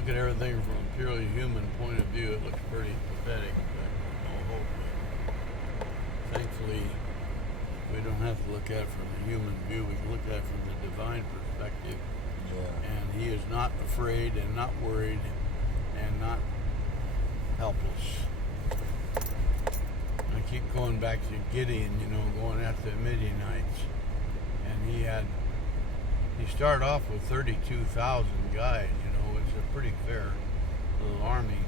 look at everything from a purely human point of view, it looks pretty pathetic, but no hope. Thankfully, we don't have to look at it from a human view. We can look at it from the divine perspective. Yeah. And he is not afraid and not worried and not helpless. I keep going back to Gideon, going after the Midianites. And he started off with 32,000 guys, it's a pretty fair little army.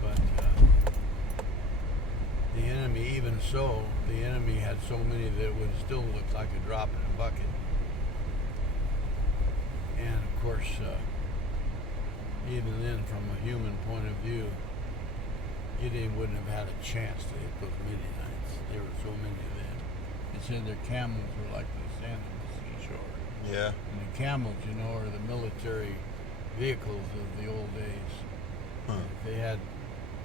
But the enemy, even so, the enemy had so many that it would still look like a drop in a bucket. And of course, even then, from a human point of view, Gideon wouldn't have had a chance to hit those Midianites. There were so many of them. It said their camels were like the sand on the seashore. Yeah. And the camels, are the military vehicles of the old days. Huh. If they had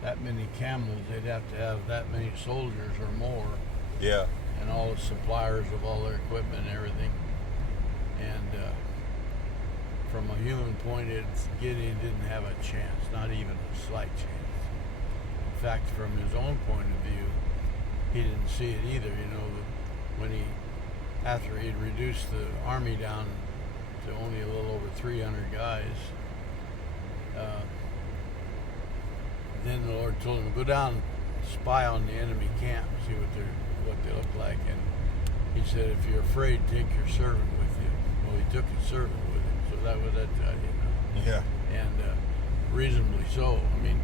that many camels, they'd have to have that many soldiers or more. Yeah. And all the suppliers of all their equipment and everything. And from a human point, Gideon didn't have a chance, not even a slight chance. In fact, from his own point of view, he didn't see it either. When after he'd reduced the army down to only a little over 300 guys, then the Lord told him to go down and spy on the enemy camp, see what they look like. And he said, if you're afraid, take your servant with you. Well, he took his servant with him, so that was that. Yeah. And reasonably so. I mean,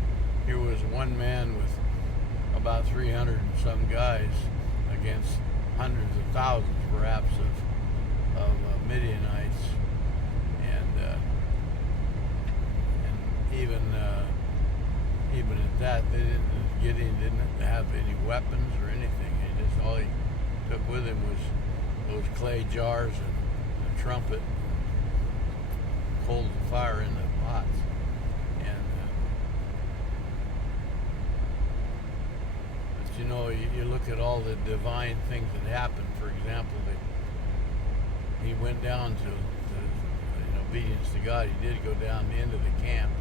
here was one man with about 300 and some guys against hundreds of thousands, perhaps, of Midianites, and even at that, Gideon didn't have any weapons or anything. All he took with him was those clay jars and a trumpet, and coals of fire in the pots. You look at all the divine things that happened. For example, he went down to in obedience to God. He did go down into the camp.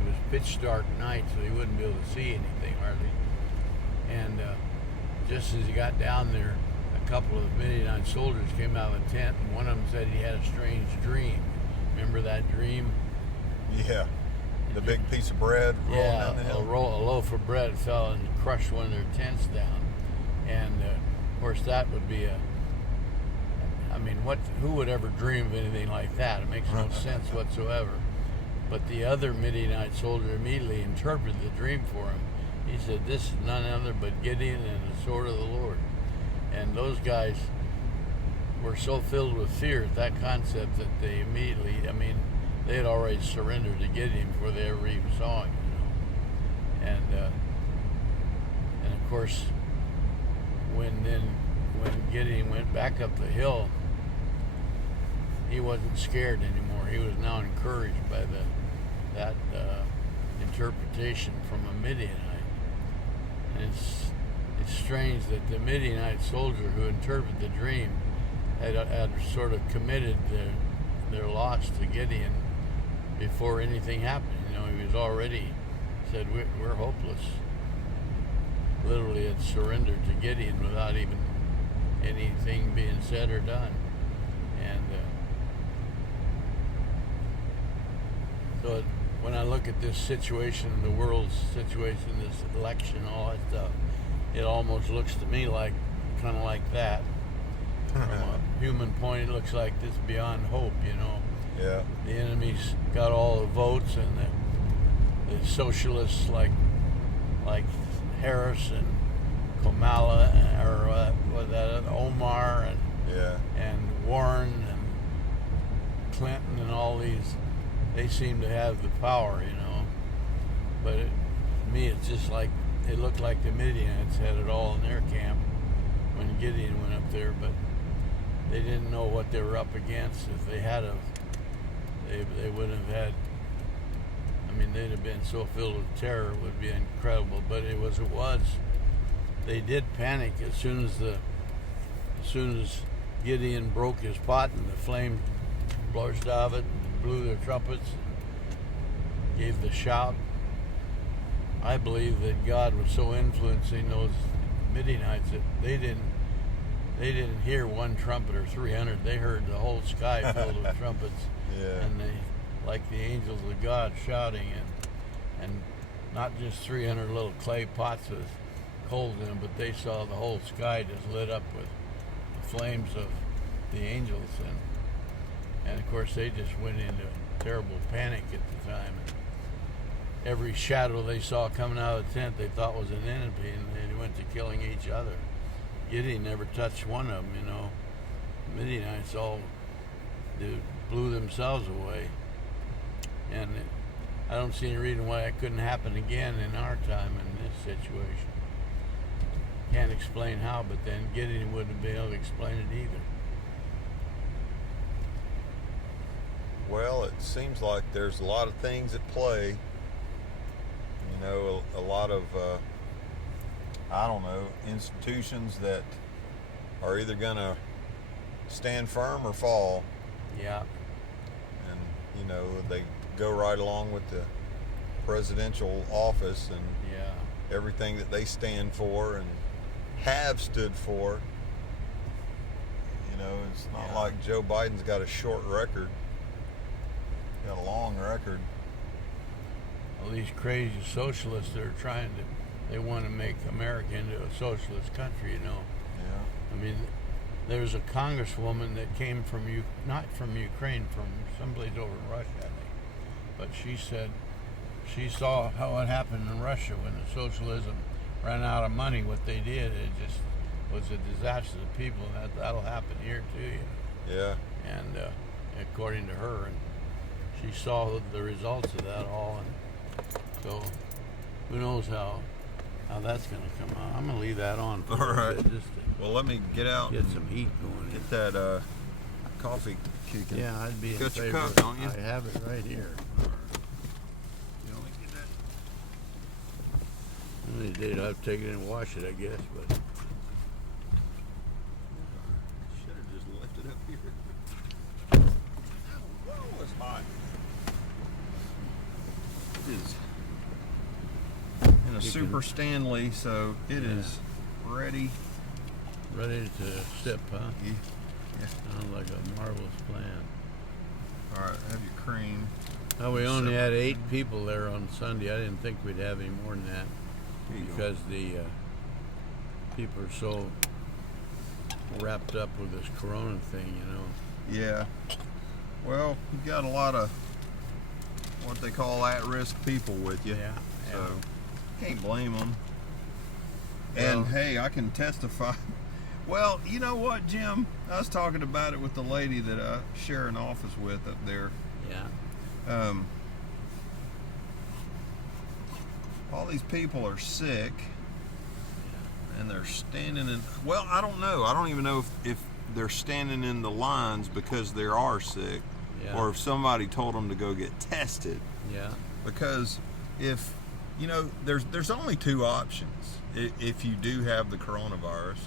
It was pitch dark night, so he wouldn't be able to see anything hardly. And just as he got down there, a couple of Midianite soldiers came out of a tent, and one of them said he had a strange dream. Remember that dream? Yeah. The big piece of bread rolling down the hill. A loaf of bread fell and crushed one of their tents down. And, of course, that would be who would ever dream of anything like that? It makes no sense whatsoever. But the other Midianite soldier immediately interpreted the dream for him. He said, this is none other but Gideon and the sword of the Lord. And those guys were so filled with fear at that concept that they immediately, they had already surrendered to Gideon before they ever even saw him, And of course, when Gideon went back up the hill, he wasn't scared anymore. He was now encouraged by that interpretation from a Midianite. And it's strange that the Midianite soldier who interpreted the dream had sort of committed their loss to Gideon before anything happened. He was already said, we're hopeless. Literally had surrendered to Gideon without even anything being said or done. And so when I look at this situation, the world's situation, this election, all that stuff, it almost looks to me like kind of like that. From a human point, it looks like this beyond hope, Yeah. The enemy's got all the votes, and the socialists like Harris and Kamala, or Omar, and Warren and Clinton, and all these, they seem to have the power, But to me, it's just like it looked like the Midianites had it all in their camp when Gideon went up there, but they didn't know what they were up against. If they had they wouldn't have had. They'd have been so filled with terror, it would be incredible. But it was. They did panic as soon as Gideon broke his pot and the flame burst out of it and blew their trumpets. gave the shout. I believe that God was so influencing those Midianites that they didn't hear one trumpet or 300. They heard the whole sky filled with trumpets. Yeah. And they, like the angels of God, shouting, and not just 300 little clay pots with coals in them, but they saw the whole sky just lit up with the flames of the angels, and of course they just went into terrible panic at the time. Every shadow they saw coming out of the tent they thought was an enemy, and they went to killing each other. Gideon never touched one of them, you know. Midianites all blew themselves away. And I don't see any reason why that couldn't happen again in our time in this situation. Can't explain how, but then Gideon wouldn't be able to explain it either. Well, it seems like there's a lot of things at play. You know, a lot of, I don't know, institutions that are either going to stand firm or fall. Yeah. And, you know, they go right along with the presidential office and everything that they stand for and have stood for. You know, it's not like Joe Biden's got a short record. He's got a long record. All these crazy socialists that are they want to make America into a socialist country, you know. Yeah. I mean, there's a congresswoman that came from, not from Ukraine, from someplace over in Russia, I think. But she said she saw how it happened in Russia when the socialism ran out of money. What they did, it just was a disaster to the people, and that'll happen here too. Yeah. And according to her, and she saw the results of that all, and so who knows how that's going to come out. I'm going to leave that on for all right. Just well, let me get out. Get some heat going. Get that coffee kicking. Yeah, I'd be in got your favor. cup, don't you? I have it right here. You only get that. One of these days I'll have to take it and wash it, I guess, but Should have just left it up here. Whoa, it's hot. It is in a Super Stanley, so it is ready. Ready to sip, huh? Yeah. Sounds like a marvelous plan. All right, have your cream. Well, we only had 8 people there on Sunday. I didn't think we'd have any more than that because the people are so wrapped up with this corona thing, you know. Yeah. Well, you've got a lot of what they call at-risk people with you. Yeah. So can't blame them. Well, and hey, I can testify. Well, you know what, Jim? I was talking about it with the lady that I share an office with up there. Yeah. All these people are sick, and they're standing in. Well, I don't know. I don't even know if they're standing in the lines because they are sick, or if somebody told them to go get tested. Yeah. Because if you know, there's only 2 options if you do have the coronavirus.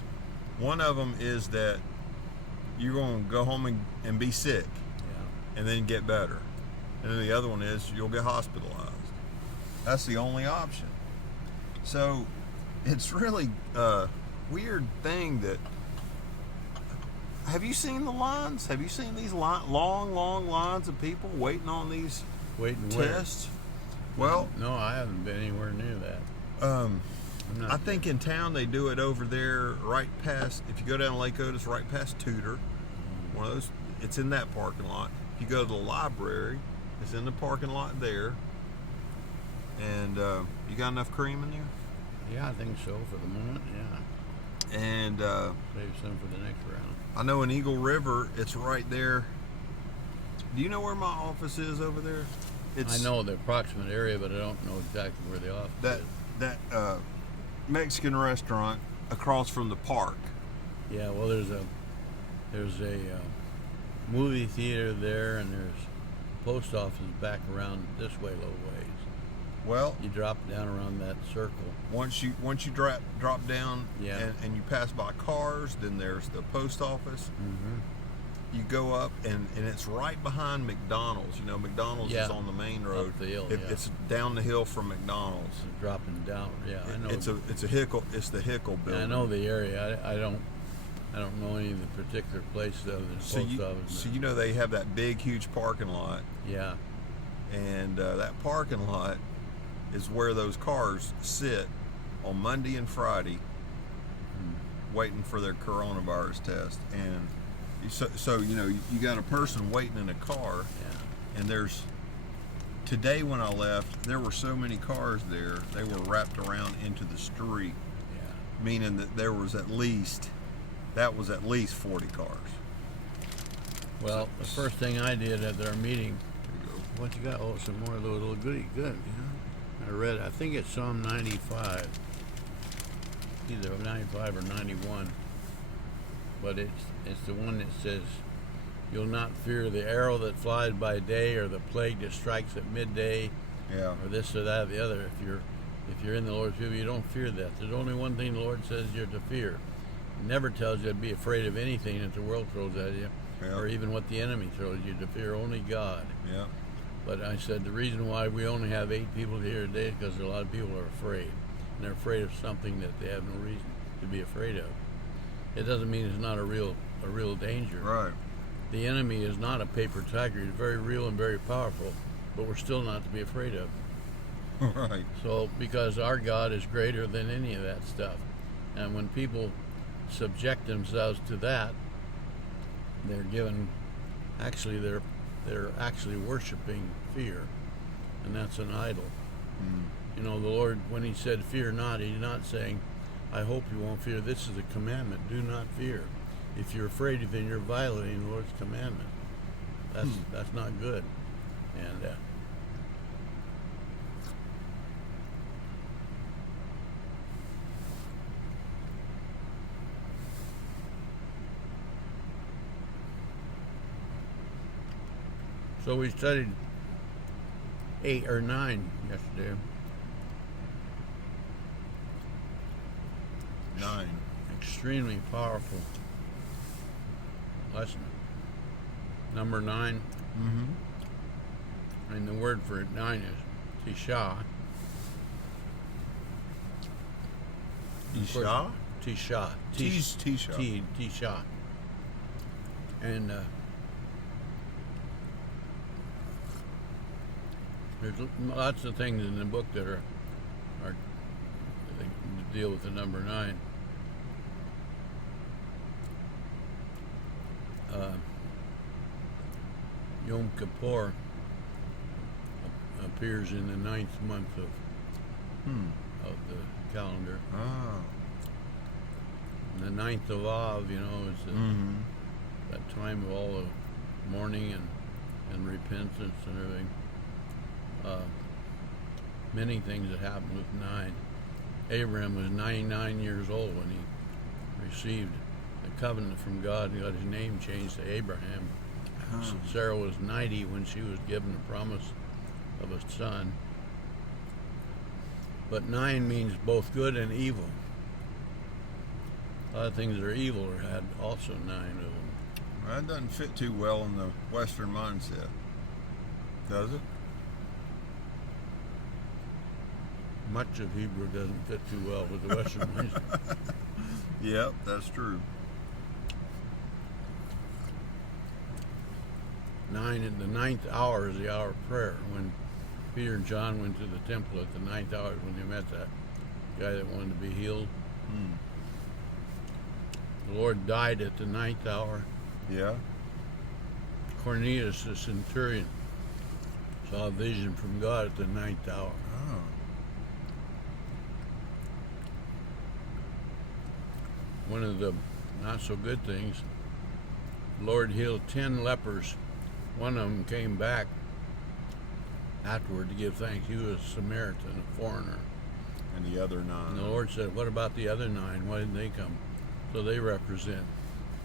One of them is that you're going to go home and be sick, and then get better. And then the other one is you'll get hospitalized. That's the only option. So it's really a weird thing that. Have you seen the lines? Have you seen these long lines of people waiting on these tests? Well, no, I haven't been anywhere near that. I think in town they do it over there right past, if you go down Lake Otis, right past Tudor. One of those, it's in that parking lot. If you go to the library, it's in the parking lot there. And you got enough cream in there? Yeah, I think so for the moment, yeah. And save some for the next round. I know in Eagle River, it's right there. Do you know where my office is over there? I know the approximate area, but I don't know exactly where the office is. That Mexican restaurant across from the park. Yeah, well, there's a movie theater there, and there's a post office back around this way a little ways. Well, you drop down around that circle. Once you drop down, yeah, and you pass by cars, then there's the post office. Mm-hmm. you go up, and it's right behind McDonald's. You know, McDonald's is on the main road. Up the hill, It's down the hill from McDonald's. It's dropping down. Yeah, I know. It's the Hickle building. I know the area. I don't know any of the particular places other than post office. So you know they have that big, huge parking lot. Yeah. And that parking lot is where those cars sit on Monday and Friday, waiting for their coronavirus test. And so you know, you got a person waiting in a car, and today when I left, there were so many cars there, they were wrapped around into the street, meaning that there was at least 40 cars. Well, the first thing I did at their meeting, what you got? Oh, some more little goodie. Good. I read, I think it's Psalm 95, either 95 or 91, but it's the one that says, "You'll not fear the arrow that flies by day, or the plague that strikes at midday, or this or that or the other." If you're in the Lord's people, you don't fear that. There's only one thing the Lord says you're to fear. He never tells you to be afraid of anything that the world throws at you, or even what the enemy throws you. To fear only God. Yeah. But I said the reason why we only have 8 people here today is because a lot of people are afraid. And they're afraid of something that they have no reason to be afraid of. It doesn't mean it's not a real danger. Right. The enemy is not a paper tiger. He's very real and very powerful, but we're still not to be afraid of. Right. So, because our God is greater than any of that stuff. And when people subject themselves to that, they're actually worshiping fear, and that's an idol. You know, the Lord, when he said fear not, he's not saying, I hope you won't fear. This is a commandment. Do not fear. If you're afraid, then you're violating the Lord's commandment. That's not good. And so we studied 8 or 9 yesterday. 9. Extremely powerful lesson. Number 9. And the word for 9 is Tisha. Tisha? Tisha. Tisha. Tisha. And there's lots of things in the book that are they deal with the number 9. Yom Kippur appears in the 9th month of the calendar. And the 9th of Av, you know, is that time of all the mourning and repentance and everything. Many things that happened with 9. Abraham was 99 years old when he received the covenant from God and got his name changed to Abraham. Sarah was 90 when she was given the promise of a son. But 9 means both good and evil. A lot of things that are evil had also 9 of them. Well, that doesn't fit too well in the Western mindset, does it? Much of Hebrew doesn't fit too well with the Western mindset. Yep, that's true. 9 in the 9th hour is the hour of prayer. When Peter and John went to the temple at the 9th hour, when they met that guy that wanted to be healed. The Lord died at the 9th hour. Yeah. Cornelius, the centurion, saw a vision from God at the 9th hour. One of the not so good things, the Lord healed 10 lepers. One of them came back afterward to give thanks. He was a Samaritan, a foreigner. And the other 9. And the Lord said, what about the other 9? Why didn't they come? So they represent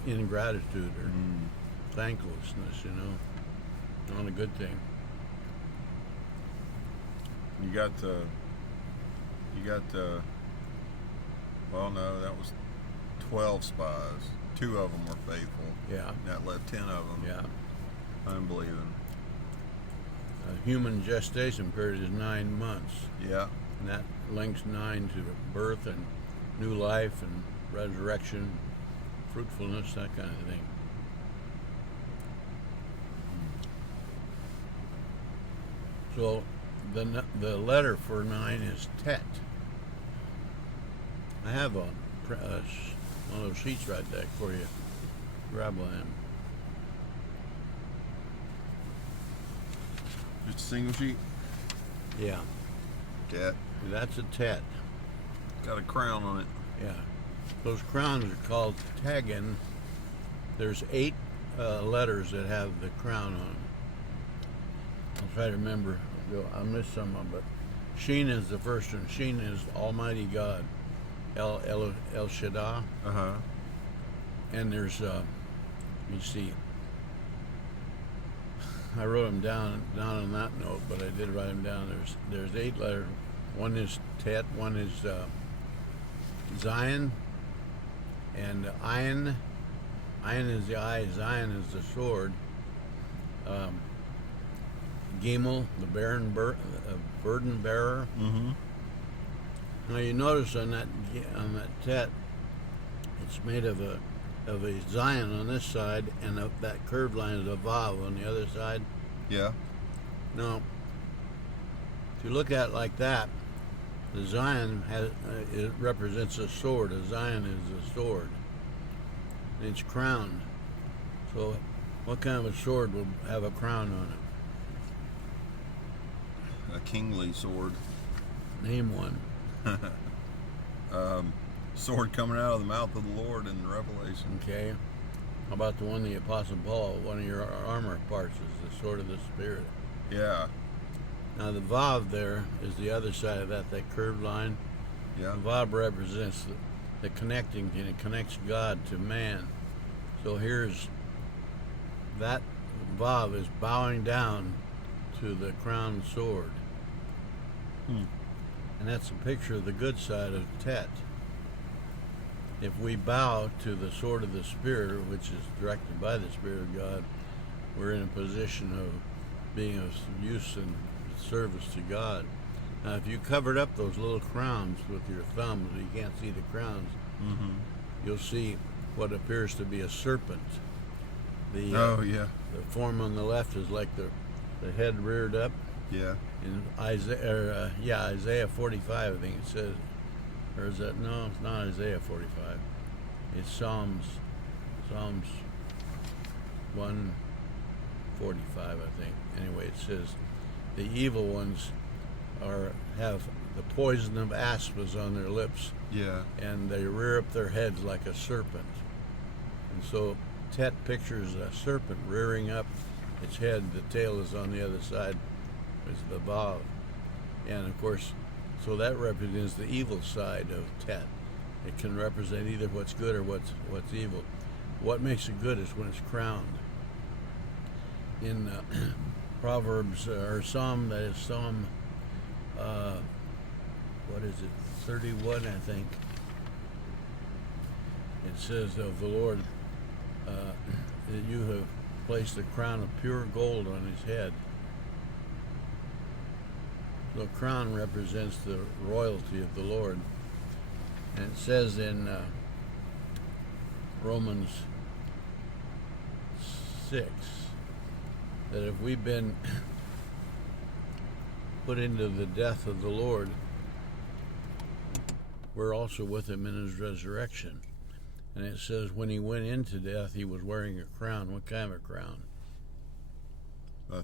ingratitude or thanklessness, you know. Not a good thing. You got well, no, that was 12 spies. 2 of them were faithful. Yeah. And that left 10 of them. Yeah. Unbelieving. A human gestation period is 9 months. Yeah. And that links 9 to birth and new life and resurrection, fruitfulness, that kind of thing. So the letter for 9 is Tet. I have one of those sheets right there for you. Grab one. Just a single sheet? Yeah. Tet. That's a Tet. Got a crown on it. Yeah. Those crowns are called Tagan. There's 8 letters that have the crown on them. I'll try to remember. I missed some of them, but Sheen is the first one. Sheen is Almighty God. El Shaddai. Uh-huh. And there's, let me see. I wrote them down on that note, but I did write them down. There's 8 letters. One is Tet, one is Zion, and Ayin. Ayin is the eye, Zion is the sword. Gimel, the burden bearer. Mm-hmm. Now you notice on that Tet, it's made of a Zion on this side, and that curved line is a Vav on the other side. Yeah. Now, if you look at it like that, the Zion it represents a sword. A Zion is a sword. And it's crowned. So, what kind of a sword would have a crown on it? A kingly sword. Name one. Sword coming out of the mouth of the Lord in Revelation. Okay. How about the one the Apostle Paul, one of your armor parts is the sword of the Spirit. Yeah. Now the Vav there is the other side of that curved line. Yeah. The Vav represents the connecting, and it connects God to man. So here's that Vav is bowing down to the crowned sword. And that's a picture of the good side of Tet. If we bow to the sword of the Spirit, which is directed by the Spirit of God, we're in a position of being of use and service to God. Now, if you covered up those little crowns with your thumb, so you can't see the crowns, you'll see what appears to be a serpent. The form on the left is like the head reared up. Yeah. In Isaiah 45, I think it says, or is that, no, it's not Isaiah 45. It's Psalms 145, I think. Anyway, it says, the evil ones have the poison of asps on their lips. Yeah. And they rear up their heads like a serpent. And so Tet pictures a serpent rearing up its head. The tail is on the other side. It's the Vav. And of course, so that represents the evil side of Tet. It can represent either what's good or what's evil. What makes it good is when it's crowned. In Proverbs, or Psalm, that is Psalm, what is it, 31, I think. It says of the Lord that you have placed a crown of pure gold on his head. The crown represents the royalty of the Lord. And it says in Romans 6 that if we've been put into the death of the Lord, we're also with him in his resurrection. And it says when he went into death, he was wearing a crown. What kind of a crown? A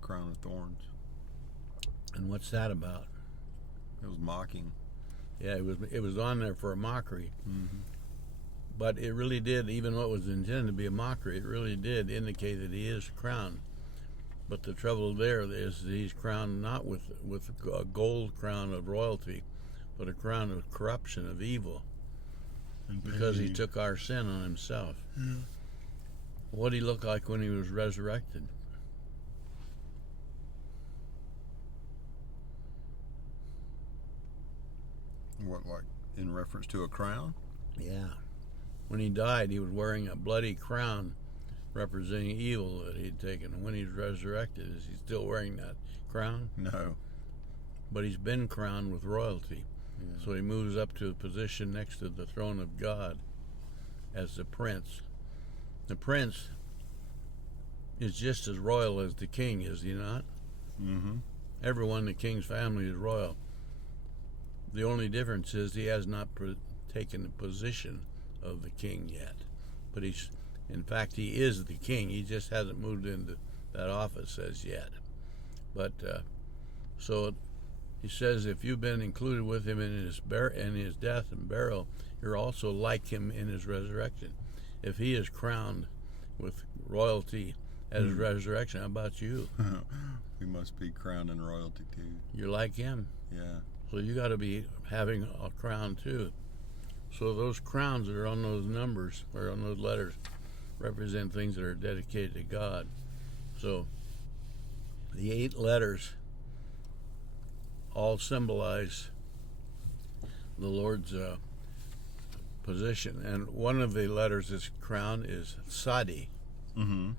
crown of thorns. And what's that about? It was mocking. Yeah, it was on there for a mockery. Mm-hmm. But it really did, even though it was intended to be a mockery, it really did indicate that he is crowned. But the trouble there is that he's crowned not with a gold crown of royalty, but a crown of corruption, of evil. Because he took our sin on himself. Yeah. What did he look like when he was resurrected? What, like in reference to a crown? Yeah. when he died, he was wearing a bloody crown representing evil that he'd taken. And when he's resurrected, is he still wearing that crown? No. But he's been crowned with royalty. Yeah. So he moves up to a position next to the throne of God as the prince. The prince is just as royal as the king, is he not? Mm-hmm. Everyone in the king's family is royal. The only difference is he has not taken the position of the king yet. But in fact, he is the king. He just hasn't moved into that office as yet. But so he says, if you've been included with him in his death and burial, you're also like him in his resurrection. If he is crowned with royalty at his resurrection, how about you? We must be crowned in royalty too. You're like him. Yeah. So you got to be having a crown too. So those crowns that are on those numbers or on those letters represent things that are dedicated to God. So the 8 letters all symbolize the Lord's position. And one of the letters that's crowned is Sadi. Mm-hmm.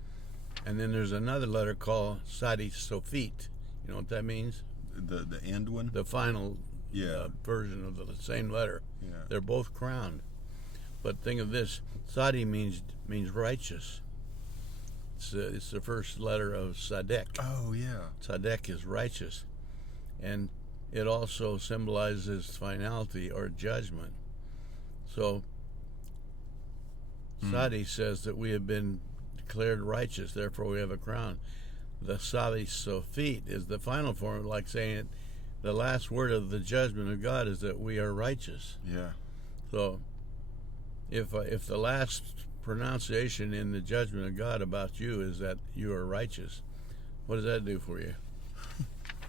And then there's another letter called Sadi Sophit. You know what that means? The end one? The final version of the same letter. Yeah. They're both crowned. But think of this, Sadi means righteous. It's the first letter of Sadek. Oh, yeah. Sadek is righteous. And it also symbolizes finality or judgment. So Sadi says that we have been declared righteous, therefore we have a crown. The Sadi Sophit is the final form, like saying it, the last word of the judgment of God is that we are righteous. Yeah. So if the last pronunciation in the judgment of God about you is that you are righteous, what does that do for you?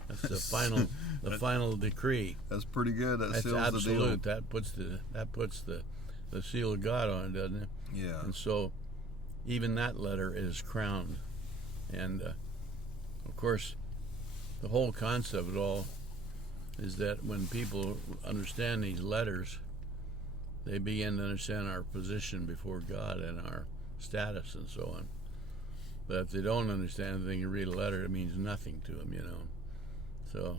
That's the final decree. That's pretty good. That's seals absolute. The deal. That puts the seal of God on it, doesn't it? Yeah. And so even that letter is crowned. And of course, the whole concept of it all is that when people understand these letters, they begin to understand our position before God and our status and so on. But if they don't understand anything, you read a letter, it means nothing to them, you know. So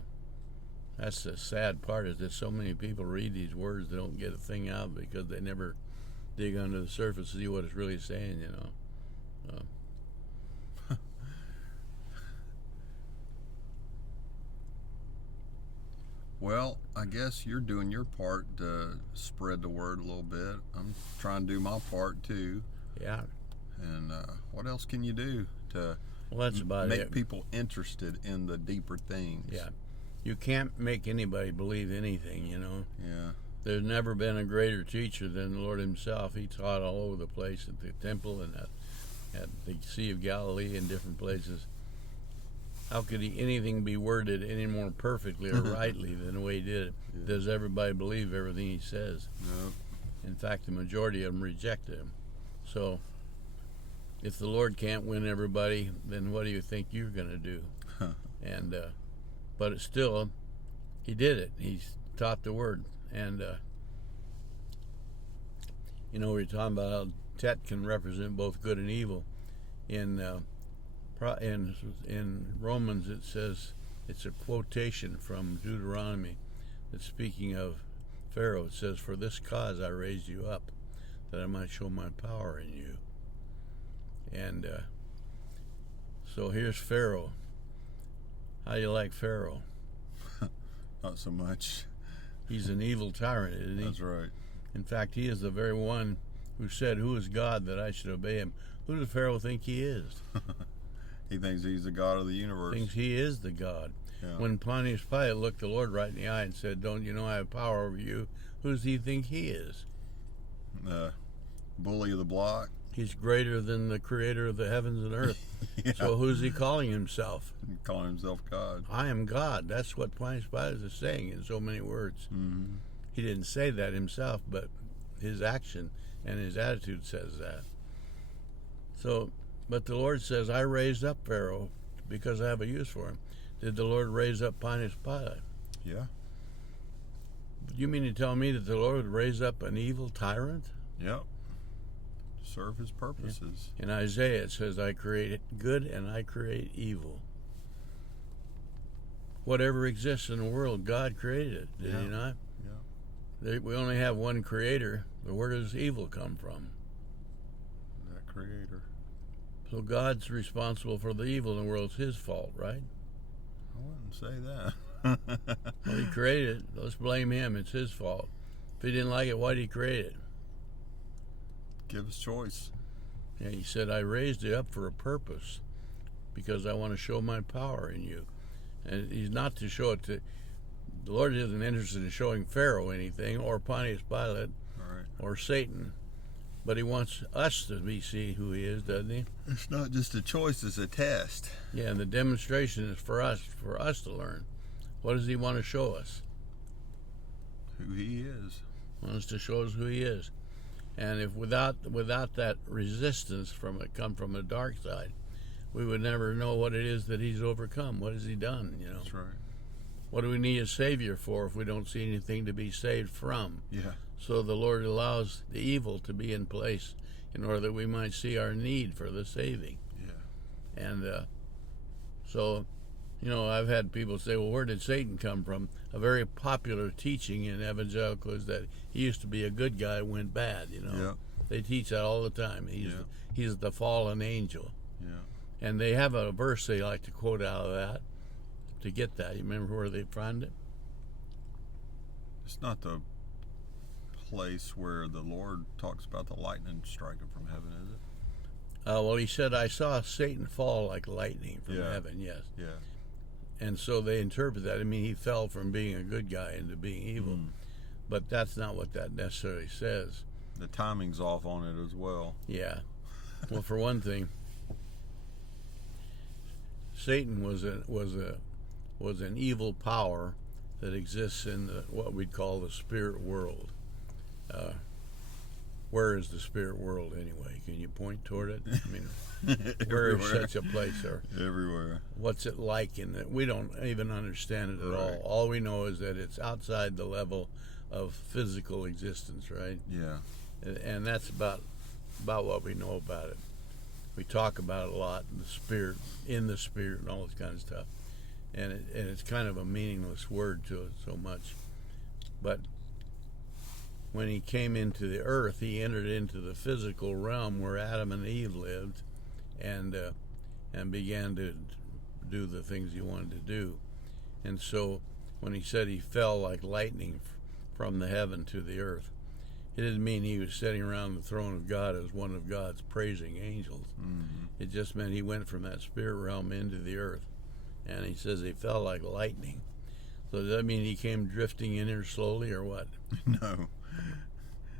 that's the sad part, is that so many people read these words, they don't get a thing out because they never dig under the surface to see what it's really saying, you know. Well, I guess you're doing your part to spread the word a little bit. I'm trying to do my part too. Yeah. And what else can you do to that's about make people interested in the deeper things? Yeah. You can't make anybody believe anything, you know. Yeah. There's never been a greater teacher than the Lord himself. He taught all over the place at the temple and at the Sea of Galilee and different places. How could anything be worded any more perfectly or rightly than the way he did it? Yeah. Does everybody believe everything he says? No. In fact, the majority of them rejected him. So if the Lord can't win everybody, then what do you think you're going to do? And but it's still, he did it. He taught the word. And you know, we're talking about how Tet can represent both good and evil. In Romans, it says, it's a quotation from Deuteronomy that's speaking of Pharaoh. It says, "For this cause I raised you up, that I might show my power in you." And so here's Pharaoh. How do you like Pharaoh? Not so much. He's an evil tyrant, isn't he? That's right. In fact, he is the very one who said, "Who is God that I should obey him?" Who does Pharaoh think he is? He thinks he's the God of the universe. Thinks he is the God. Yeah. When Pontius Pilate looked the Lord right in the eye and said, "Don't you know I have power over you?" Who does he think he is? Bully of the block. He's greater than the creator of the heavens and earth. Yeah. So who's he calling himself? Calling himself God. I am God. That's what Pontius Pilate is saying in so many words. Mm-hmm. He didn't say that himself, but his action and his attitude says that. So, but the Lord says, "I raised up Pharaoh because I have a use for him." Did the Lord raise up Pontius Pilate? Yeah. You mean to tell me that the Lord would raise up an evil tyrant? Yep. serve his purposes. In Isaiah it says, I create good and I create evil. Whatever exists in the world, God created it, did he not? Yeah. We only have one creator, but where does evil come from? That creator. So God's responsible for the evil in the world. It's his fault, right? I wouldn't say that. Well, he created it. Let's blame him. It's his fault. If he didn't like it, why did he create it? Give us choice. Yeah, he said, I raised it up for a purpose because I want to show my power in you. And he's not to show it to... The Lord isn't interested in showing Pharaoh anything, or Pontius Pilate, or Satan. But he wants us to see who he is, doesn't he? It's not just a choice, it's a test. Yeah, and the demonstration is for us to learn. What does he want to show us? Who he is. He wants to show us who he is. And if without that resistance come from the dark side, we would never know what it is that he's overcome. What has he done, you know? That's right. What do we need a Savior for if we don't see anything to be saved from? Yeah. So the Lord allows the evil to be in place in order that we might see our need for the saving. Yeah. And so, you know, I've had people say, well, where did Satan come from? A very popular teaching in evangelical is that he used to be a good guy and went bad, you know. Yeah. They teach that all the time. He's the fallen angel. Yeah. And they have a verse they like to quote out of that to get that. You remember where they find it? It's not the place where the Lord talks about the lightning striking from heaven, is it? Well, he said, I saw Satan fall like lightning from heaven, yes. Yeah. And so they interpret that. I mean, he fell from being a good guy into being evil. But that's not what that necessarily says. The timing's off on it as well. Yeah. Well, for one thing, Satan was an evil power that exists in what we'd call the spirit world. Where is the spirit world anyway? Can you point toward it? I mean, where is such a place? Or everywhere. What's it like in that? We don't even understand it at all. All we know is that it's outside the level of physical existence, right? Yeah. And that's about what we know about it. We talk about it a lot, in the spirit, and all this kind of stuff. And it's kind of a meaningless word to it so much. But when he came into the earth, he entered into the physical realm where Adam and Eve lived, and began to do the things he wanted to do. And so when he said he fell like lightning from the heaven to the earth, it didn't mean he was sitting around the throne of God as one of God's praising angels. It just meant he went from that spirit realm into the earth. And he says he fell like lightning. So does that mean he came drifting in here slowly or what? No.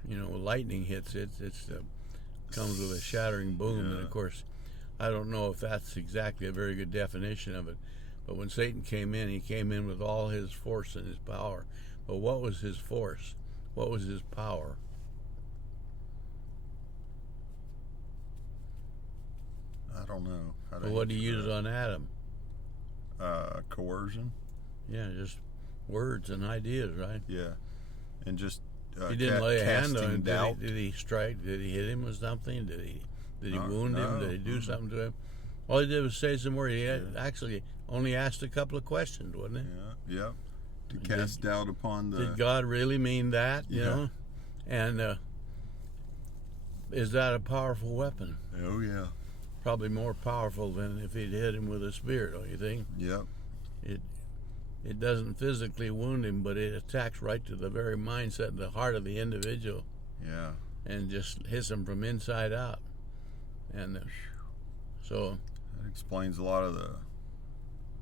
You know, lightning hits it. Comes with a shattering boom. Yeah. And, of course, I don't know if that's exactly a very good definition of it. But when Satan came in, he came in with all his force and his power. But what was his force? What was his power? I don't know. Well, what did he use on Adam? Coercion. Yeah, just words and ideas, right? Yeah. And just he didn't lay a hand on him. Doubt. Did he strike? Did he hit him with something? Did he wound him? Did he do something to him? All he did was say some words. He actually only asked a couple of questions, wasn't it? Yeah. To cast doubt upon the... Did God really mean that, you know? And is that a powerful weapon? Oh, yeah. Probably more powerful than if he'd hit him with a spear, don't you think? Yep. It doesn't physically wound him, but it attacks right to the very mindset and the heart of the individual. Yeah. And just hits him from inside out. And so... That explains a lot of the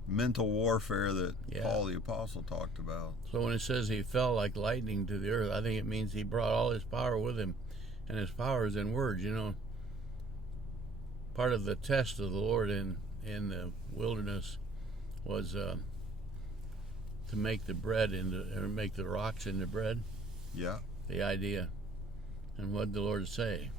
mental warfare that Paul the Apostle talked about. So when it says he fell like lightning to the earth, I think it means he brought all his power with him. And his power is in words, you know. Part of the test of the Lord in the wilderness was to make the bread make the rocks into bread. Yeah. The idea. And what did the Lord say?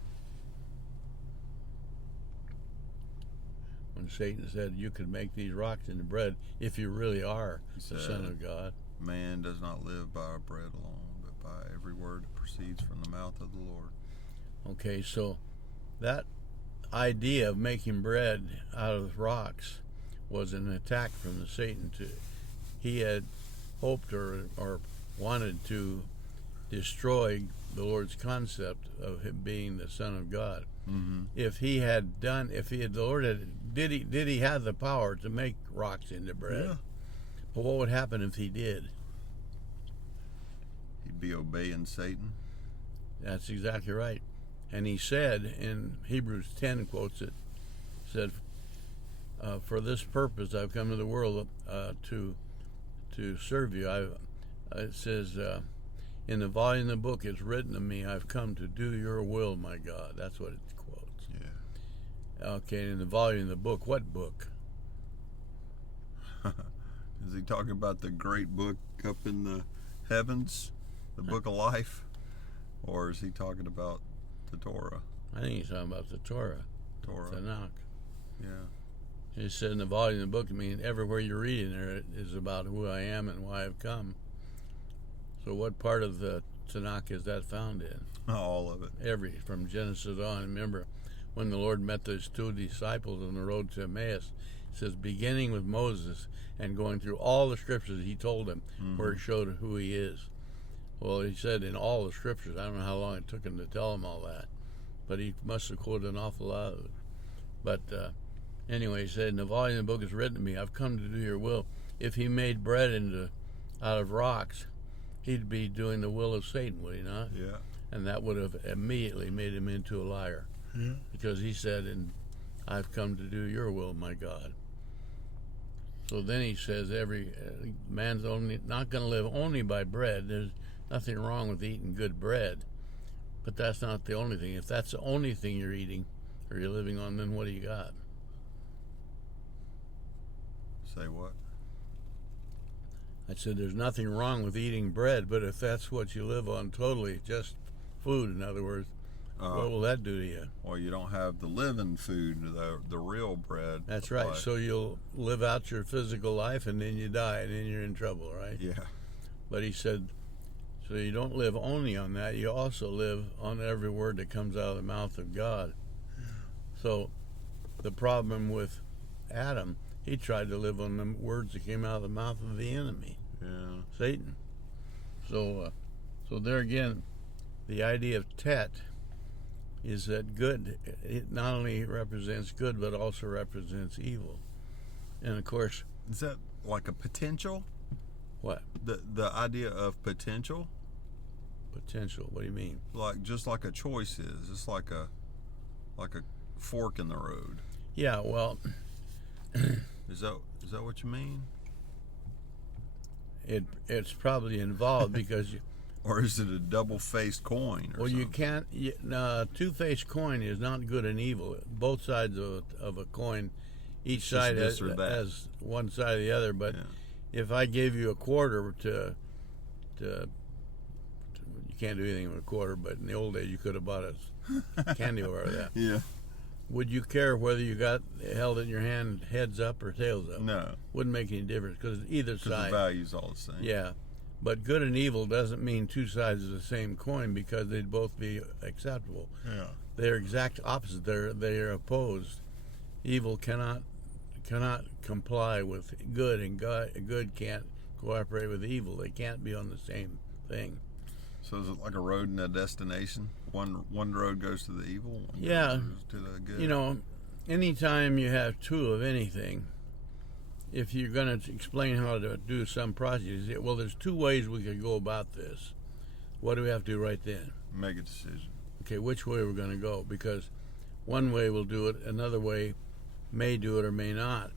When Satan said, you could make these rocks into bread if you really are the Son of God. Man does not live by bread alone, but by every word that proceeds from the mouth of the Lord. Okay, so that idea of making bread out of rocks was an attack from the Satan. He had hoped or wanted to destroy the Lord's concept of him being the Son of God. Mm-hmm. The Lord had, did he have the power to make rocks into bread? Yeah. But what would happen if he did? He'd be obeying Satan. That's exactly right. And he said in Hebrews 10, quotes it, said, for this purpose I've come to the world to serve you. It says, in the volume of the book it's written of me, I've come to do your will, my God. That's what it quotes. Yeah. Okay, in the volume of the book, what book? Is he talking about the great book up in the heavens, the book of life? Or is he talking about the Torah? I think he's talking about the Torah. Torah. Tanakh. Yeah. He said in the volume of the book, I mean, everywhere you're reading there it is about who I am and why I've come. So what part of the Tanakh is that found in? All of it. From Genesis on. Remember, when the Lord met those two disciples on the road to Emmaus, it says, beginning with Moses and going through all the scriptures, he told them where it showed who he is. Well, he said in all the scriptures. I don't know how long it took him to tell them all that, but he must have quoted an awful lot of it. But anyway, he said, in the volume of the book is written to me, I've come to do your will. If he made bread out of rocks, he'd be doing the will of Satan, would he not? Yeah. And that would have immediately made him into a liar. Yeah. Because he said, I've come to do your will, my God. So then he says, every man's not going to live only by bread. There's nothing wrong with eating good bread, but that's not the only thing. If that's the only thing you're eating or you're living on, then what do you got? Say what? I said there's nothing wrong with eating bread, but if that's what you live on totally, just food, in other words, what will that do to you? Well, you don't have the living food, the real bread. That's right. So you'll live out your physical life and then you die and then you're in trouble, right? Yeah. But he said, so you don't live only on that, you also live on every word that comes out of the mouth of God. So the problem with Adam, he tried to live on the words that came out of the mouth of the enemy, Satan. So there again, the idea of tet is that good, it not only represents good, but also represents evil. And of course... Is that like a potential? What? The idea of potential? Potential, what do you mean? Just like a choice is. It's like a fork in the road. Yeah, well... Is that what you mean? It's probably involved because... Or is it a double-faced coin? Well, you can't... two-faced coin is not good and evil. Both sides of a coin, each side has one side or the other. But if I gave you a quarter to you can't do anything with a quarter, but in the old days you could have bought a candy bar of that. Yeah. Would you care whether you held it in your hand heads up or tails up? No. Wouldn't make any difference because either side... Because the value's all the same. Yeah. But good and evil doesn't mean two sides of the same coin because they'd both be acceptable. Yeah. They're exact opposite. They're opposed. Evil cannot comply with good, and good can't cooperate with evil. They can't be on the same thing. So is it like a road and a destination? One road goes to the evil, one goes to the good. You know, anytime you have two of anything, if you're going to explain how to do some project, you say, well, there's two ways we could go about this. What do we have to do right then? Make a decision. Okay, which way we're going to go? Because one way will do it, another way may do it or may not.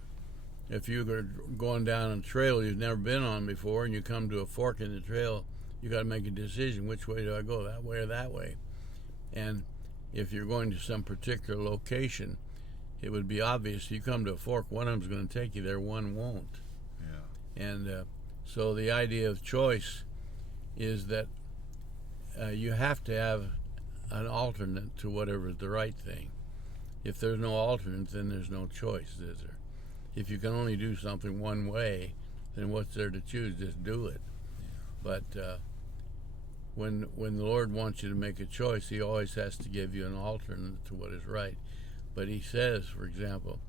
If you're going down a trail you've never been on before and you come to a fork in the trail, you got to make a decision. Which way do I go, that way or that way? And if you're going to some particular location, it would be obvious. You come to a fork, one of them's going to take you there, one won't. Yeah. And so the idea of choice is that you have to have an alternate to whatever is the right thing. If there's no alternate, then there's no choice, is there? If you can only do something one way, then what's there to choose? Just do it. Yeah. But when the Lord wants you to make a choice, he always has to give you an alternate to what is right. But he says, for example,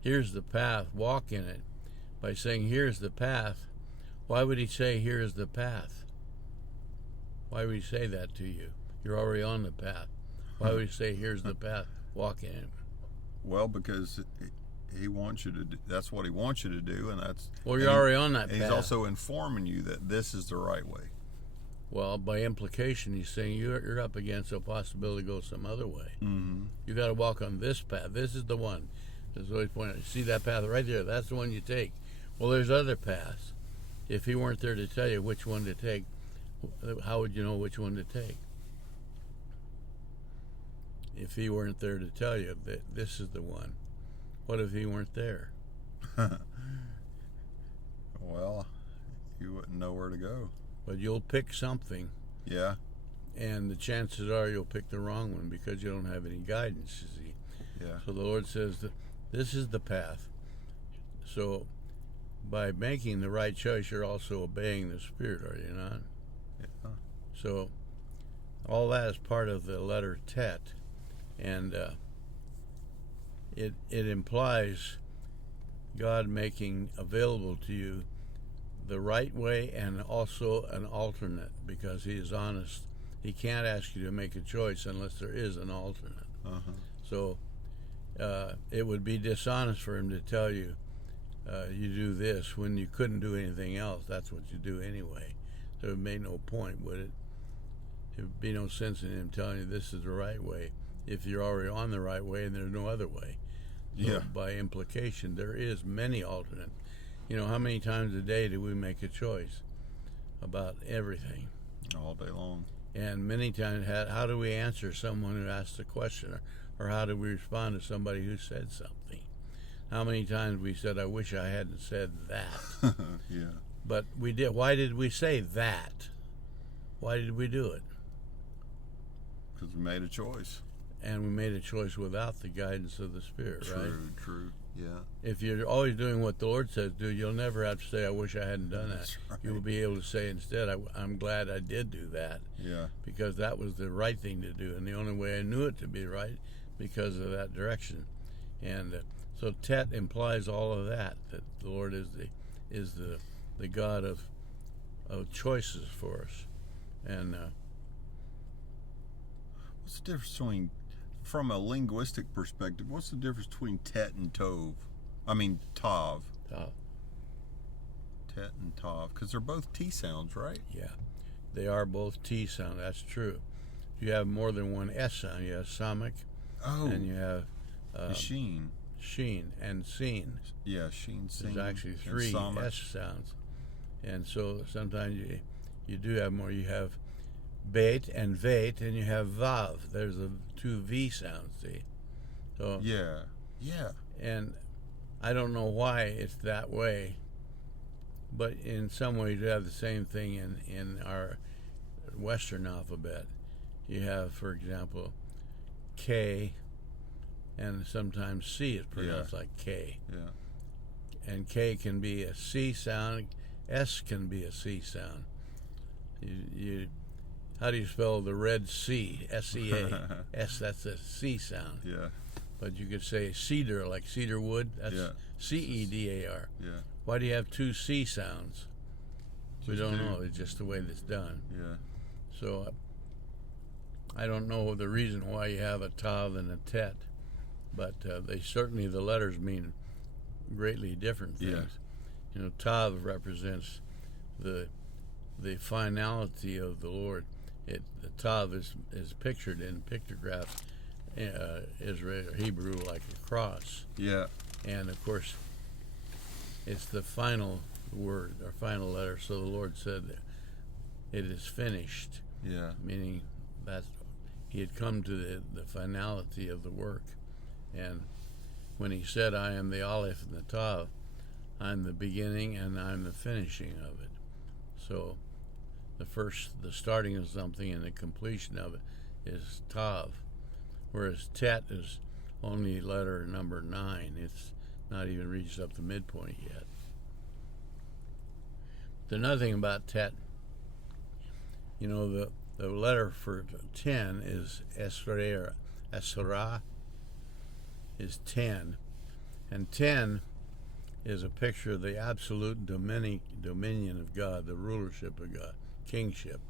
here's the path, walk in it. By saying, here's the path, why would he say, here's the path? Why would he say that to you? You're already on the path. Why would he say, here's the path, walk in it? Well, because he wants you to do, that's what he wants you to do, and that's... Well, you're already on that path. He's also informing you that this is the right way. Well, by implication, he's saying you're up against a possibility to go some other way. Mm-hmm. You got to walk on this path. This is the one. That's what he's pointing out. See that path right there? That's the one you take. Well, there's other paths. If he weren't there to tell you which one to take, how would you know which one to take? If he weren't there to tell you that this is the one, what if he weren't there? Well, you wouldn't know where to go. But you'll pick something. Yeah. And the chances are you'll pick the wrong one because you don't have any guidance, you see. Yeah. So the Lord says that this is the path. So by making the right choice, you're also obeying the Spirit, are you not? Yeah. So all that is part of the letter Tet. And it implies God making available to you the right way and also an alternate, because he is honest. He can't ask you to make a choice unless there is an alternate. Uh-huh. So it would be dishonest for him to tell you you do this when you couldn't do anything else. That's what you do anyway. So it made no point, would it? It would be no sense in him telling you this is the right way if you're already on the right way and there's no other way. So Yeah. by implication, there is many alternates. You know, how many times a day do we make a choice about everything? All day long. And many times, how do we answer someone who asks a question, or how do we respond to somebody who said something? How many times we said, I wish I hadn't said that. Yeah. But we did. Why did we say that? Why did we do it? Because we made a choice. And we made a choice without the guidance of the Spirit, right? True. Yeah. If you're always doing what the Lord says do, you'll never have to say, I wish I hadn't done that. That's right. You'll be able to say instead, I'm glad I did do that. Yeah. Because that was the right thing to do. And the only way I knew it to be right, because of that direction. And so Tet implies all of that the Lord is the God of choices for us. And what's the difference between, from a linguistic perspective, what's the difference between Tet and Tov? I mean, Tav. Tav. Tet and Tav, because they're both T sounds, right? Yeah, they are both T sound. That's true. You have more than one S sound. You have Samic, and you have Sheen. Sheen and Seen. Yeah, Sheen, Seen. There's actually 3 S sounds, and so sometimes you do have more. You have Beit and Veit, and you have Vav. There's 2 V sounds. See, so yeah. And I don't know why it's that way, but in some ways you have the same thing in our Western alphabet. You have, for example, K, and sometimes C is pronounced like K. Yeah. And K can be a C sound, S can be a C sound. How do you spell the Red Sea? S-E-A. S, that's a C sound. Yeah. But you could say cedar, like cedar wood. That's C-E-D-A-R. Yeah. Why do you have 2 C sounds? We don't know. It's just the way that's done. Yeah. So I don't know the reason why you have a Tav and a Tet, but they certainly, the letters mean greatly different things. Yeah. You know, Tav represents the finality of the Lord. The Tav is pictured in pictographs, Israel or Hebrew, like a cross. Yeah. And of course, it's the final word or final letter. So the Lord said, "It is finished." Yeah. Meaning that he had come to the finality of the work. And when he said, "I am the Aleph and the Tav," I'm the beginning and I'm the finishing of it. So the starting of something and the completion of it is Tav, whereas Tet is only letter number 9. It's not even reached up the midpoint yet. The another thing about Tet, you know, the letter for 10 is Esra. Esra is 10. And 10 is a picture of the absolute dominion of God, the rulership of God, kingship.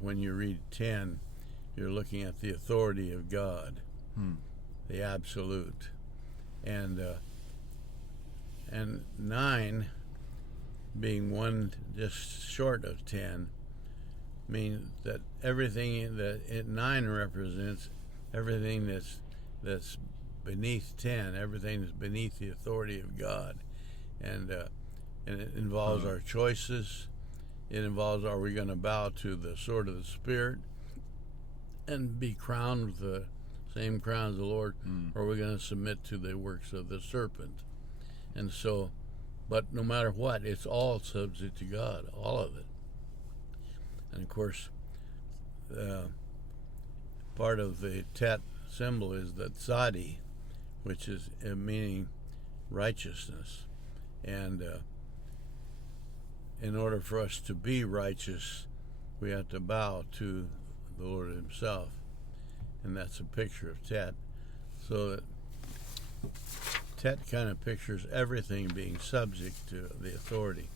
When you read 10, you're looking at the authority of God, the absolute. And 9, being one just short of 10, means that everything that 9 represents, everything that's beneath 10, everything that's beneath the authority of God, and it involves our choices. It involves, are we going to bow to the sword of the Spirit and be crowned with the same crown as the Lord, or are we going to submit to the works of the serpent? And so, but no matter what, it's all subject to God, all of it. And of course, part of the Tet symbol is the tzadi, which is meaning righteousness. And in order for us to be righteous, we have to bow to the Lord himself. And that's a picture of Tet. So that Tet kind of pictures everything being subject to the authority.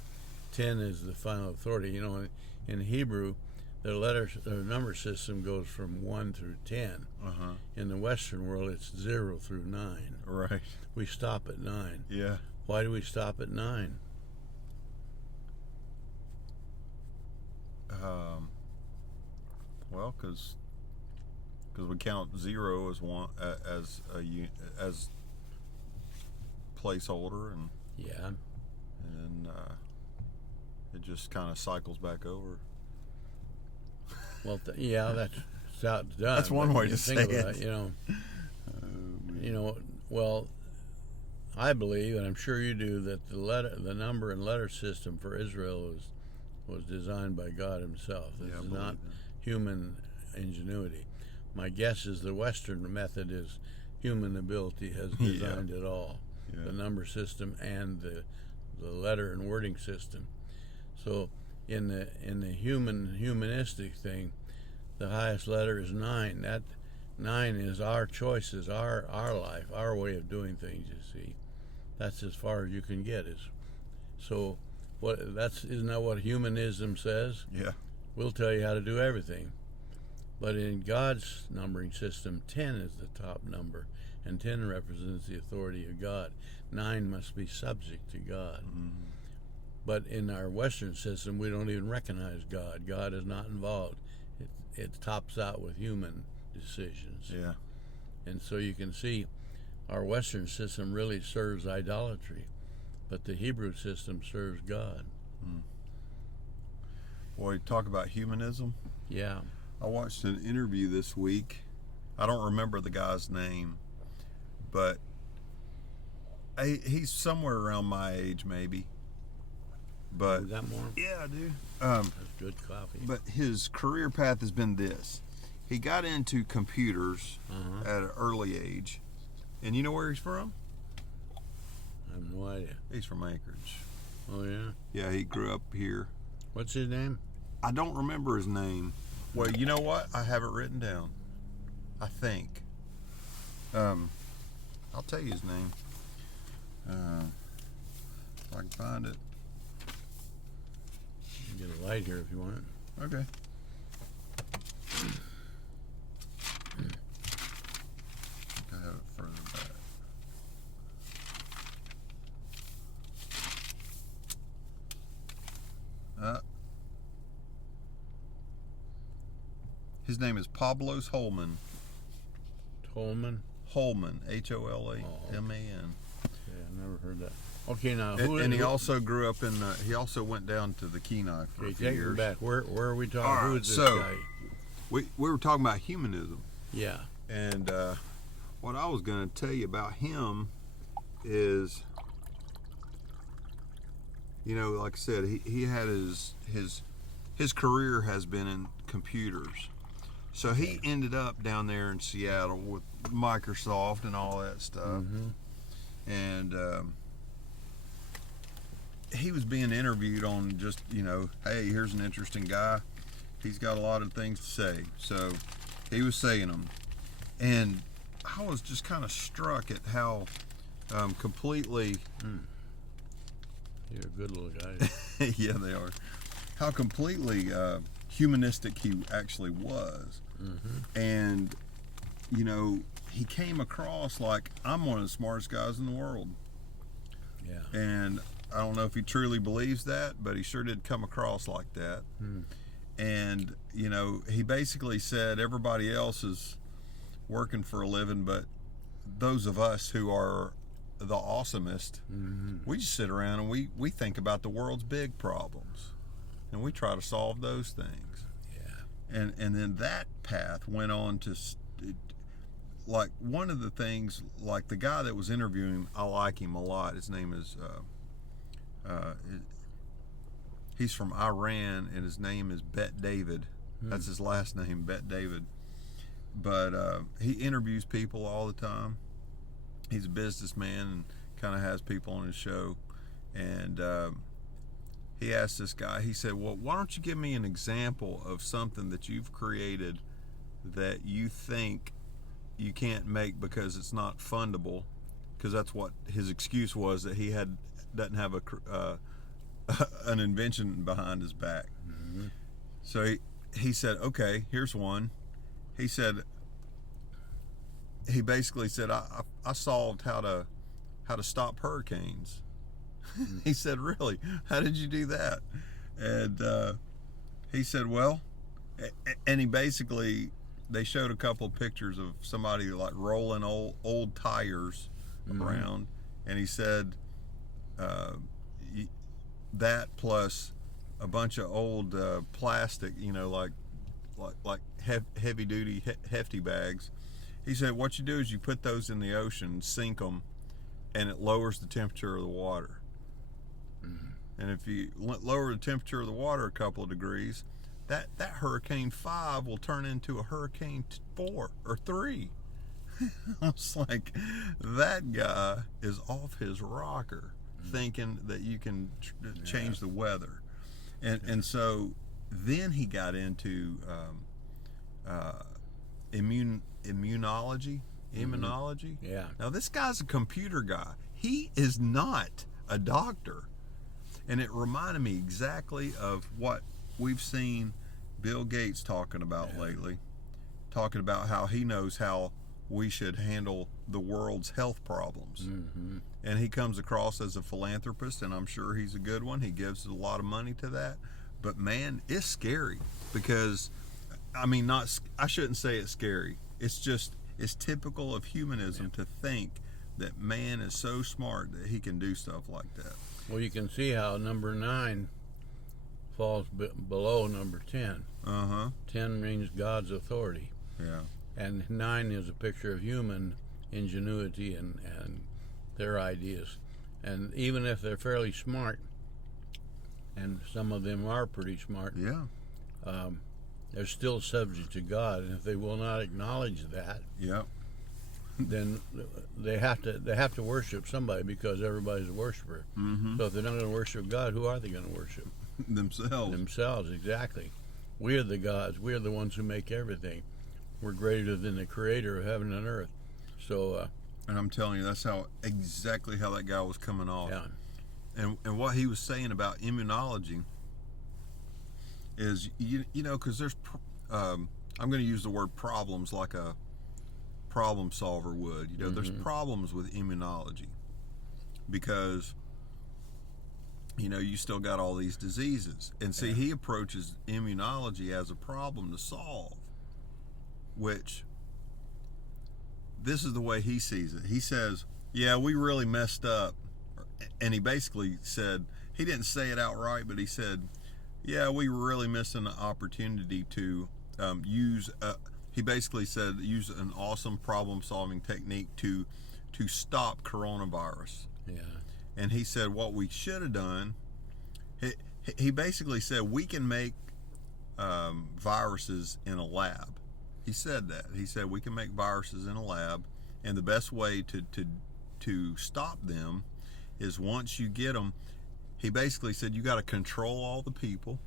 10 is the final authority. You know, in Hebrew, the number system goes from 1 through 10. In the Western world, it's 0 through 9. Right. We stop at 9. Yeah. Why do we stop at 9? Well, because we count 0 as one as placeholder, and it just kind of cycles back over. Well, that's how it's done. That's one way to say it. You know. Well, I believe, and I'm sure you do, that the number and letter system for Israel was designed by God himself. This is not human ingenuity. My guess is the Western method is human ability has designed it all. The number system and the letter and wording system. So in the humanistic thing, the highest letter is 9. That 9 is our choices, our life, our way of doing things. You see, that's as far as you can get. So isn't that what humanism says? Yeah. We'll tell you how to do everything. But in God's numbering system, 10 is the top number, and 10 represents the authority of God. 9 must be subject to God. But in our Western system, we don't even recognize God. God is not involved. It tops out with human decisions. Yeah. And so you can see our Western system really serves idolatry, but the Hebrew system serves God. Boy, talk about humanism. Yeah. I watched an interview this week. I don't remember the guy's name, but he's somewhere around my age, maybe. But you got more? Yeah, I do. That's good coffee. But his career path has been this. He got into computers at an early age. And you know where he's from? I have no idea. He's from Anchorage. Oh, yeah? Yeah, he grew up here. What's his name? I don't remember his name. Well, you know what? I have it written down. I think. I'll tell you his name. If I can find it. You can get a light here if you want. Okay. I have it further back. His name is Pablos Holman. Tolman? Holman, H-O-L-A-M-A-N. Yeah, I've never heard that. Okay, now and he also grew up in. He also went down to the Kenai for a few take years. me back. Where are we talking? Right, Who is this guy? We were talking about humanism. Yeah. And what I was going to tell you about him is, you know, like I said, he had his career has been in computers. So he ended up down there in Seattle with Microsoft and all that stuff. And he was being interviewed on just, you know, hey, here's an interesting guy. he's got a lot of things to say. So he was saying them, and I was just kind of struck at how completely. You're a good little guy. Yeah, they are. How completely humanistic he actually was, and you know, he came across like, I'm one of the smartest guys in the world. Yeah. And I don't know if he truly believes that, but he sure did come across like that. And you know, he basically said everybody else is working for a living, but those of us who are the awesomest, we just sit around and we think about the world's big problems, and we try to solve those things. Yeah. And then that path went on to, like, one of the things, like the guy that was interviewing him, I like him a lot. His name is he's from Iran, and his name is Bet David. That's his last name, Bet David. But he interviews people all the time. He's a businessman and kind of has people on his show. And he asked this guy, he said, well, why don't you give me an example of something that you've created that you think you can't make because it's not fundable? Because that's what his excuse was, that he doesn't have an invention behind his back. So he said, okay, here's one. He said, he basically said, I solved how to stop hurricanes. He said, really? How did you do that? And he said, well, and he basically, they showed a couple of pictures of somebody like rolling old tires around, and he said that plus a bunch of old plastic, you know, like heavy duty hefty bags. He said what you do is you put those in the ocean, sink them, and it lowers the temperature of the water. And if you lower the temperature of the water a couple of degrees, that Hurricane 5 will turn into a Hurricane 4 or 3. I was like, that guy is off his rocker, thinking that you can change the weather. And so then he got into immunology. Yeah. Now this guy's a computer guy. He is not a doctor. And it reminded me exactly of what we've seen Bill Gates talking about lately, talking about how he knows how we should handle the world's health problems. And he comes across as a philanthropist, and I'm sure he's a good one. He gives a lot of money to that. But man, it's scary because, I mean, I shouldn't say it's scary. It's just, it's typical of humanism to think that man is so smart that he can do stuff like that. Well, you can see how number 9 falls below number 10. 10 means God's authority. Yeah. And 9 is a picture of human ingenuity and their ideas. And even if they're fairly smart, and some of them are pretty smart, they're still subject to God. And if they will not acknowledge that, then they have to worship somebody, because everybody's a worshiper. So if they're not going to worship God, who are they going to worship? Themselves, exactly. We are the gods. We are the ones who make everything. We're greater than the creator of heaven and earth. So and I'm telling you, that's exactly how that guy was coming off. Yeah. And what he was saying about immunology is, you know, because there's I'm going to use the word problems like a problem solver would. You know, there's problems with immunology because, you know, you still got all these diseases. And see, he approaches immunology as a problem to solve, which this is the way he sees it. He says, yeah, we really messed up. And he basically said, he didn't say it outright, but he said, yeah, we were really missing an opportunity to he basically said use an awesome problem-solving technique to stop coronavirus. Yeah. And he said what we should have done, he basically said we can make viruses in a lab. He said that. He said we can make viruses in a lab, and the best way to stop them is once you get them, he basically said you got to control all the people,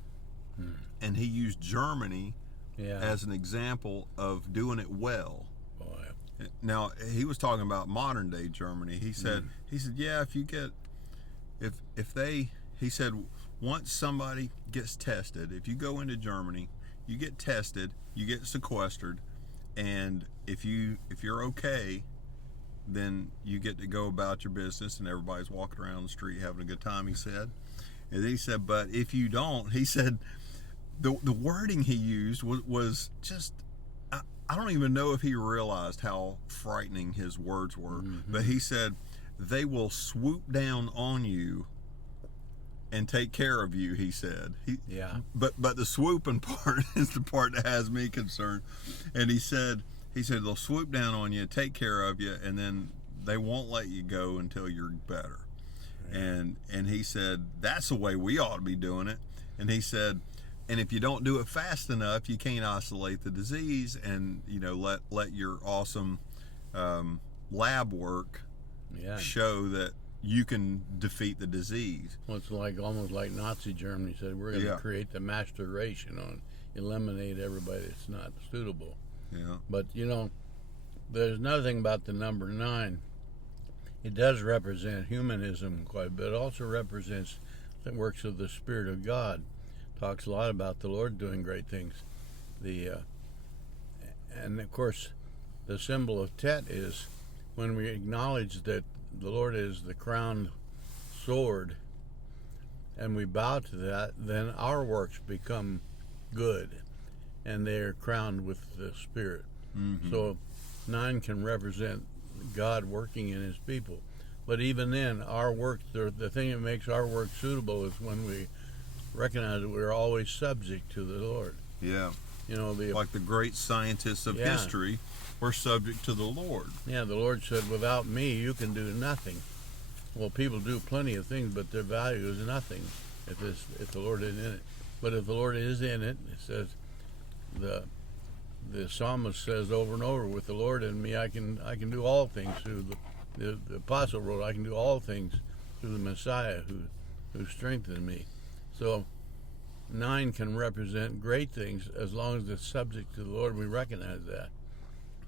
and he used Germany as an example of doing it well. Boy. Now he was talking about modern day Germany. He said, yeah, if you get, he said, once somebody gets tested, if you go into Germany, you get tested, you get sequestered, and if you're okay, then you get to go about your business, and everybody's walking around the street having a good time, he said. And then he said, but if you don't, he said, the wording he used was just, I don't even know if he realized how frightening his words were. But he said, they will swoop down on you and take care of you, he said. But the swooping part is the part that has me concerned. And he said they'll swoop down on you, take care of you, and then they won't let you go until you're better. And he said that's the way we ought to be doing it. And he said, and if you don't do it fast enough, you can't isolate the disease, and let your awesome lab work show that you can defeat the disease. Well, it's almost like Nazi Germany said, we're going to create the master race, eliminate everybody that's not suitable. Yeah. But there's another thing about the number 9. It does represent humanism quite a bit. It also represents the works of the Spirit of God. Talks a lot about the Lord doing great things. And of course, the symbol of Tet is when we acknowledge that the Lord is the crowned sword, and we bow to that, then our works become good, and they are crowned with the Spirit. So 9 can represent God working in his people. But even then, our work, the thing that makes our work suitable is when we recognize that we're always subject to the Lord. Yeah. Like the great scientists of history, we're subject to the Lord. Yeah, the Lord said, without me, you can do nothing. Well, people do plenty of things, but their value is nothing if the Lord isn't in it. But if the Lord is in it, it says, the psalmist says over and over, with the Lord in me, I can do all things through the apostle wrote, I can do all things through the Messiah who strengthened me. So 9 can represent great things as long as it's subject to the Lord. We recognize that.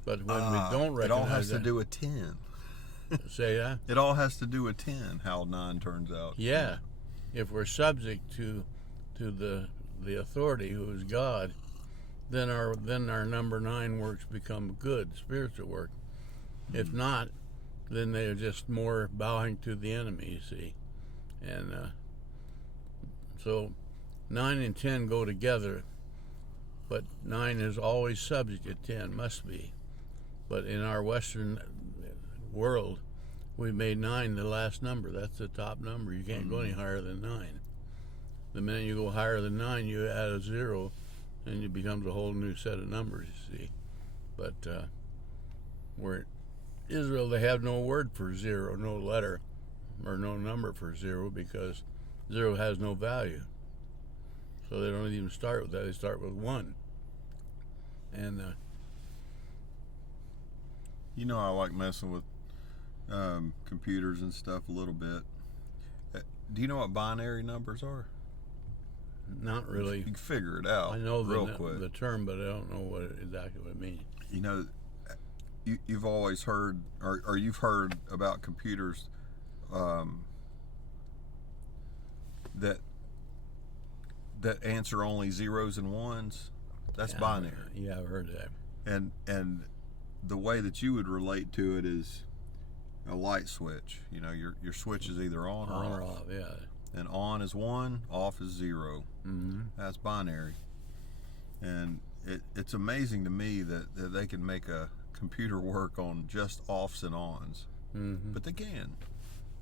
But when we don't recognize it all has to do with 10. Say that? It all has to do with 10, how 9 turns out. Yeah. If we're subject to the authority who is God, then our number 9 works become good, spiritual work. If not, then they're just more bowing to the enemy, you see. And so 9 and 10 go together, but 9 is always subject to 10, must be. But in our Western world, we made 9 the last number. That's the top number. You can't go any higher than 9. The minute you go higher than 9, you add a 0, and it becomes a whole new set of numbers, you see. But where Israel, they have no word for 0, no letter, or no number for 0, because 0 has no value. So they don't even start with that. They start with 1. And I like messing with computers and stuff a little bit. Do you know what binary numbers are? Not really. You can figure it out. I know the term, but I don't know exactly what it means. You've always heard, or you've heard about computers that answer only zeros and ones. That's binary. Yeah, I've heard that. And the way that you would relate to it is a light switch. Your switch is either on or off. Yeah. And on is 1, off is 0. That's binary. And it's amazing to me that they can make a computer work on just offs and ons. But they can.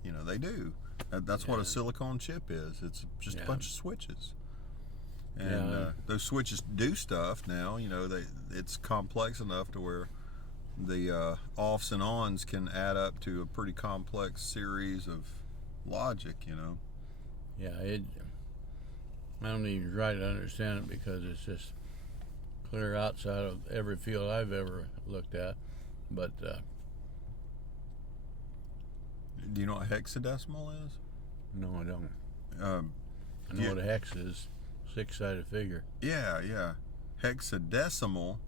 They do. That's what a silicon chip is. It's just a bunch of switches. And those switches do stuff now. It's complex enough to where the offs and ons can add up to a pretty complex series of logic. Yeah, I don't even try to understand it because it's just clear outside of every field I've ever looked at. But do you know what hexadecimal is? No, I don't. I know what a hex is. 6-sided figure. Yeah. Hexadecimal,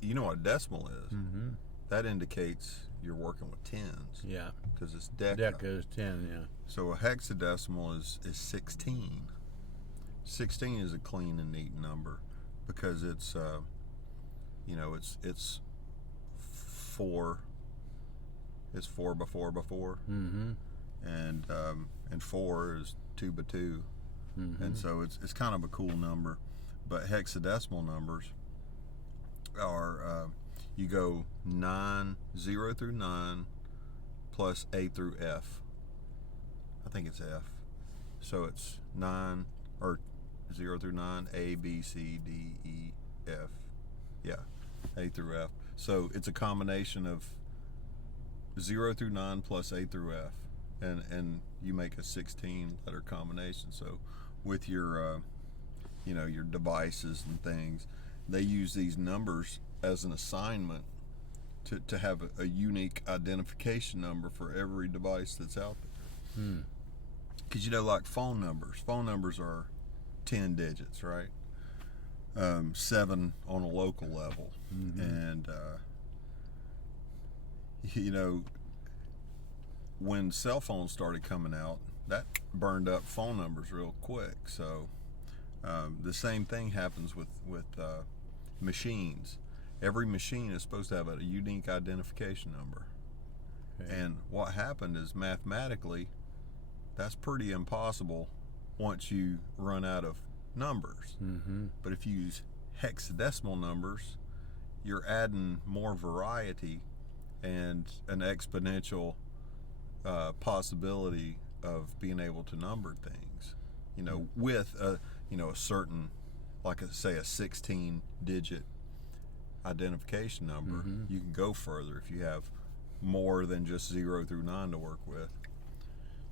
you know what a decimal is? Mm-hmm. That indicates you're working with tens. Yeah. Because it's deca. Deca is 10, yeah. So a hexadecimal is 16. 16 is a clean and neat number because it's it's 4. It's 4 by 4 by 4. Mm-hmm. And 4 is 2 by 2. Mm-hmm. And so it's kind of a cool number. But hexadecimal numbers are you go 0 through 9 plus A through F. I think it's F. So it's 9 or 0 through 9, A, B, C, D, E, F. Yeah, A through F. So it's a combination of 0 through 9 plus A through F. And you make a 16 letter combination. So with your your devices and things, they use these numbers as an assignment to have a unique identification number for every device that's out there. Because like phone numbers are 10 digits, right? 7 on a local level. Mm-hmm. And when cell phones started coming out, that burned up phone numbers real quick. So the same thing happens with machines. Every machine is supposed to have a unique identification number. Okay. And what happened is, mathematically, that's pretty impossible once you run out of numbers. Mm-hmm. But if you use hexadecimal numbers, you're adding more variety and an exponential possibility of being able to number things. With a certain, like say a 16-digit identification number. Mm-hmm. You can go further if you have more than just 0 through 9 to work with.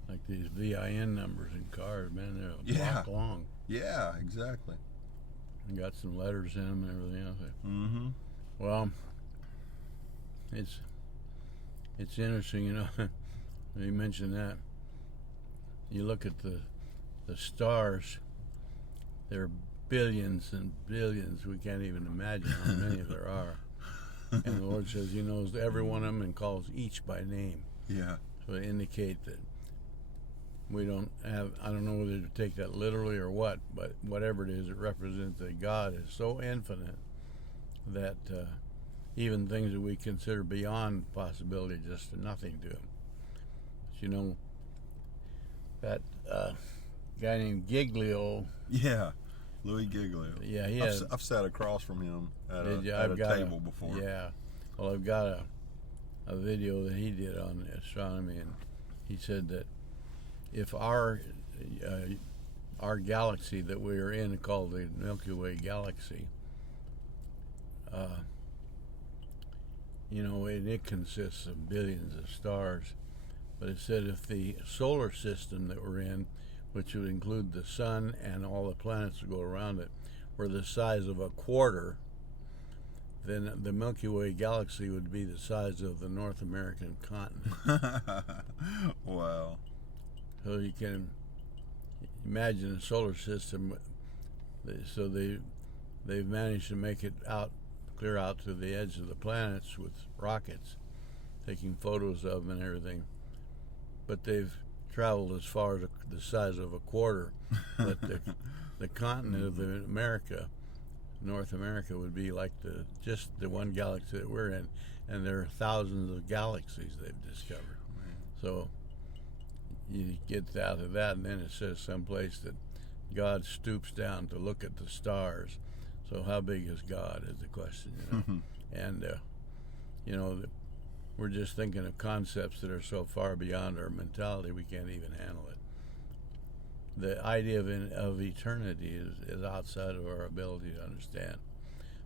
Like these VIN numbers in cars, man, they're a block long. Yeah, exactly. And got some letters in them and everything else. Mm-hmm. Well, it's interesting, you mentioned that. You look at the stars, there are billions and billions. We can't even imagine how many there are. And the Lord says He knows every one of them and calls each by name. Yeah. So they indicate that we don't have, I don't know whether to take that literally or what, but whatever it is, it represents that God is so infinite that even things that we consider beyond possibility just are nothing to Him. But that guy named Giglio. Yeah, Louis Giglio. Yeah, I've sat across from him at a table before. Yeah. Well, I've got a video that he did on astronomy, and he said that if our galaxy that we are in, called the Milky Way galaxy, it consists of billions of stars. But it said if the solar system that we're in, which would include the sun and all the planets that go around it, were the size of a quarter, then the Milky Way galaxy would be the size of the North American continent. Wow. So you can imagine a solar system. So they've managed to make it clear out to the edge of the planets with rockets, taking photos of them and everything. But they've traveled as far as the size of a quarter. But the continent of North America, would be like just the one galaxy that we're in, and there are thousands of galaxies they've discovered. So you get out of that, and then it says someplace that God stoops down to look at the stars. So how big is God is the question, And we're just thinking of concepts that are so far beyond our mentality we can't even handle it. The idea of eternity is outside of our ability to understand.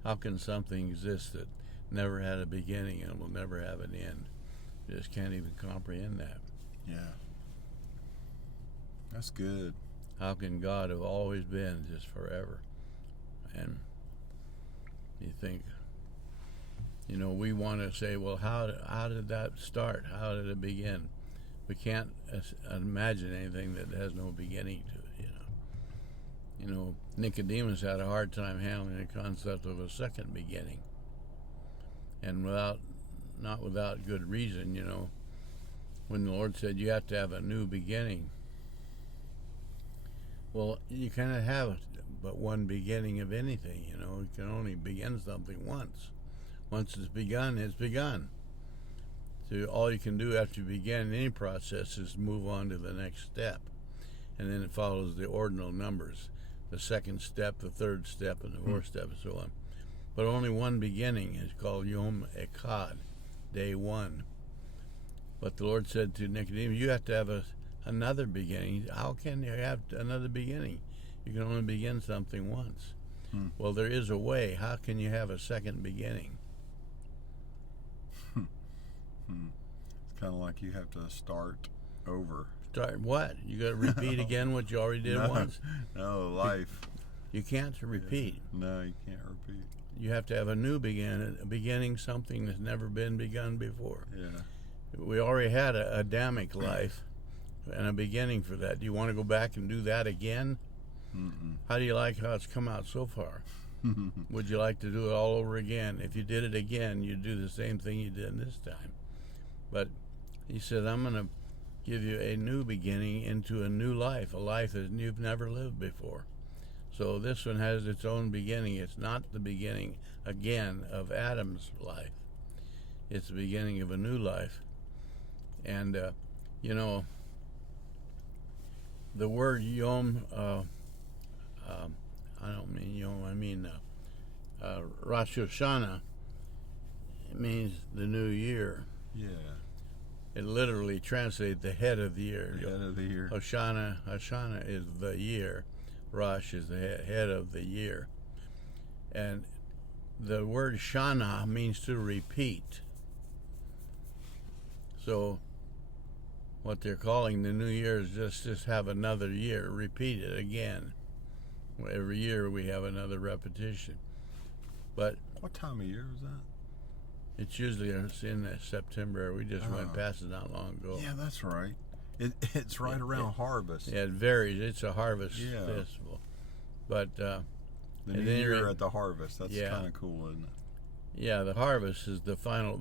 How can something exist that never had a beginning and will never have an end? You just can't even comprehend that. Yeah. That's good. How can God have always been just forever? And you think, we want to say, well, how did that start? How did it begin? We can't imagine anything that has no beginning to it, Nicodemus had a hard time handling the concept of a second beginning, and not without good reason. When the Lord said you have to have a new beginning, well, you cannot have but one beginning of anything. You can only begin something once. Once it's begun, it's begun. So all you can do after you begin any process is move on to the next step. And then it follows the ordinal numbers. The second step, the third step, and the fourth step, and so on. But only one beginning is called Yom Echad, day one. But the Lord said to Nicodemus, you have to have another beginning. How can you have another beginning? You can only begin something once. Well, there is a way. How can you have a second beginning? It's kind of like you have to start over. Start what? You got to repeat again what you already did once? No, life. You can't repeat. No, you can't repeat. You have to have a new beginning, something that's never been begun before. Yeah. We already had a Adamic life and a beginning for that. Do you want to go back and do that again? Mm-mm. How do you like how it's come out so far? Would you like to do it all over again? If you did it again, you'd do the same thing you did this time. But he said, I'm going to give you a new beginning into a new life, a life that you've never lived before. So this one has its own beginning. It's not the beginning, again, of Adam's life. It's the beginning of a new life. And, the word Yom, I don't mean Yom, I mean Rosh Hashanah, it means the new year. Yeah. It literally translates the head of the year. The head of the year. Hashanah is the year. Rosh is the head of the year. And the word Shana means to repeat. So what they're calling the new year is just have another year. Repeat it again. Every year we have another repetition. But what time of year is that? It's usually in September. We just went past it not long ago. Yeah, that's right. It's right around harvest. Yeah, it varies. It's a harvest festival. But the new year at the harvest. That's kind of cool, isn't it? Yeah, the harvest is the final.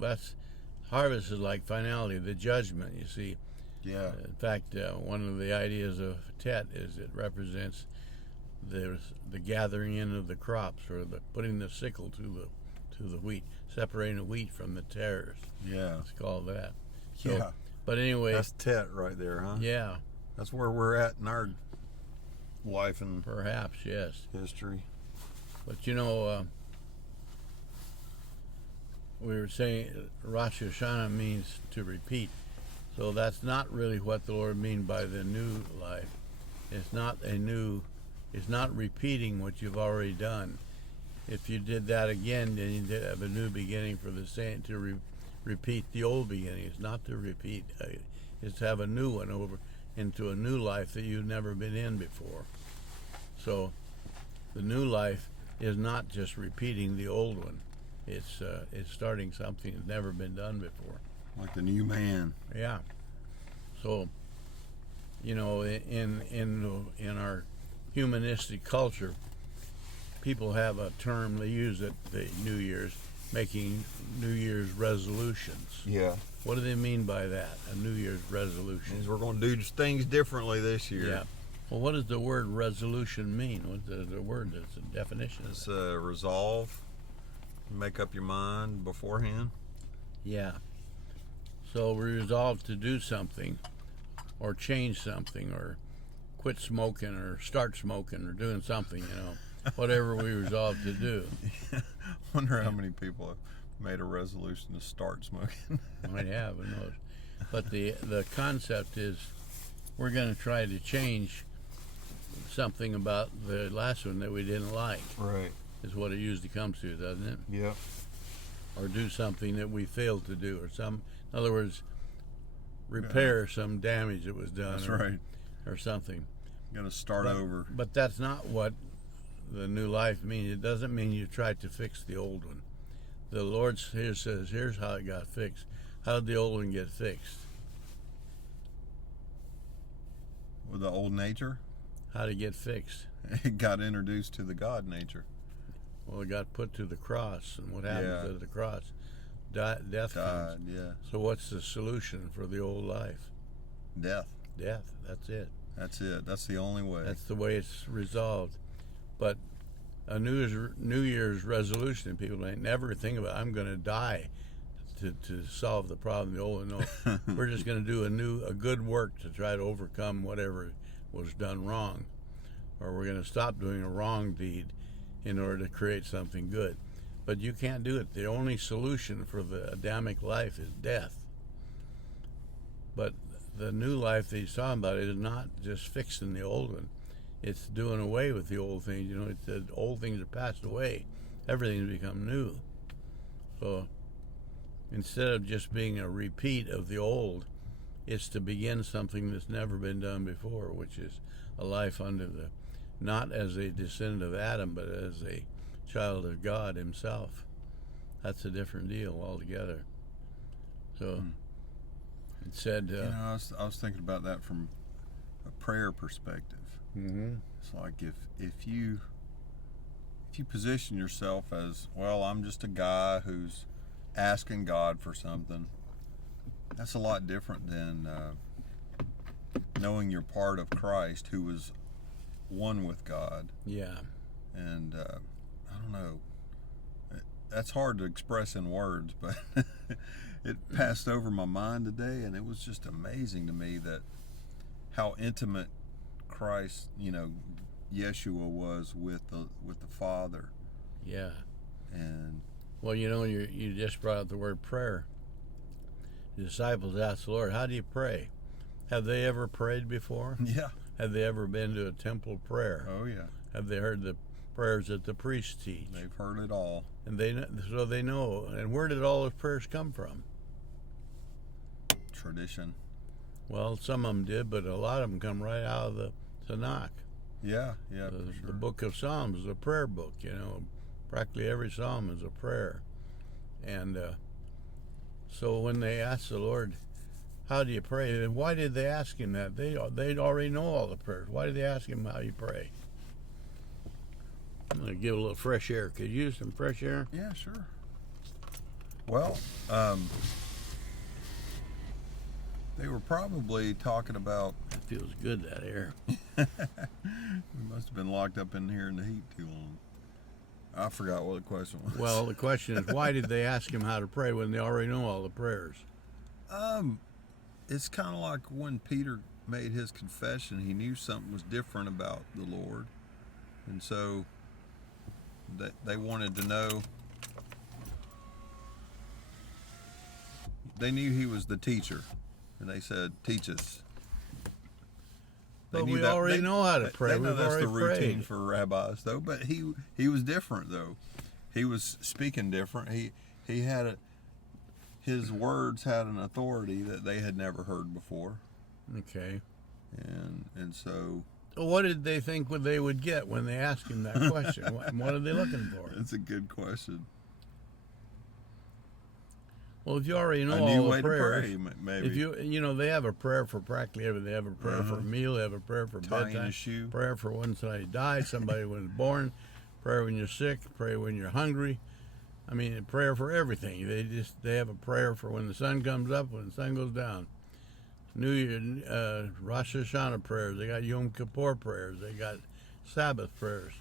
Harvest is like finality, the judgment, you see. Yeah. In fact, one of the ideas of Tet is it represents the gathering in of the crops, or the putting the sickle to the wheat, separating the wheat from the tares. Yeah. It's called that. So, yeah. But anyway. That's Tet right there, huh? Yeah. That's where we're at in our life and perhaps, yes. history. But we were saying Rosh Hashanah means to repeat. So that's not really what the Lord means by the new life. It's not repeating what you've already done. If you did that again, then you did have a new beginning for the saint to repeat the old beginning. It's not to repeat. It's to have a new one over into a new life that you've never been in before. So the new life is not just repeating the old one. It's starting something that's never been done before. Like the new man. Yeah. So, in our humanistic culture, people have a term they use at the New Year's, making New Year's resolutions. Yeah. What do they mean by that? A New Year's resolution? Means we're going to do things differently this year. Yeah. Well, what does the word resolution mean? What's the word? That's a definition. It's resolve. Make up your mind beforehand. Yeah. So we resolve to do something, or change something, or quit smoking, or start smoking, or doing something, whatever we resolve to do. Wonder how many people have made a resolution to start smoking. Might have, who knows. But the concept is we're going to try to change something about the last one that we didn't like. Right. Is what it usually comes to, doesn't it? Yeah. Or do something that we failed to do, or in other words, repair some damage that was done. That's right. Or something. Going to start over. But that's not what the new life means. It doesn't mean you try to fix the old one. The Lord here says, here's how it got fixed. How did the old one get fixed? With the old nature? How to get fixed? It got introduced to the God nature. Well, it got put to the cross, and what happens at the cross? Death comes. Yeah. So what's the solution for the old life? Death. Death. That's it. That's it. That's the only way. That's the way it's resolved. But a New Year's resolution, people ain't never think about, I'm going to die to solve the problem. No, we're just going to do a good work to try to overcome whatever was done wrong, or we're going to stop doing a wrong deed in order to create something good. But you can't do it. The only solution for the Adamic life is death. But the new life that he's talking about is not just fixing the old one. It's doing away with the old things. You know, it's the old things are passed away. Everything's become new. So instead of just being a repeat of the old, it's to begin something that's never been done before, which is a life under not as a descendant of Adam, but as a child of God himself. That's a different deal altogether. So it said... I was thinking about that from a prayer perspective. Mm-hmm. It's like if you position yourself as, well, I'm just a guy who's asking God for something, that's a lot different than knowing you're part of Christ, who was one with God. Yeah. And I don't know, that's hard to express in words, but it passed over my mind today, and it was just amazing to me that how intimate Christ, Yeshua was with the Father. Yeah. And well, you just brought up the word prayer. The disciples asked the Lord, how do you pray? Have they ever prayed before? Yeah. Have they ever been to a temple prayer? Oh, yeah. Have they heard the prayers that the priests teach? They've heard it all. And so they know. And where did all those prayers come from? Tradition. Well, some of them did, but a lot of them come right out of the Tanakh. Yeah, for sure. The book of Psalms is a prayer book, Practically every psalm is a prayer. And so when they asked the Lord, how do you pray? And why did they ask him that? They'd already know all the prayers. Why did they ask him how you pray? I'm going to give a little fresh air. Could you use some fresh air? Yeah, sure. Well, they were probably talking about... It feels good, that air. We must have been locked up in here in the heat too long. I forgot what the question was. Well, the question is, why did they ask him how to pray when they already know all the prayers? It's kind of like when Peter made his confession, he knew something was different about the Lord. And so they wanted to know. They knew he was the teacher. And they said, teach us. But we already know how to pray. They know that's the routine prayed. for rabbis, though. But he was different, though. He was speaking different. He had his words had an authority that they had never heard before. Okay. And so. What did they think they would get when they asked him that question? What are they looking for? That's a good question. Well, if you already know all the prayers, maybe. If they have a prayer for practically everything. They have a prayer for a meal. They have a prayer for tying bedtime. a shoe. Prayer for when somebody dies, somebody was born. Prayer when you're sick. Prayer when you're hungry. I mean, a prayer for everything. They have a prayer for when the sun comes up, when the sun goes down. New Year, Rosh Hashanah prayers. They got Yom Kippur prayers. They got Sabbath prayers.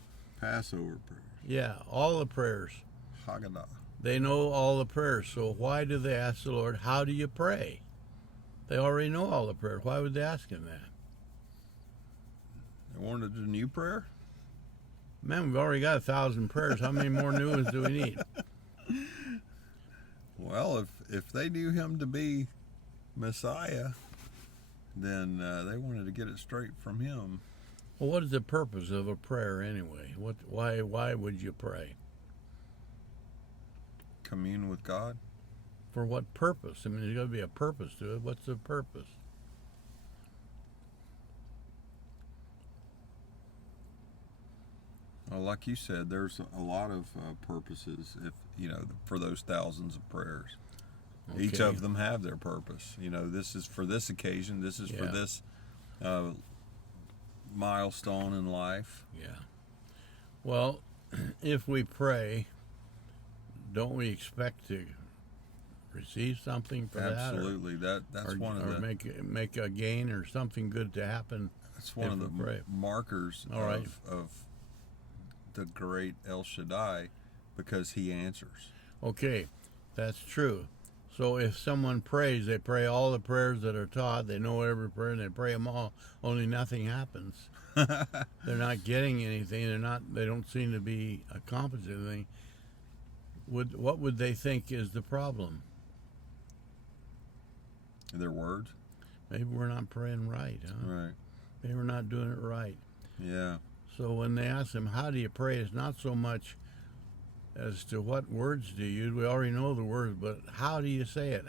Passover prayers. Yeah, all the prayers. Haggadah. They know all the prayers, so why do they ask the Lord, how do you pray? They already know all the prayers. Why would they ask him that? They wanted a new prayer? Man, we've already got 1,000 prayers. How many more new ones do we need? Well, if they knew him to be Messiah, then they wanted to get it straight from him. Well, what is the purpose of a prayer anyway? Why would you pray? Commune with God. For what purpose? I mean, there's got to be a purpose to it. What's the purpose? Well, like you said, there's a lot of purposes. For those thousands of prayers, okay. Each of them have their purpose. This is for this occasion. This is for this milestone in life. Yeah. Well, if we pray, don't we expect to receive something for Absolutely. that? That's Or, one of or the make a gain or something good to happen. that's one of the markers of the great El Shaddai, because he answers. Okay, that's true. So if someone prays, they pray all the prayers that are taught. They know every prayer, and they pray them all. Only nothing happens. They're not getting anything. They don't seem to be accomplishing anything. What would they think is the problem? Their words. Maybe we're not praying right, huh? Right. Maybe we're not doing it right. Yeah. So when they ask them, how do you pray, it's not so much as to what words do you use. We already know the words, but how do you say it?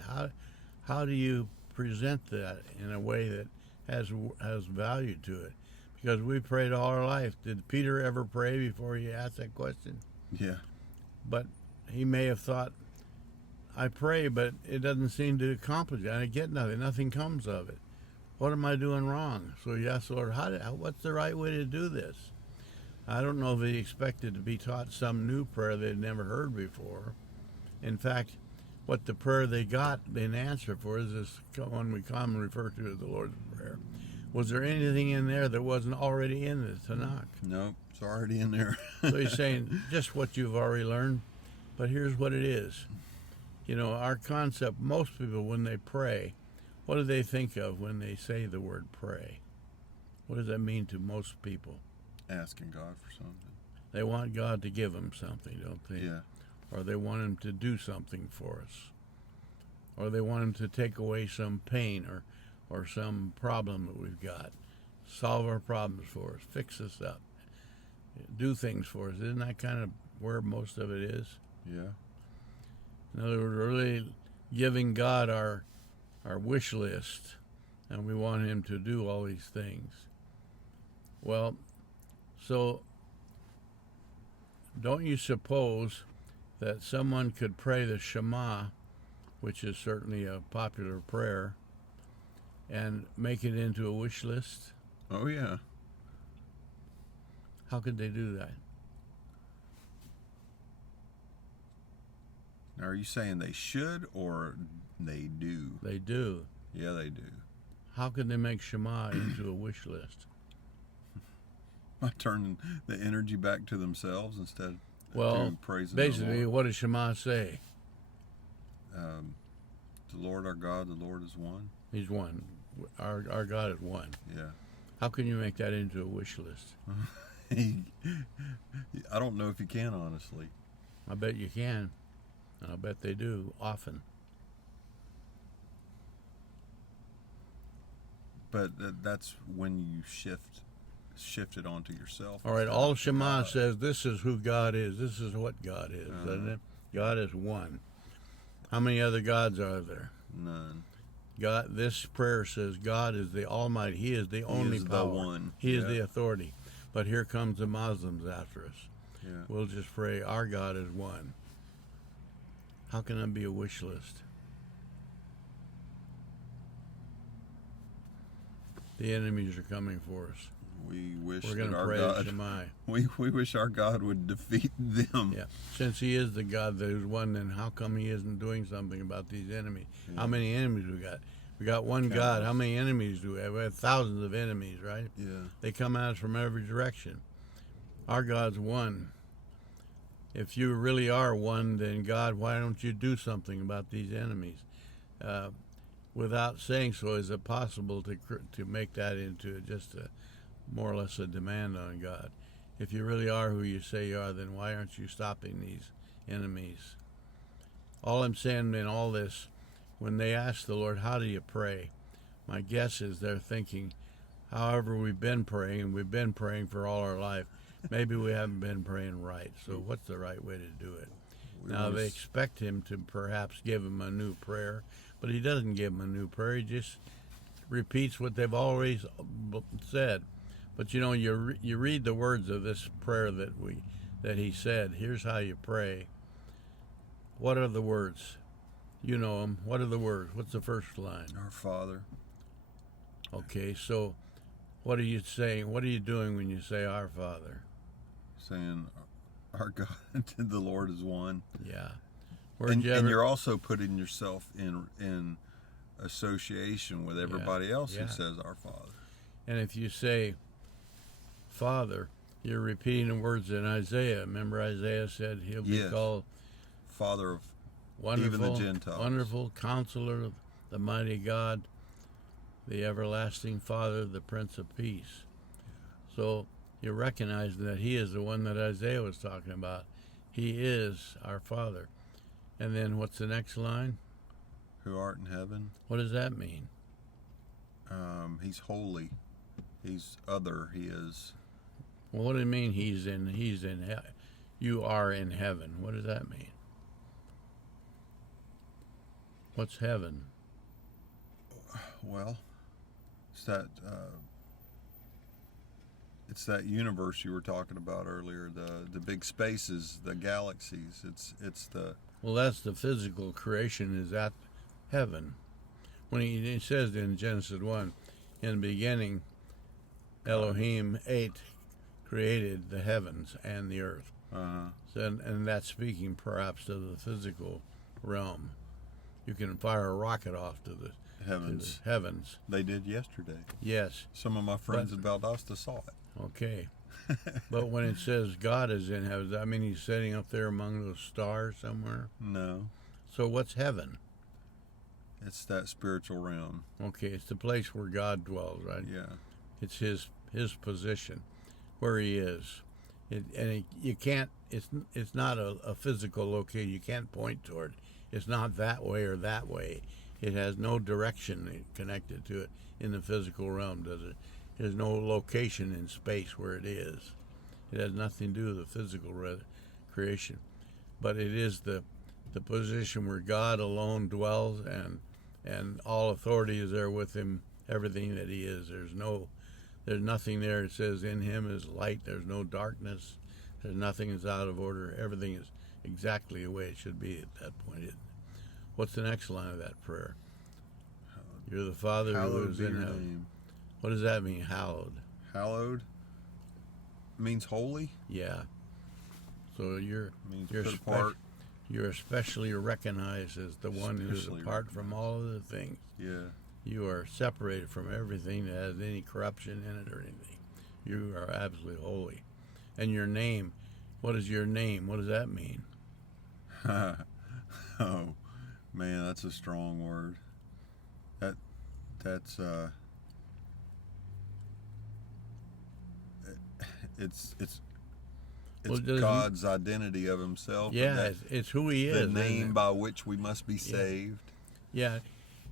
How do you present that in a way that has value to it? Because we prayed all our life. Did Peter ever pray before he asked that question? Yeah. But he may have thought, I pray, but it doesn't seem to accomplish it. I get nothing. Nothing comes of it. What am I doing wrong? So he asked the Lord, what's the right way to do this? I don't know if they expected to be taught some new prayer they'd never heard before. In fact, what the prayer they got an answer for is this one we commonly refer to as the Lord's Prayer. Was there anything in there that wasn't already in the Tanakh? Nope, it's already in there. So he's saying just what you've already learned, but here's what it is. You know, our concept, most people, when they pray, what do they think of when they say the word pray? What does that mean to most people? Asking God for something. They want God to give them something, don't they? Yeah. Or they want Him to do something for us. Or they want Him to take away some pain or some problem that we've got. Solve our problems for us. Fix us up. Do things for us. Isn't that kind of where most of it is? Yeah. In other words, we're really giving God our wish list, and we want Him to do all these things. Well, so don't you suppose that someone could pray the Shema, which is certainly a popular prayer, and make it into a wish list? Oh, yeah. How could they do that? Now, are you saying they should or they do? They do. Yeah, they do. How could they make Shema into a wish list? By turning the energy back to themselves instead of praising basically, the Lord. what does Shema say? The Lord our God, the Lord is one. He's one. Our God is one. Yeah. How can you make that into a wish list? I don't know if you can, honestly. I bet you can. And I'll bet they do often. But that's when you shift it onto yourself. All right, all Shema says, this is who God is. This is what God is, doesn't it? God is one. How many other gods are there? None. God. This prayer says God is the Almighty. He is the only power. The one. He is the authority. But here comes the Muslims after us. Yeah. We'll just pray, our God is one. How can that be a wish list? The enemies are coming for us. We wish We're going that to our pray God. Shema. We wish our God would defeat them. Yeah. Since He is the God that is one, then how come He isn't doing something about these enemies? Yeah. How many enemies we got? We got one Countless. God. How many enemies do we have? We have thousands of enemies, right? Yeah. They come at us from every direction. Our God's one. If you really are one, then God, why don't you do something about these enemies? Without saying so, is it possible to make that into just more or less a demand on God? If you really are who you say you are, then why aren't you stopping these enemies? All I'm saying in all this, when they ask the Lord, how do you pray? My guess is they're thinking, however we've been praying, and we've been praying for all our life, maybe we haven't been praying right. So what's the right way to do it? Now they expect Him to perhaps give them a new prayer, but He doesn't give them a new prayer. He just repeats what they've always said. But you know, you read the words of this prayer that He said. Here's how you pray. What are the words? You know them. What are the words? What's the first line? Our Father. Okay, so What are you saying? What are you doing when you say Our Father? Saying, our God, the Lord is one. Yeah. And you're also putting yourself in association with everybody else who says Our Father. And if you say Father, you're repeating the words in Isaiah. Remember Isaiah said he'll be called Father of Wonderful, even the Gentiles. Wonderful Counselor, the Mighty God, the Everlasting Father, the Prince of Peace. So you recognize that he is the one that Isaiah was talking about. He is our Father. And then what's the next line? Who art in heaven. What does that mean? He's holy. He's other. He is. Well, what do you mean you are in heaven? What does that mean? What's heaven? Well, it's that universe you were talking about earlier, the big spaces, the galaxies. It's the. Well, that's the physical creation. Is that heaven? When he says in Genesis 1, in the beginning, Elohim created the heavens and the earth. Uh-huh. So, and that's speaking perhaps to the physical realm. You can fire a rocket off to the heavens. They did yesterday. Yes. Some of my friends in Valdosta saw it. Okay. But when it says God is in heaven, I mean he's sitting up there among those stars somewhere? No. So what's heaven? It's that spiritual realm. Okay, it's the place where God dwells, right? Yeah. It's his position, where he is. You can't. It's not a physical location. You can't point toward. It's not that way or that way. It has no direction connected to it in the physical realm, does it? There's no location in space where it is. It has nothing to do with the physical creation, but it is the position where God alone dwells, and all authority is there with him. Everything that he is, there's nothing there. It says in him is light. There's no darkness. There's nothing is out of order. Everything is exactly the way it should be at that point. What's the next line of that prayer? You're the Father who is in heaven. Name. What does that mean, hallowed? Hallowed means holy. Yeah. So you're especially recognized as the one who's apart from all other things. Yeah. You are separated from everything that has any corruption in it or anything. You are absolutely holy. And your name, what is your name? What does that mean? Oh, man, that's a strong word. That's it's God's identity of himself. Yeah, it's who he is. The name by which we must be saved. Yeah.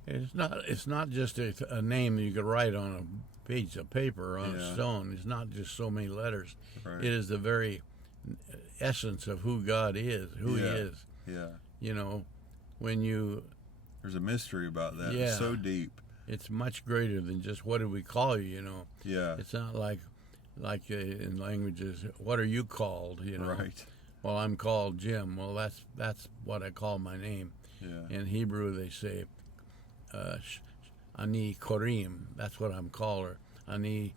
It's not just a name that you could write on a piece of paper or on a stone. It's not just so many letters. Right. It is the very essence of who God is, who he is. Yeah. You know, there's a mystery about that. Yeah. It's so deep. It's much greater than just what do we call you, you know. Yeah. It's not like in languages, what are you called, you know. Right. Well, I'm called Jim. Well, that's what I call my name. Yeah. In Hebrew, they say, Ani Korim, that's what I'm called, or Ani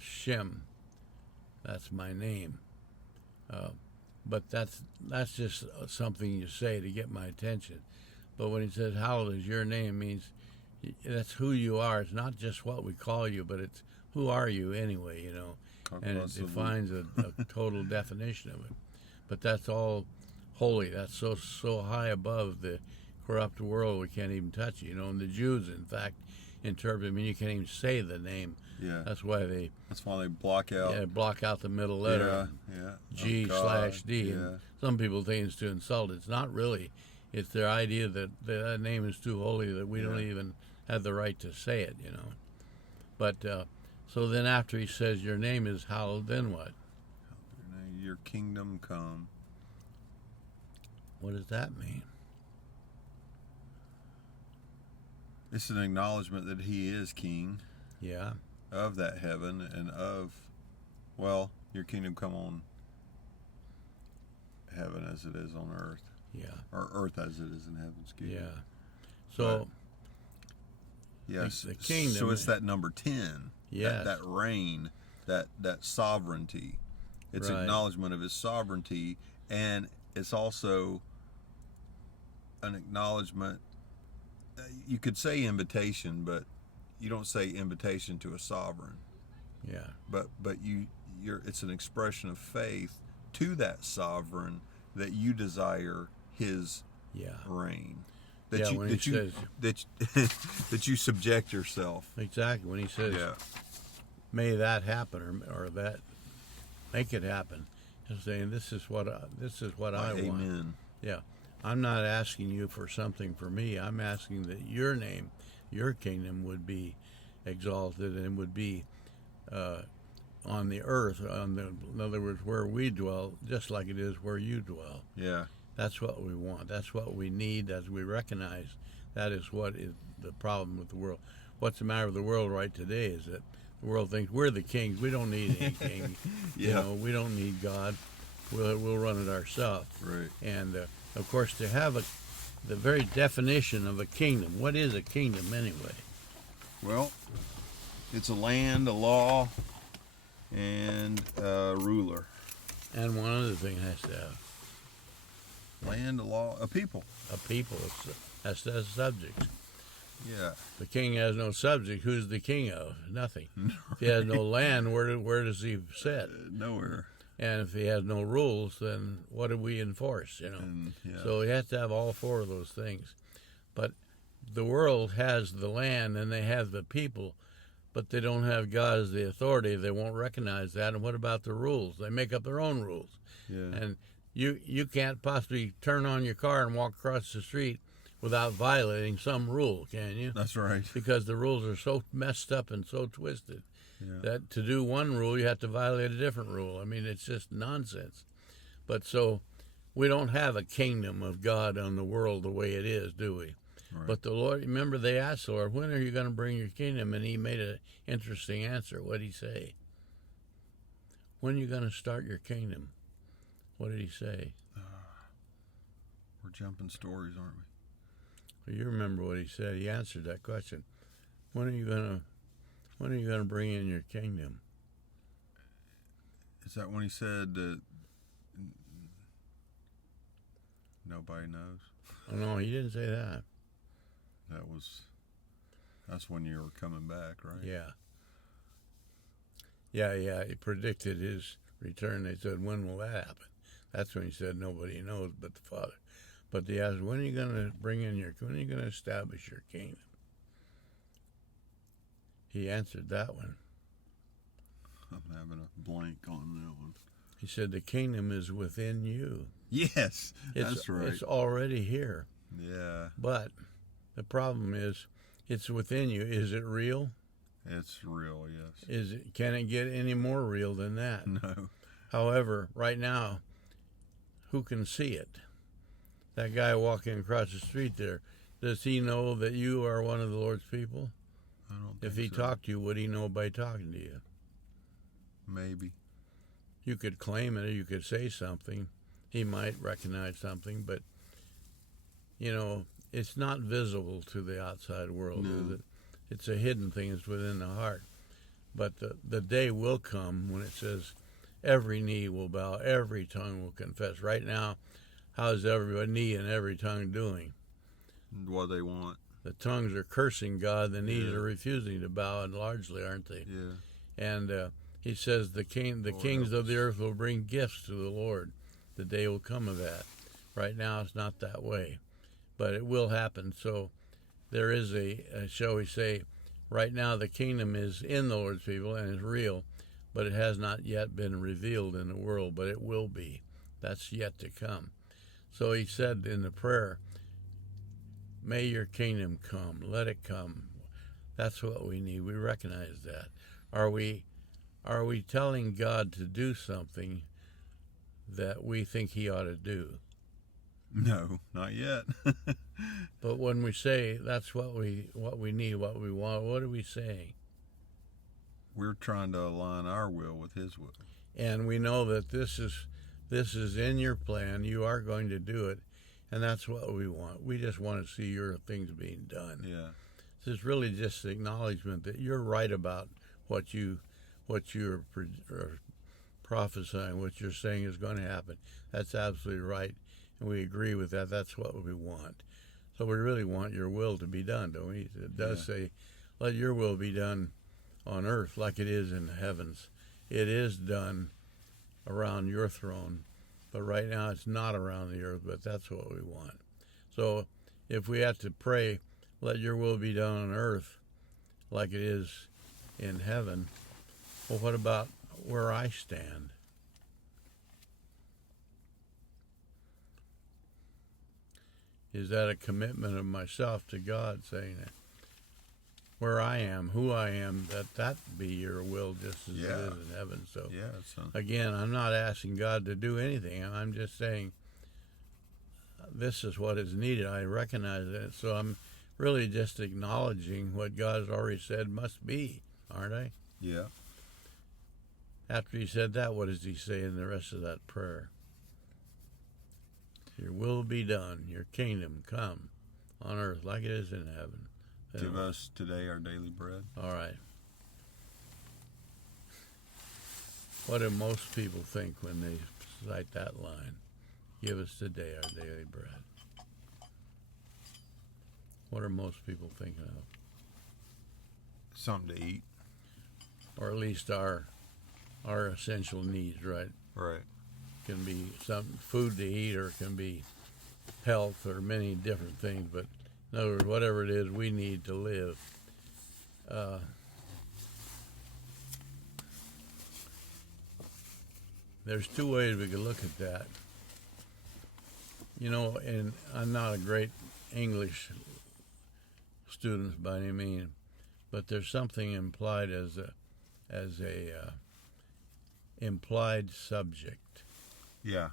Shem, that's my name. But that's just something you say to get my attention. But when he says, hallowed is your name, means that's who you are. It's not just what we call you, but it's who are you anyway, you know. And it defines a total definition of it. But that's all holy. That's so high above the corrupt world we can't even touch it, you know. And the Jews, in fact, interpret. I mean, you can't even say the name. Yeah. That's why they block out. Yeah, block out the middle letter. Yeah. G/D. Yeah. And some people think it's to insult. It's not really. It's their idea that that name is too holy that we don't even have the right to say it, you know. But so then after he says your name is hallowed, then what? Your kingdom come. What does that mean? It's an acknowledgement that he is king. Yeah. Of that heaven and of, your kingdom come on heaven as it is on earth. Yeah. Or earth as it is in heaven, excuse me. Yeah. So Yes. The kingdom. So it's that number 10. Yes. That reign, that sovereignty. It's Right. acknowledgement of his sovereignty, and it's also an acknowledgement. You could say invitation, but you don't say invitation to a sovereign. Yeah. But it's an expression of faith to that sovereign that you desire his reign. That you subject yourself. Exactly. When he says, "May that happen," or that make it happen, he's saying, "This is what I want." Amen. Yeah. I'm not asking you for something for me. I'm asking that your name, your kingdom would be exalted and would be on the earth, in other words, where we dwell, just like it is where you dwell. Yeah. That's what we want. That's what we need, as we recognize that is what is the problem with the world. What's the matter with the world right today is that the world thinks we're the kings. We don't need any king. We don't need God. We'll run it ourselves. Right. And of course, to have the very definition of a kingdom. What is a kingdom anyway? Well, it's a land, a law, and a ruler. And one other thing it has to have. Land, a law, a people. A people has to have subjects. Yeah. The king has no subject. Who's the king of? Nothing. If he has no land, where does he sit? Nowhere. And if he has no rules, then what do we enforce? So he has to have all four of those things. But the world has the land and they have the people, but they don't have God as the authority. They won't recognize that. And what about the rules? They make up their own rules. Yeah. And you can't possibly turn on your car and walk across the street without violating some rule, can you? That's right. Because the rules are so messed up and so twisted that to do one rule, you have to violate a different rule. I mean, it's just nonsense. But so we don't have a kingdom of God on the world the way it is, do we? Right. But the Lord, remember they asked the Lord, when are you going to bring your kingdom? And he made an interesting answer. What did he say? When are you going to start your kingdom? What did he say? We're jumping stories, aren't we? Well, you remember what he said. He answered that question. When are you going to bring in your kingdom? Is that when he said that nobody knows? Oh, no, he didn't say that. That's when you were coming back, right? Yeah. He predicted his return. They said, when will that happen? That's when he said nobody knows but the Father. But they asked, when are you going to establish your kingdom? He answered that one. I'm having a blank on that one. He said, the kingdom is within you. Yes, that's right. It's already here. Yeah. But the problem is, it's within you. Is it real? It's real, yes. Can it get any more real than that? No. However, right now, who can see it? That guy walking across the street there, does he know that you are one of the Lord's people? I don't think If he so. talked to you, would he know by talking to you? Maybe. You could claim it, or you could say something. He might recognize something, but, it's not visible to the outside world, is it? It's a hidden thing. It's within the heart. But the day will come when it says, every knee will bow, every tongue will confess. Right now, how's every knee and every tongue doing? What they want. The tongues are cursing God. The knees are refusing to bow, and largely, aren't they? Yeah. And he says the kings of the earth will bring gifts to the Lord. The day will come of that. Right now, it's not that way, but it will happen. So there is shall we say, right now the kingdom is in the Lord's people and is real, but it has not yet been revealed in the world, but it will be. That's yet to come. So he said in the prayer, may your kingdom come, let it come. That's what we need. We recognize that. Are we telling God to do something that we think he ought to do? No, not yet. But when we say that's what we need, what we want, what are we saying? We're trying to align our will with his will. And we know that this is in your plan. You are going to do it, and that's what we want. We just want to see your things being done. Yeah. It's really just the acknowledgement that you're right about what you're prophesying, what you're saying is going to happen. That's absolutely right, and we agree with that. That's what we want. So we really want your will to be done, don't we? It does say, let your will be done on earth like it is in the heavens. It is done around your throne, but right now it's not around the earth, but that's what we want. So if we have to pray, let your will be done on earth like it is in heaven, well, what about where I stand? Is that a commitment of myself to God, saying that where I am, who I am, that be your will just as it is in heaven? So again, I'm not asking God to do anything. I'm just saying this is what is needed. I recognize it. So I'm really just acknowledging what God has already said must be, aren't I? Yeah. After he said that, what does he say in the rest of that prayer? Your will be done, your kingdom come on earth like it is in heaven. Give us today our daily bread. All right. What do most people think when they cite that line? Give us today our daily bread. What are most people thinking of? Something to eat. Or at least our essential needs, right? Right. Can be some food to eat, or it can be health, or many different things. But in other words, whatever it is we need to live. There's two ways we could look at that. You know, and I'm not a great English student by any means, but there's something implied as a implied subject. Yeah.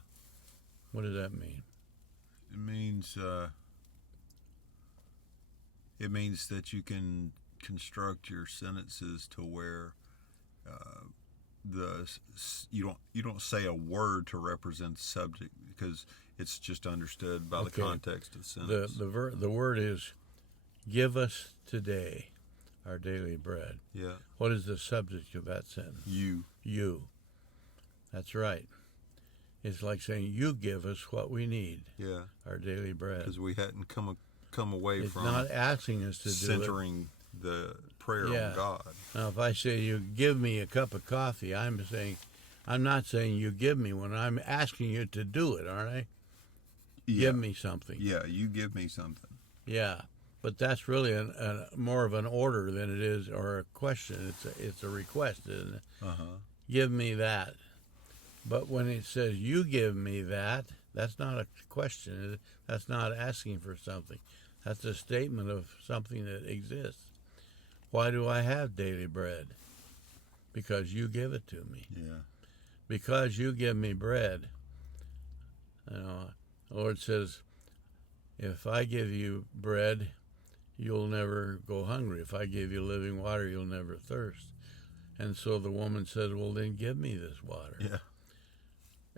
What does that mean? It means that you can construct your sentences to where you don't say a word to represent the subject, because it's just understood by the context of the sentence. The word is, give us today our daily bread. Yeah. What is the subject of that sentence? You. That's right. It's like saying, you give us what we need. Yeah. Our daily bread. Because we hadn't come away it's from not asking us to centering the prayer on God. Now, if I say, you give me a cup of coffee, I'm not saying you give me one. I'm asking you to do it, aren't I? Yeah. Give me something. Yeah, you give me something. Yeah. But that's really more of an order than it is, or a question. It's a request, isn't it? Give me that. But when it says, you give me that, that's not a question. That's not asking for something. That's a statement of something that exists. Why do I have daily bread? Because you give it to me. Yeah. Because you give me bread. You know, the Lord says, if I give you bread, you'll never go hungry. If I give you living water, you'll never thirst. And so the woman says, well, then give me this water. Yeah.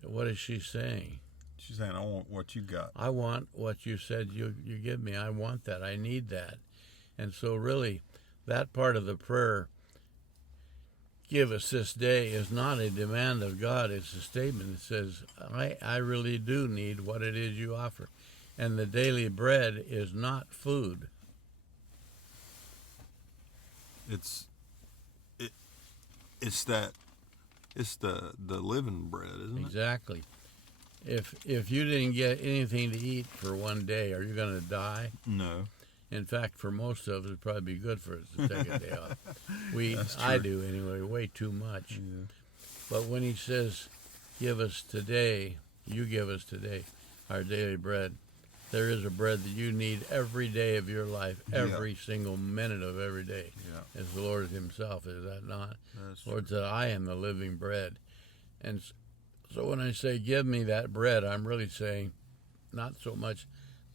What is she saying? She's saying, I want what you got. I want what you said you give me. I want that. I need that. And so really, that part of the prayer, give us this day, is not a demand of God. It's a statement that says, I really do need what it is you offer. And the daily bread is not food. It's the living bread, isn't it? Exactly. If you didn't get anything to eat for one day, are you going to die? No. In fact, for most of us, it'd probably be good for us to take a day off. I do anyway, way too much. Yeah. But when he says, give us today, you give us today our daily bread, there is a bread that you need every day of your life, every single minute of every day. Yeah. As the Lord himself, is that not? That's the Lord said, I am the living bread. And so when I say, give me that bread, I'm really saying, not so much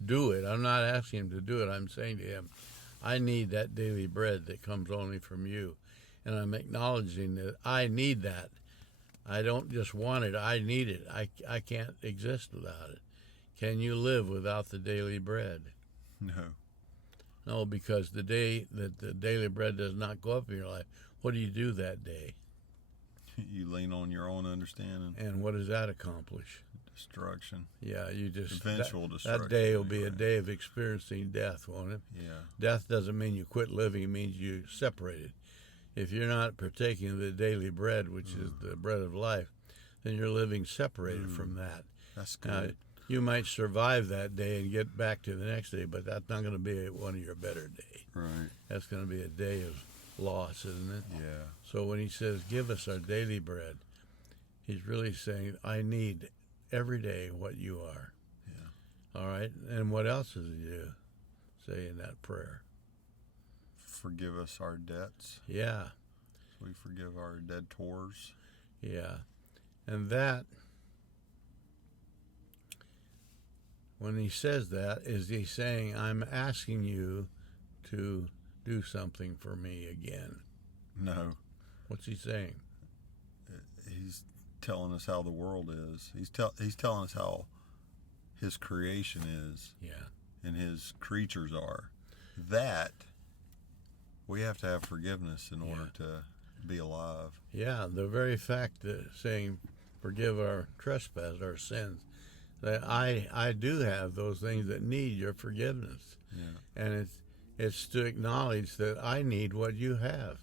do it. I'm not asking him to do it. I'm saying to him, I need that daily bread that comes only from you. And I'm acknowledging that I need that. I don't just want it, I need it. I can't exist without it. Can you live without the daily bread? No. No, because the day that the daily bread does not go up in your life, what do you do that day? You lean on your own understanding. And what does that accomplish? Destruction. Yeah, you just eventual destruction. That day will be a day of experiencing death, won't it? Yeah. Death doesn't mean you quit living; it means you separated. If you're not partaking of the daily bread, which is the bread of life, then you're living separated from that. That's good. You might survive that day and get back to the next day, but that's not going to be one of your better days. Right. That's going to be a day of loss, isn't it? Yeah. So when he says, give us our daily bread, he's really saying, I need every day what you are. Yeah. All right? And what else does he say in that prayer? Forgive us our debts. Yeah. We forgive our debtors. Yeah. And that, when he says that, is he saying, I'm asking you to do something for me again? No. What's he saying? He's telling us how the world is. He's telling us how his creation is. Yeah. And his creatures are. That we have to have forgiveness in order to be alive. Yeah, the very fact that saying, forgive our trespass, our sins, that I do have those things that need your forgiveness. Yeah. And it's to acknowledge that I need what you have.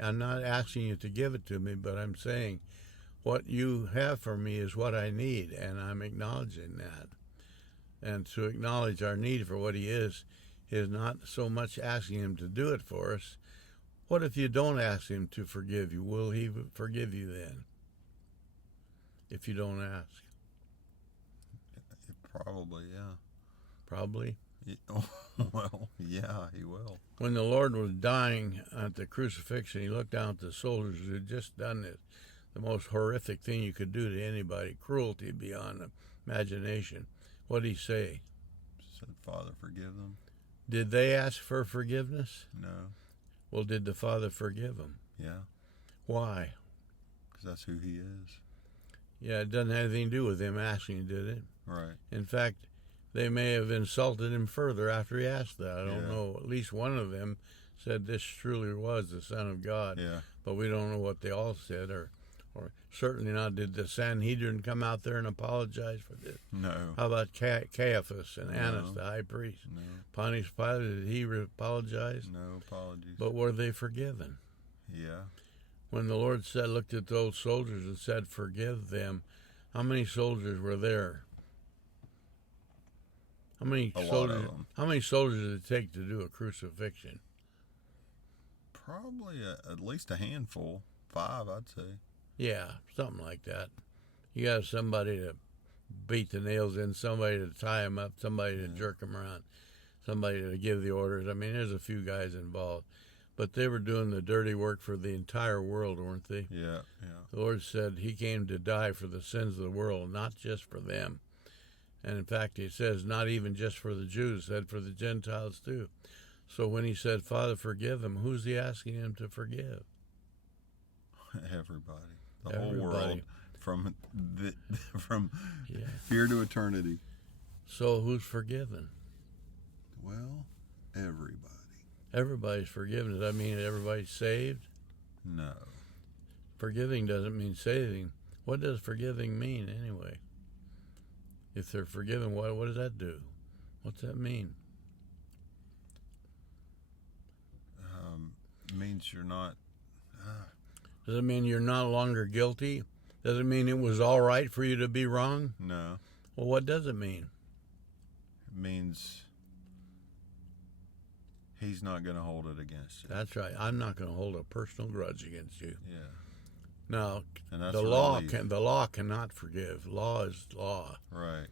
I'm not asking you to give it to me, but I'm saying what you have for me is what I need, and I'm acknowledging that. And to acknowledge our need for what he is not so much asking him to do it for us. What if you don't ask him to forgive you? Will he forgive you then? If you don't ask? Probably, yeah. Probably? Well, yeah, he will. When the Lord was dying at the crucifixion, he looked down at the soldiers who had just done this, the most horrific thing you could do to anybody, cruelty beyond imagination. What did he say? Said, Father, forgive them. Did they ask for forgiveness? No. Well, did the Father forgive them? Yeah. Why? Because that's who he is. Yeah, it doesn't have anything to do with him asking, did it? Right. In fact, they may have insulted him further after he asked that. I don't know. At least one of them said this truly was the Son of God. Yeah. But we don't know what they all said, or certainly not did the Sanhedrin come out there and apologize for this. No. How about Caiaphas and Annas, the high priest? No. Pontius Pilate, did he apologize? No apologies. But were they forgiven? Yeah. When the Lord looked at those soldiers and said, forgive them, how many soldiers were there? How many soldiers did it take to do a crucifixion? Probably at least a handful. 5, I'd say. Yeah, something like that. You got somebody to beat the nails in, somebody to tie them up, somebody to jerk them around, somebody to give the orders. I mean, there's a few guys involved. But they were doing the dirty work for the entire world, weren't they? Yeah, yeah. The Lord said he came to die for the sins of the world, not just for them. And in fact, he says not even just for the Jews, he said for the Gentiles too. So when he said, Father, forgive them, who's he asking him to forgive? Everybody. The whole world. From yeah. here to eternity. So who's forgiven? Well, everybody. Everybody's forgiven. Does that mean everybody's saved? No. Forgiving doesn't mean saving. What does forgiving mean anyway? If they're forgiven, what does that do? What's that mean? It means you're not... Does it mean you're no longer guilty? Does it mean it was all right for you to be wrong? No. Well, what does it mean? It means he's not going to hold it against you. That's right. I'm not going to hold a personal grudge against you. Yeah. Now, and that's the law cannot forgive. Law is law. Right.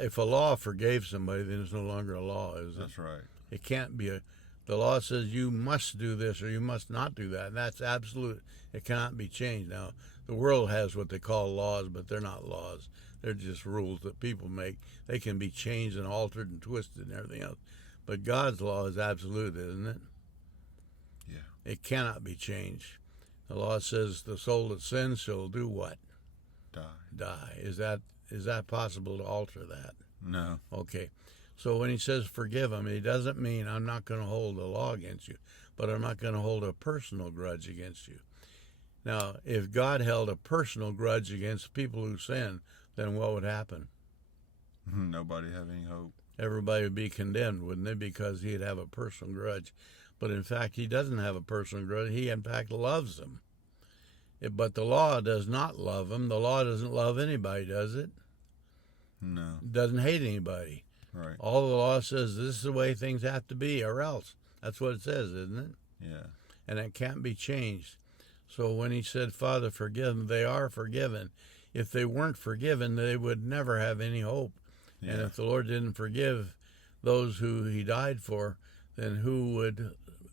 If a law forgave somebody, then it's no longer a law, is it? That's right. It can't be the law says you must do this or you must not do that, and that's absolute. It cannot be changed. Now, the world has what they call laws, but they're not laws. They're just rules that people make. They can be changed and altered and twisted and everything else. But God's law is absolute, isn't it? Yeah. It cannot be changed. The law says the soul that sins shall do what? Die. Die. Is that possible to alter that? No. Okay. So when he says forgive them, he doesn't mean I'm not going to hold the law against you, but I'm not going to hold a personal grudge against you. Now, if God held a personal grudge against people who sin, then what would happen? Nobody have any hope. Everybody would be condemned, wouldn't they? Because he'd have a personal grudge. But in fact, he doesn't have a personal grudge. He, in fact, loves them. But the law does not love them. The law doesn't love anybody, does it? No. It doesn't hate anybody. Right. All the law says this is the way things have to be, or else. That's what it says, isn't it? Yeah. And it can't be changed. So when he said, Father, forgive them, they are forgiven. If they weren't forgiven, they would never have any hope. Yeah. And if the Lord didn't forgive those who he died for, then who would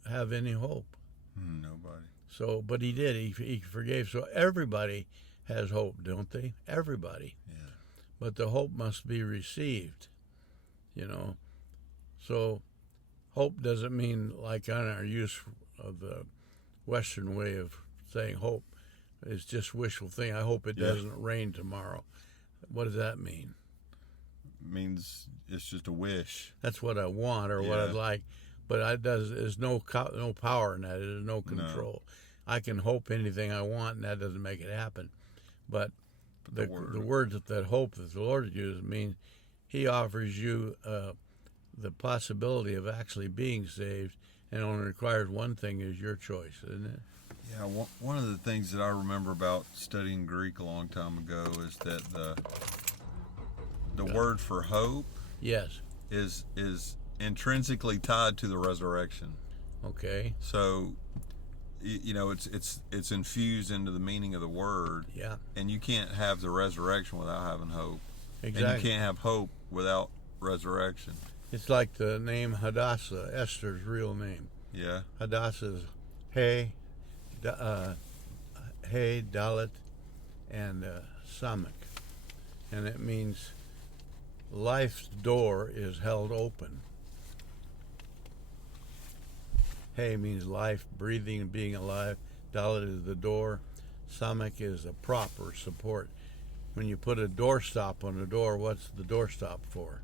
have any hope? Nobody. So, but he did. He forgave. So everybody has hope, don't they? Everybody. Yeah. But the hope must be received, you know. So hope doesn't mean like on our use of the Western way of saying hope. It's just wishful thinking. I hope it doesn't rain tomorrow. What does that mean? It means it's just a wish. That's what I want or what I'd like. But there's no power in that. There's no control. No. I can hope anything I want, and that doesn't make it happen. But the words that hope that the Lord uses mean he offers you the possibility of actually being saved, and only requires one thing is your choice, isn't it? Yeah, one of the things that I remember about studying Greek a long time ago is that the word for hope is intrinsically tied to the resurrection. Okay. So, you know, it's infused into the meaning of the word. Yeah. And you can't have the resurrection without having hope. Exactly. And you can't have hope without resurrection. It's like the name Hadassah, Esther's real name. Yeah. Hadassah is Dalet, and Samak. And it means life's door is held open. Hey means life, breathing, and being alive. Dalet is the door. Samak is a prop or support. When you put a doorstop on a door, what's the doorstop for?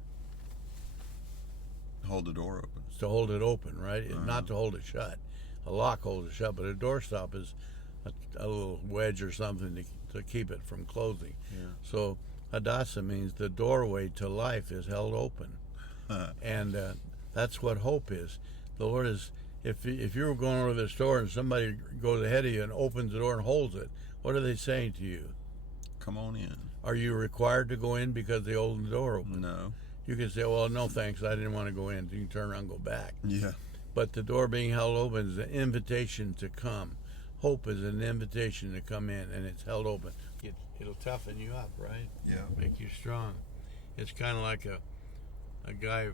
Hold the door open. It's to hold it open, right? Not to hold it shut. A lock holds it shut, but a doorstop is a little wedge or something to keep it from closing. Yeah. So Hadassah means the doorway to life is held open. And that's what hope is. The Lord is, if you were going over the store and somebody goes ahead of you and opens the door and holds it, what are they saying to you? Come on in. Are you required to go in because they hold the door open? No. You can say, well, no thanks, I didn't want to go in. You can turn around and go back. Yeah. But the door being held open is an invitation to come. Hope is an invitation to come in, and it's held open. It'll toughen you up, right? Yeah. Make you strong. It's kind of like a guy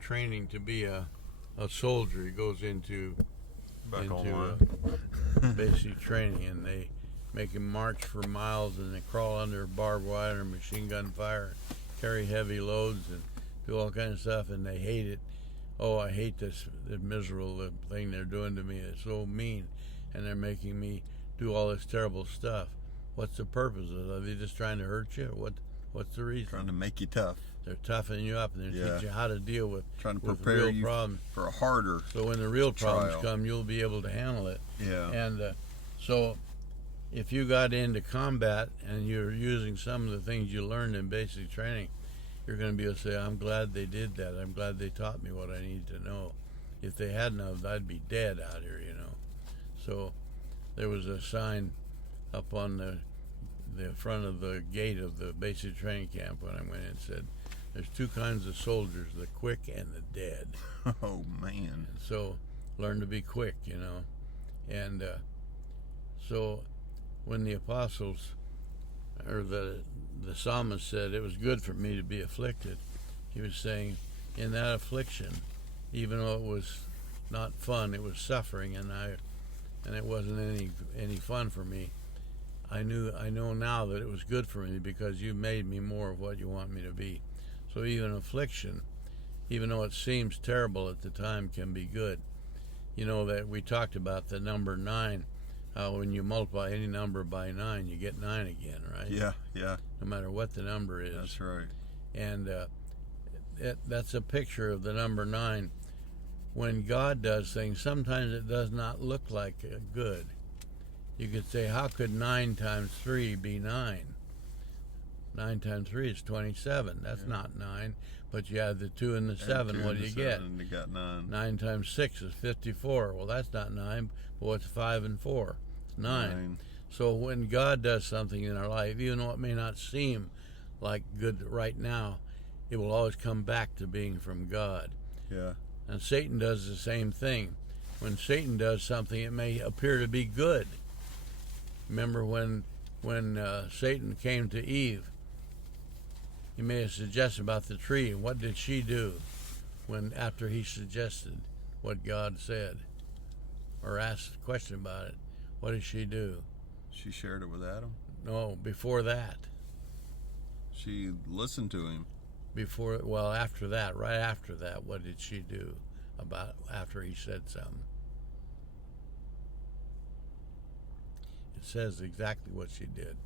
training to be a soldier. He goes into basic training, and they make him march for miles, and they crawl under barbed wire and machine gun fire, carry heavy loads, and do all kinds of stuff, and they hate it. Oh, I hate this miserable thing they're doing to me. It's so mean, and they're making me do all this terrible stuff. What's the purpose of it? Are they just trying to hurt you? What's the reason? Trying to make you tough. They're toughening you up, and they're teaching you how to deal with trying to prepare real you problems. For a harder So when the real problems trial. come, you'll be able to handle it. Yeah. And so if you got into combat and you're using some of the things you learned in basic training, you're going to be able to say, I'm glad they did that. I'm glad they taught me what I need to know. If they hadn't of, I'd be dead out here, you know. So there was a sign up on the front of the gate of the basic training camp when I went in. It said, there's two kinds of soldiers, the quick and the dead. Oh, man. And so learn to be quick, you know. And so when the apostles, or the psalmist said, it was good for me to be afflicted, he was saying, in that affliction, even though it was not fun, it was suffering, and it wasn't any fun for me. I know now that it was good for me because you made me more of what you want me to be. So even affliction, even though it seems terrible at the time, can be good. You know that we talked about the number 9. How when you multiply any number by 9, you get 9 again, right? Yeah, yeah. No matter what the number is. That's right. And that's a picture of the number 9. When God does things, sometimes it does not look like good. You could say, how could 9 times 3 be 9? 9 times 3 is 27. That's not 9. But you add the 2 and the 7. What do you get? And you got 9. 9 times 6 is 54. Well, that's not 9. But what's 5 and 4? It's 9. So when God does something in our life, even though it may not seem like good right now, it will always come back to being from God. Yeah. And Satan does the same thing. When Satan does something, it may appear to be good. Remember when Satan came to Eve, he made a suggestion about the tree. What did she do after he suggested what God said, or asked a question about it? What did she do? She shared it with Adam. No, before that. She listened to him. After that, right after that, what did she do after he said something? It says exactly what she did.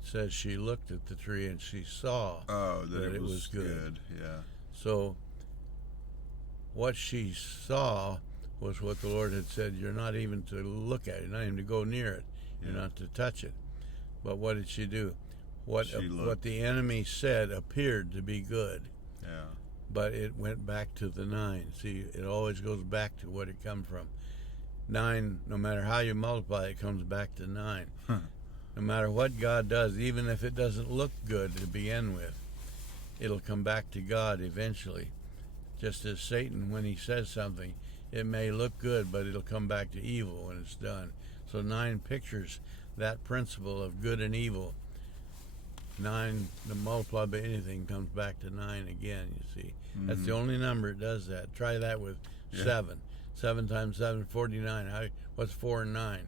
It says she looked at the tree and she saw that it was good. Yeah. So what she saw was what the Lord had said, you're not even to look at it, you're not even to go near it, you're not to touch it. But what did she do? What the enemy said appeared to be good. Yeah. But it went back to the 9. See, it always goes back to what it come from. 9, no matter how you multiply, it comes back to 9. No matter what God does, even if it doesn't look good to begin with, it'll come back to God eventually. Just as Satan, when he says something, it may look good, but it'll come back to evil when it's done. So 9 pictures that principle of good and evil. 9, the multiply by anything, comes back to 9 again, you see. That's the only number it does that. Try that with 7. 7 times 7, 49. What's 4 and 9?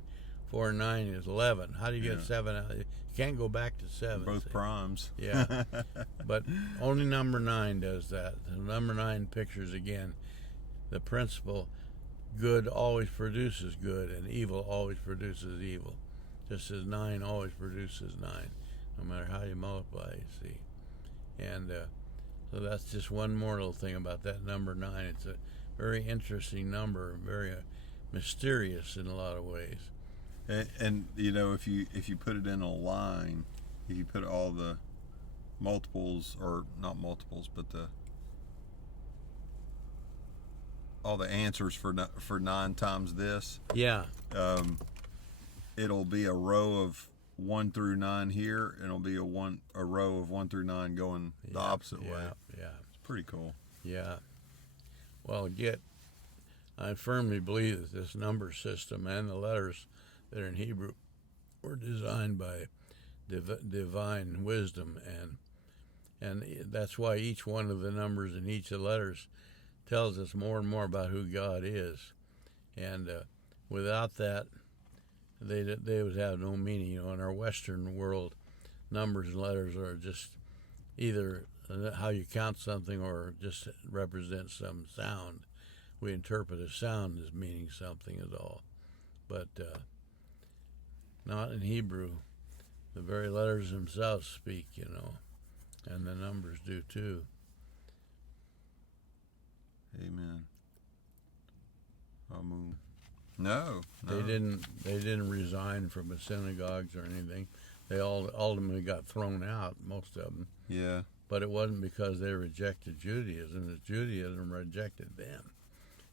4 and 9 is 11. How do you get 7 out? You can't go back to 7. Both primes. Yeah. But only number 9 does that. The number 9 pictures, again, the principle, good always produces good and evil always produces evil. Just as 9 always produces 9, no matter how you multiply, you see. And so that's just one more little thing about that number 9. It's a very interesting number, very mysterious in a lot of ways. And you know, if you put it in a line, if you put all the multiples, or not multiples, but all the answers for 9 times this, it'll be a row of 1 through 9 here, and it'll be a row of 1 through 9 going the opposite way. Yeah, it's pretty cool. Yeah. Well, I firmly believe that this number system and the letters that are in Hebrew were designed by divine wisdom, and that's why each one of the numbers in each of the letters tells us more and more about who God is. And without that, they would have no meaning. You know, in our Western world, numbers and letters are just either how you count something or just represent some sound. We interpret a sound as meaning something at all, but not in Hebrew. The very letters themselves speak, you know, and the numbers do too. Amen. Amun. No. They didn't resign from the synagogues or anything. They all ultimately got thrown out, most of them. Yeah. But it wasn't because they rejected Judaism. It's Judaism rejected them.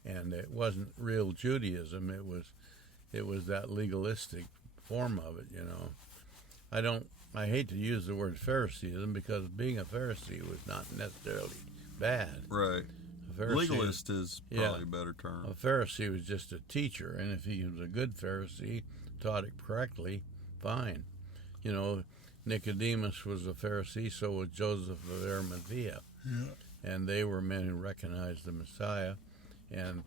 And it wasn't real Judaism. It was that legalistic form of it, you know. I hate to use the word Phariseeism, because being a Pharisee was not necessarily bad. Right. Legalist is probably a better term. A Pharisee was just a teacher, and if he was a good Pharisee, taught it correctly, fine. You know, Nicodemus was a Pharisee, so was Joseph of Arimathea. Yeah. And they were men who recognized the Messiah, and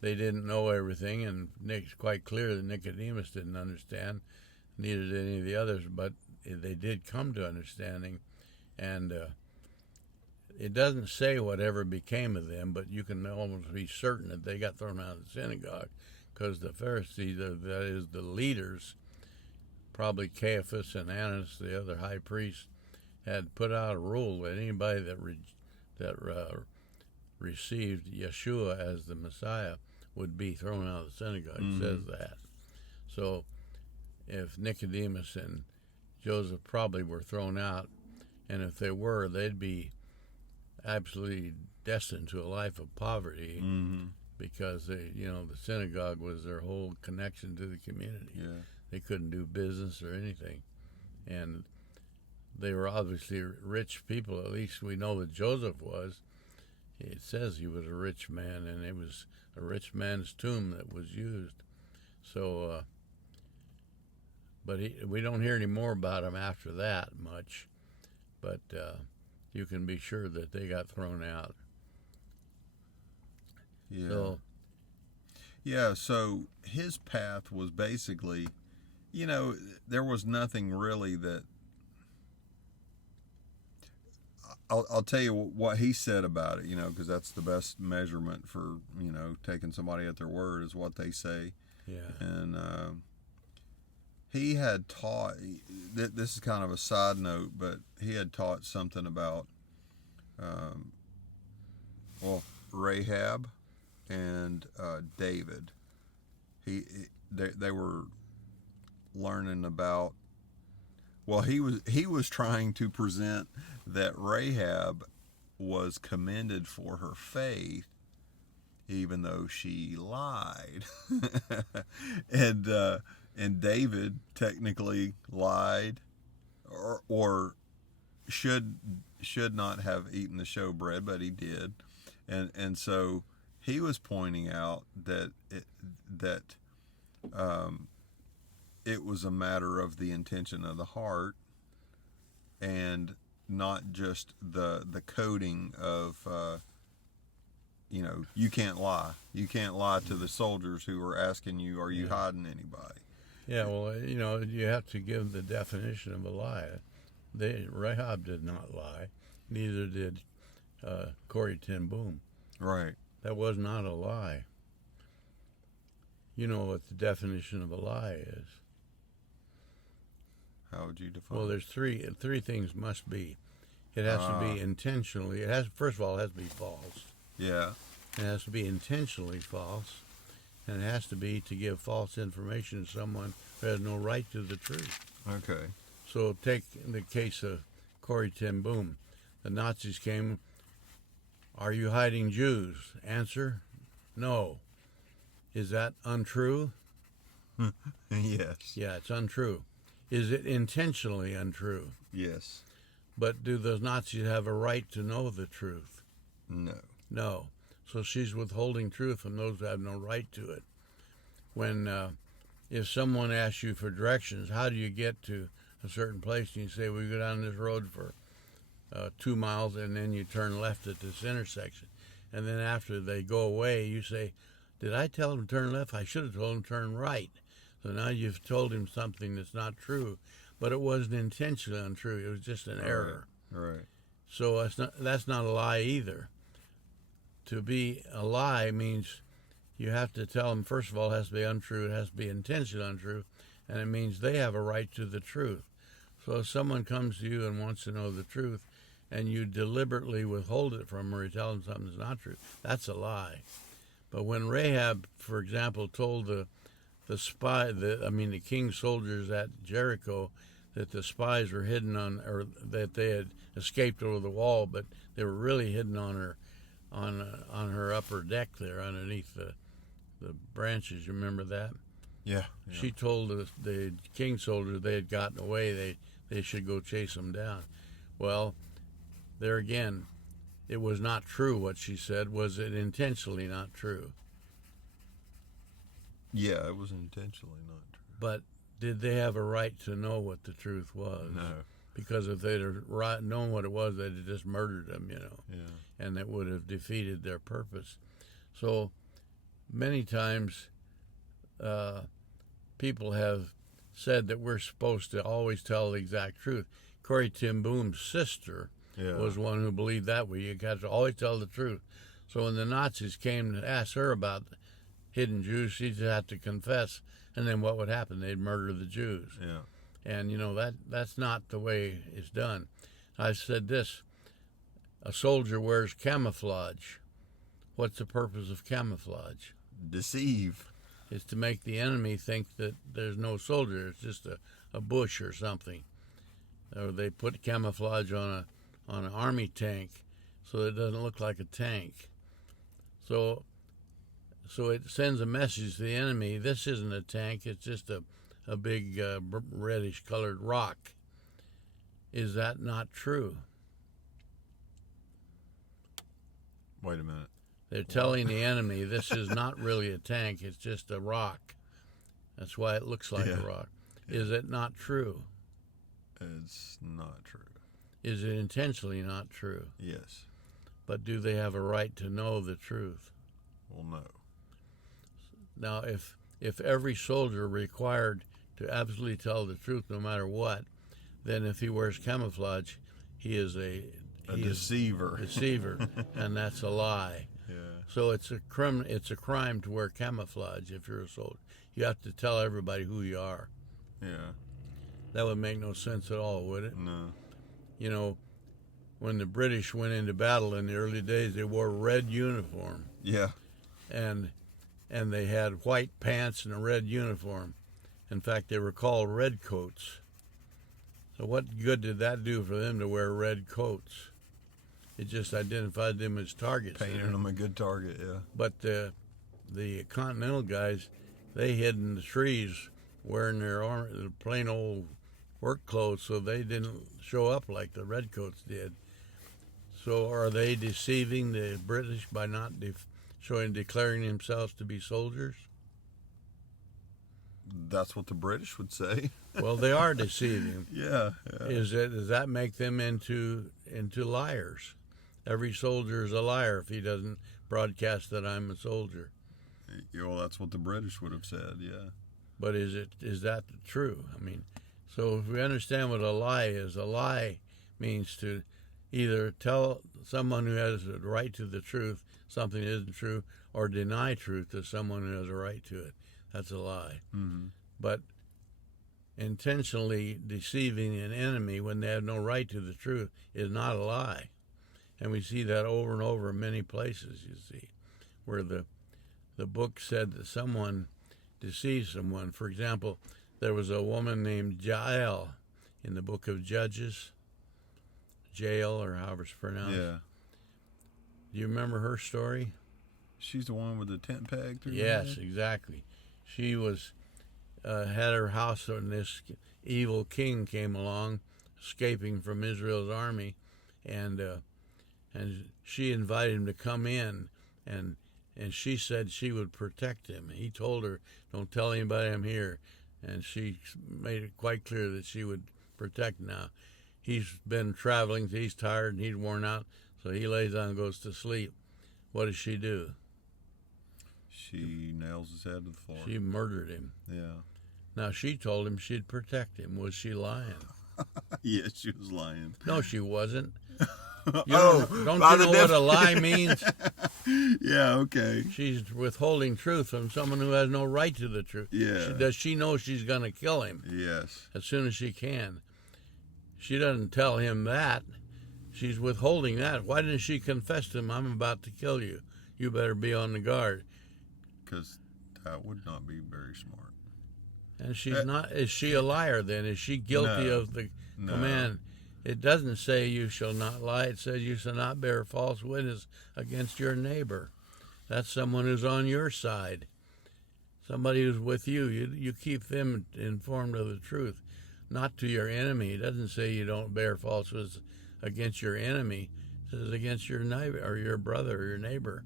they didn't know everything, and it's quite clear that Nicodemus didn't understand, neither did any of the others, but they did come to understanding. And it doesn't say whatever became of them, but you can almost be certain that they got thrown out of the synagogue, because the Pharisees, that is the leaders, probably Caiaphas and Annas, the other high priest, had put out a rule that anybody that received Yeshua as the Messiah would be thrown out of the synagogue. It says that. So if Nicodemus and Joseph probably were thrown out, and if they were, they'd be absolutely destined to a life of poverty because the synagogue was their whole connection to the community. Yeah. They couldn't do business or anything, and they were obviously rich people. At least we know that Joseph was. It says he was a rich man, and it was a rich man's tomb that was used. So, but we don't hear any more about him after that much. But you can be sure that they got thrown out. Yeah. So his path was basically, there was nothing really that. I'll tell you what he said about it, because that's the best measurement for, taking somebody at their word is what they say. Yeah. And he had taught, this is kind of a side note, but he had taught something about, Rahab and David. They were learning about. Well, he was trying to present that Rahab was commended for her faith, even though she lied, and David technically lied, or should not have eaten the showbread, but he did, and so he was pointing out that it was a matter of the intention of the heart and not just the coding of you can't lie. You can't lie to the soldiers who are asking you, are you hiding anybody? Yeah, well, you have to give the definition of a lie. Rahab did not lie. Neither did Corrie ten Boom. Right. That was not a lie. You know what the definition of a lie is. How would you define? Well, there's three things must be. It has to be intentionally. First of all, it has to be false. Yeah. It has to be intentionally false, and it has to be to give false information to someone who has no right to the truth. Okay. So take the case of Corrie ten Boom. The Nazis came. Are you hiding Jews? Answer: no. Is that untrue? Yes. Yeah, it's untrue. Is it intentionally untrue? Yes. But do the Nazis have a right to know the truth? No. No. So she's withholding truth from those who have no right to it. When if someone asks you for directions, how do you get to a certain place? And you say, we go down this road for 2 miles, and then you turn left at this intersection. And then after they go away, you say, did I tell him to turn left? I should have told him to turn right. So now you've told him something that's not true, but it wasn't intentionally untrue. It was just an error. Right. So that's not a lie either. To be a lie means you have to tell them, first of all, it has to be untrue. It has to be intentionally untrue, and it means they have a right to the truth. So if someone comes to you and wants to know the truth, and you deliberately withhold it from them or you tell them something that's not true, that's a lie. But when Rahab, for example, told the king's soldiers at Jericho that the spies were hidden or that they had escaped over the wall, but they were really hidden on her upper deck there underneath the branches. You remember that? Yeah. She told the king's soldiers they had gotten away. They should go chase them down. Well, there again, it was not true what she said. Was it intentionally not true? Yeah, it was intentionally not true. But did they have a right to know what the truth was? No. Because if they'd have known what it was, they'd have just murdered them, Yeah. And it would have defeated their purpose. So many times people have said that we're supposed to always tell the exact truth. Corrie ten Boom's sister was one who believed that way. You got to always tell the truth. So when the Nazis came to ask her about hidden Jews, she'd have to confess, and then what would happen? They'd murder the Jews. Yeah. And that's not the way it's done. I've said this: a soldier wears camouflage. What's the purpose of camouflage? Deceive. It's to make the enemy think that there's no soldier. It's just a bush or something. Or they put camouflage on an army tank so it doesn't look like a tank. So it sends a message to the enemy: this isn't a tank. It's just a big reddish colored rock. Is that not true? Wait a minute. They're telling the enemy this is not really a tank. It's just a rock. That's why it looks like a rock. Yeah. Is it not true? It's not true. Is it intentionally not true? Yes. But do they have a right to know the truth? Well, no. Now, if every soldier required to absolutely tell the truth no matter what, then if he wears camouflage, he is a deceiver. Deceiver, and that's a lie. Yeah. So it's a crime to wear camouflage if you're a soldier. You have to tell everybody who you are. Yeah. That would make no sense at all, would it? No. When the British went into battle in the early days, they wore a red uniform. Yeah. And they had white pants and a red uniform. In fact, they were called redcoats. So what good did that do for them to wear red coats? It just identified them as targets. Painted them a good target, yeah. But the Continental guys, they hid in the trees wearing their plain old work clothes, so they didn't show up like the redcoats did. So are they deceiving the British by not declaring themselves to be soldiers? That's what the British would say. Well, they are deceiving. Yeah. Does that make them into liars? Every soldier is a liar if he doesn't broadcast that I'm a soldier. Well, that's what the British would have said, yeah. But is that true? I mean, so if we understand what a lie means to either tell someone who has a right to the truth something isn't true, or deny truth to someone who has a right to it. That's a lie. Mm-hmm. But intentionally deceiving an enemy when they have no right to the truth is not a lie. And we see that over and over in many places, you see, where the book said that someone deceived someone. For example, there was a woman named Jael in the book of Judges, Jael, or however it's pronounced. Yeah. Do you remember her story? She's the one with the tent peg through Yes, exactly. She was had her house when this evil king came along, escaping from Israel's army, and she invited him to come in, and she said she would protect him. He told her, "Don't tell anybody I'm here," and she made it quite clear that she would protect him. Now, he's been traveling, he's tired and he's worn out, so he lays down and goes to sleep. What does she do? She nails his head to the floor. She murdered him. Yeah. Now, she told him she'd protect him. Was she lying? Yes, she was lying. No, she wasn't. Don't you know what a lie means? Yeah, okay. She's withholding truth from someone who has no right to the truth. Yeah. Does she know she's going to kill him? Yes. As soon as she can. She doesn't tell him that. She's withholding that. Why didn't she confess to him, "I'm about to kill you. You better be on the guard"? Because that would not be very smart. And she's not. Is she a liar then? Is she guilty of the command? It doesn't say you shall not lie. It says you shall not bear false witness against your neighbor. That's someone who's on your side. Somebody who's with you. You keep them informed of the truth, not to your enemy. It doesn't say you don't bear false witness against your enemy. It says against your neighbor or your brother or your neighbor.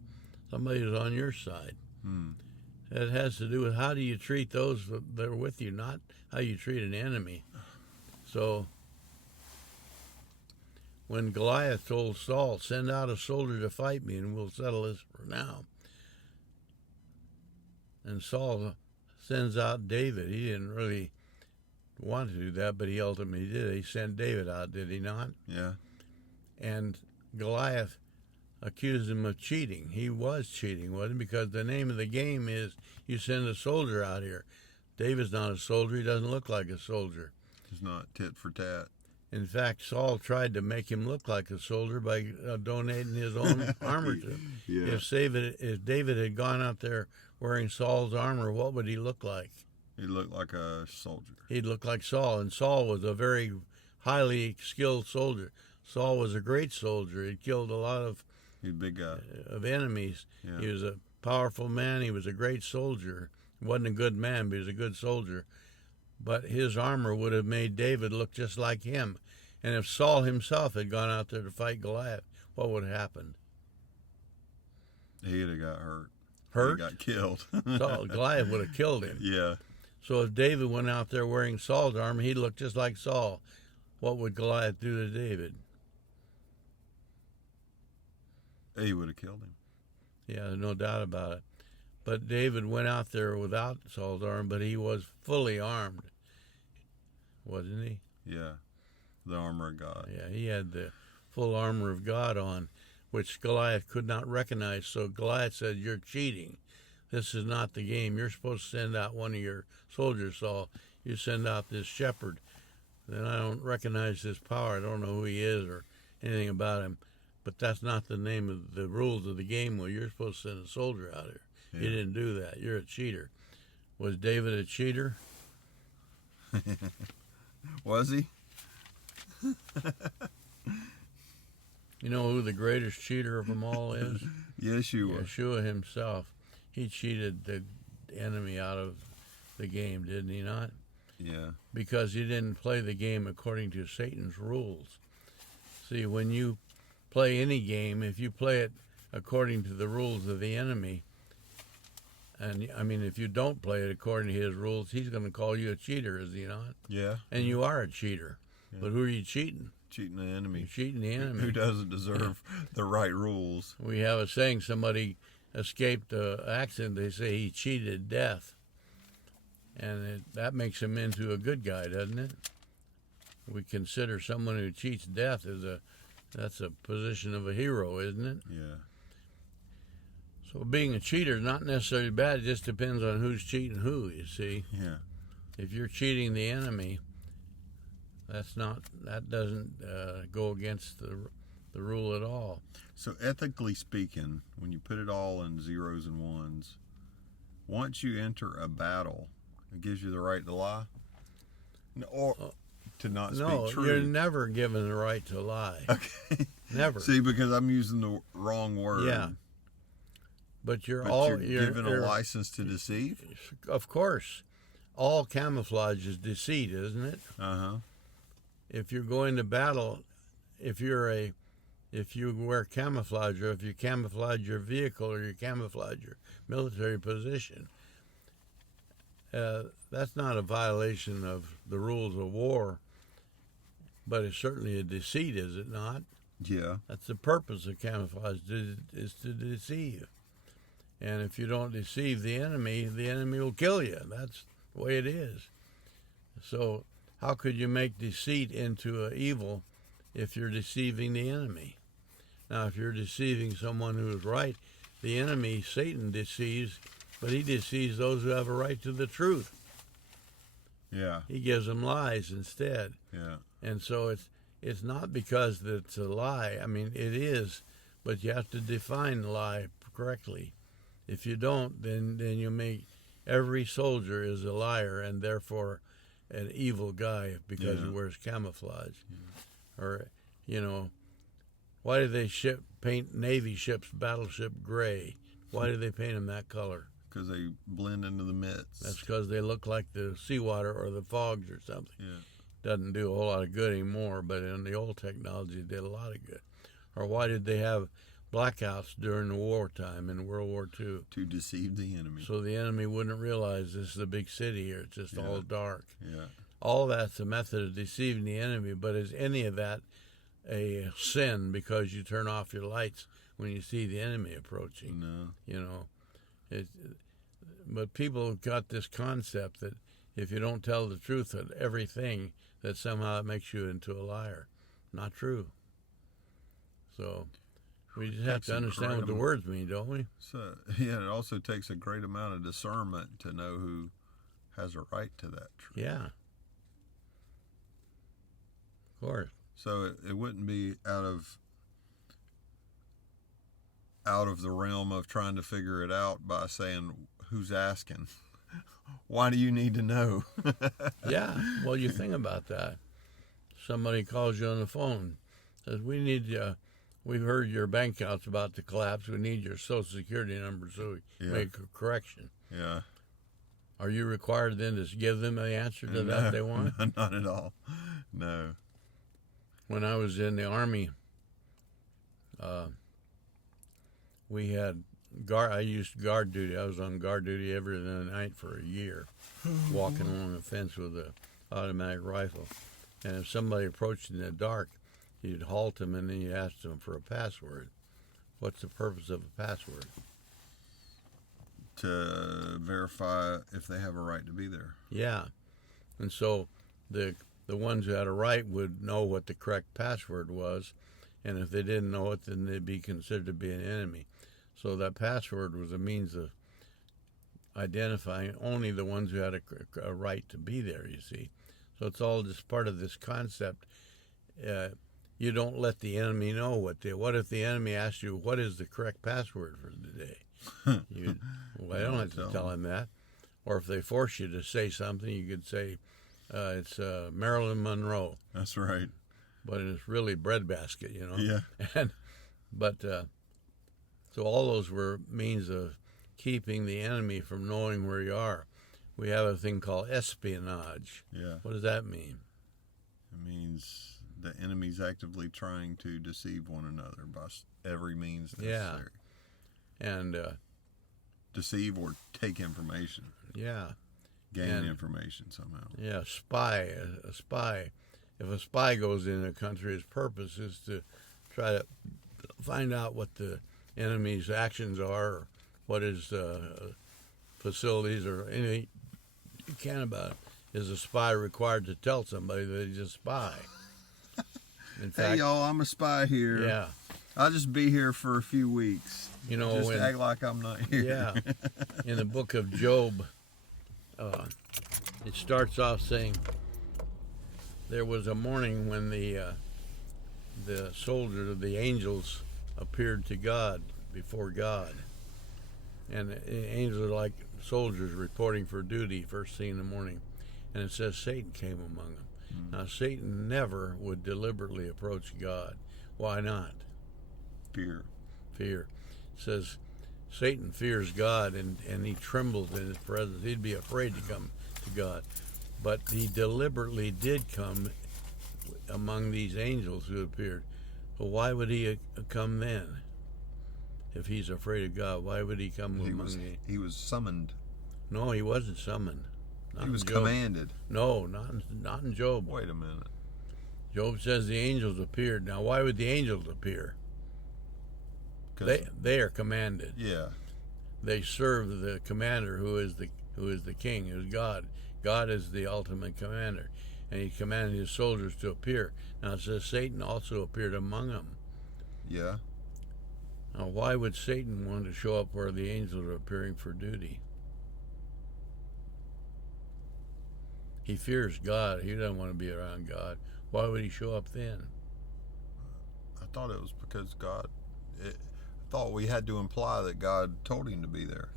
Somebody who's on your side. It has to do with how do you treat those that are with you, not how you treat an enemy. So when Goliath told Saul, "Send out a soldier to fight me and we'll settle this for now," and Saul sends out David. He didn't really want to do that, but he ultimately did. He sent David out, did he not? Yeah. And Goliath accused him of cheating. He was cheating, wasn't he? Because the name of the game is you send a soldier out here. David's not a soldier. He doesn't look like a soldier. It's not tit for tat. In fact, Saul tried to make him look like a soldier by donating his own armor to him. Yeah. If David had gone out there wearing Saul's armor, what would he look like? He looked like a soldier. He'd look like Saul, and Saul was a very highly skilled soldier. Saul was a great soldier. He killed a lot of big guy. Of enemies. Yeah. He was a powerful man. He was a great soldier. He wasn't a good man, but he was a good soldier. But his armor would have made David look just like him. And if Saul himself had gone out there to fight Goliath, what would have happened? He'd have got hurt. Hurt? He got killed. Goliath would have killed him. Yeah. So if David went out there wearing Saul's armor, he'd look just like Saul. What would Goliath do to David? He would have killed him. Yeah, no doubt about it. But David went out there without Saul's armor, but he was fully armed, wasn't he? Yeah, the armor of God. Yeah, he had the full armor of God on, which Goliath could not recognize. So Goliath said, "You're cheating. This is not the game. You're supposed to send out one of your soldiers, Saul. You send out this shepherd. Then I don't recognize his power. I don't know who he is or anything about him. But that's not the name of the rules of the game. Well, you're supposed to send a soldier out here. Yeah. You didn't do that. You're a cheater." Was David a cheater? Was he? You know who the greatest cheater of them all is? Yeshua. Yeshua himself. He cheated the enemy out of the game, didn't he not? Yeah. Because he didn't play the game according to Satan's rules. See, when you play any game, if you play it according to the rules of the enemy, and I mean, if you don't play it according to his rules, he's going to call you a cheater, is he not? Yeah. And you are a cheater. Yeah. But who are you cheating? Cheating the enemy. You're cheating the enemy. Who doesn't deserve the right rules. We have a saying, somebody escaped an accident, they say he cheated death. And that makes him into a good guy, doesn't it? We consider someone who cheats death that's a position of a hero, isn't it? Yeah. So being a cheater is not necessarily bad. It just depends on who's cheating who, you see. Yeah. If you're cheating the enemy, that doesn't go against the rule at all. So ethically speaking, when you put it all in zeros and ones, once you enter a battle, it gives you the right to lie? Or to not speak truth? No, you're never given the right to lie. Okay. Never. See, because I'm using the wrong word. Yeah. But you're given a license to deceive? Of course. All camouflage is deceit, isn't it? Uh-huh. If you're going to battle, if you wear camouflage, or if you camouflage your vehicle, or you camouflage your military position, that's not a violation of the rules of war, but it's certainly a deceit, is it not? Yeah. That's the purpose of camouflage, is to deceive. And if you don't deceive the enemy will kill you. That's the way it is. So how could you make deceit into an evil if you're deceiving the enemy? Now, if you're deceiving someone who is right, the enemy, Satan, deceives, but he deceives those who have a right to the truth. Yeah. He gives them lies instead. Yeah. And so it's not because it's a lie. I mean, it is, but you have to define the lie correctly. If you don't, then you make every soldier is a liar and therefore an evil guy because he wears camouflage. Yeah. Or, why do they paint Navy ships, battleship gray? Why do they paint them that color? Because they blend into the mist. That's because they look like the seawater or the fogs or something. Yeah. Doesn't do a whole lot of good anymore, but in the old technology it did a lot of good. Or why did they have blackouts during the wartime in World War II? To deceive the enemy. So the enemy wouldn't realize this is a big city here. It's just all dark. Yeah. All that's a method of deceiving the enemy, but is any of that a sin because you turn off your lights when you see the enemy approaching? No. But people got this concept that if you don't tell the truth at everything, that somehow it makes you into a liar. Not true. So we just have to understand what the words mean, don't we? So yeah, it also takes a great amount of discernment to know who has a right to that truth. Yeah. course. So it wouldn't be out of the realm of trying to figure it out by saying, who's asking? Why do you need to know? Yeah, well, you think about that. Somebody calls you on the phone, says, we've heard your bank account's about to collapse. We need your Social Security number so we make a correction. Yeah. Are you required then to give them the answer to that they want? No, not at all. No. When I was in the Army, I used guard duty. I was on guard duty every night for a year, walking along the fence with an automatic rifle. And if somebody approached in the dark, you'd halt them and then you ask them for a password. What's the purpose of a password? To verify if they have a right to be there. Yeah. And so the ones who had a right would know what the correct password was, and if they didn't know it, then they'd be considered to be an enemy. So that password was a means of identifying only the ones who had a right to be there, you see. So it's all just part of this concept. You don't let the enemy know what if the enemy asks you, what is the correct password for the day? I don't have to tell him that. Or if they force you to say something, you could say, it's Marilyn Monroe. That's right. But it's really breadbasket, you know. Yeah. So all those were means of keeping the enemy from knowing where you are. We have a thing called espionage. Yeah. What does that mean? It means the enemy's actively trying to deceive one another by every means necessary. Yeah. And deceive or take information. Yeah. Gain information somehow. Yeah, spy. A spy. If a spy goes in a country, his purpose is to try to find out what the enemy's actions are, or what his facilities, or anything you can about it. Is a spy required to tell somebody that he's a spy? In fact, hey, y'all, I'm a spy here. Yeah. I'll just be here for a few weeks. You know, just act like I'm not here. Yeah. In the book of Job, it starts off saying, there was a morning when the soldiers, the angels, appeared to God, before God. And the angels are like soldiers reporting for duty first thing in the morning. And it says Satan came among them. Now, Satan never would deliberately approach God. Why not? Fear. It says Satan fears God, and he trembles in his presence. He'd be afraid to come to God. But he deliberately did come among these angels who appeared. Well, why would he come then? If he's afraid of God, why would he come among them? He was summoned. No, he wasn't summoned. He was commanded. No, not in Job. Wait a minute. Job says the angels appeared. Now, why would the angels appear? They are commanded. Yeah. They serve the commander, who is the king, who is God. God is the ultimate commander, and he commanded his soldiers to appear. Now it says Satan also appeared among them. Yeah. Now, why would Satan want to show up where the angels are appearing for duty? He fears God. He doesn't want to be around God. Why would he show up then? I thought it was because I thought we had to imply that God told him to be there.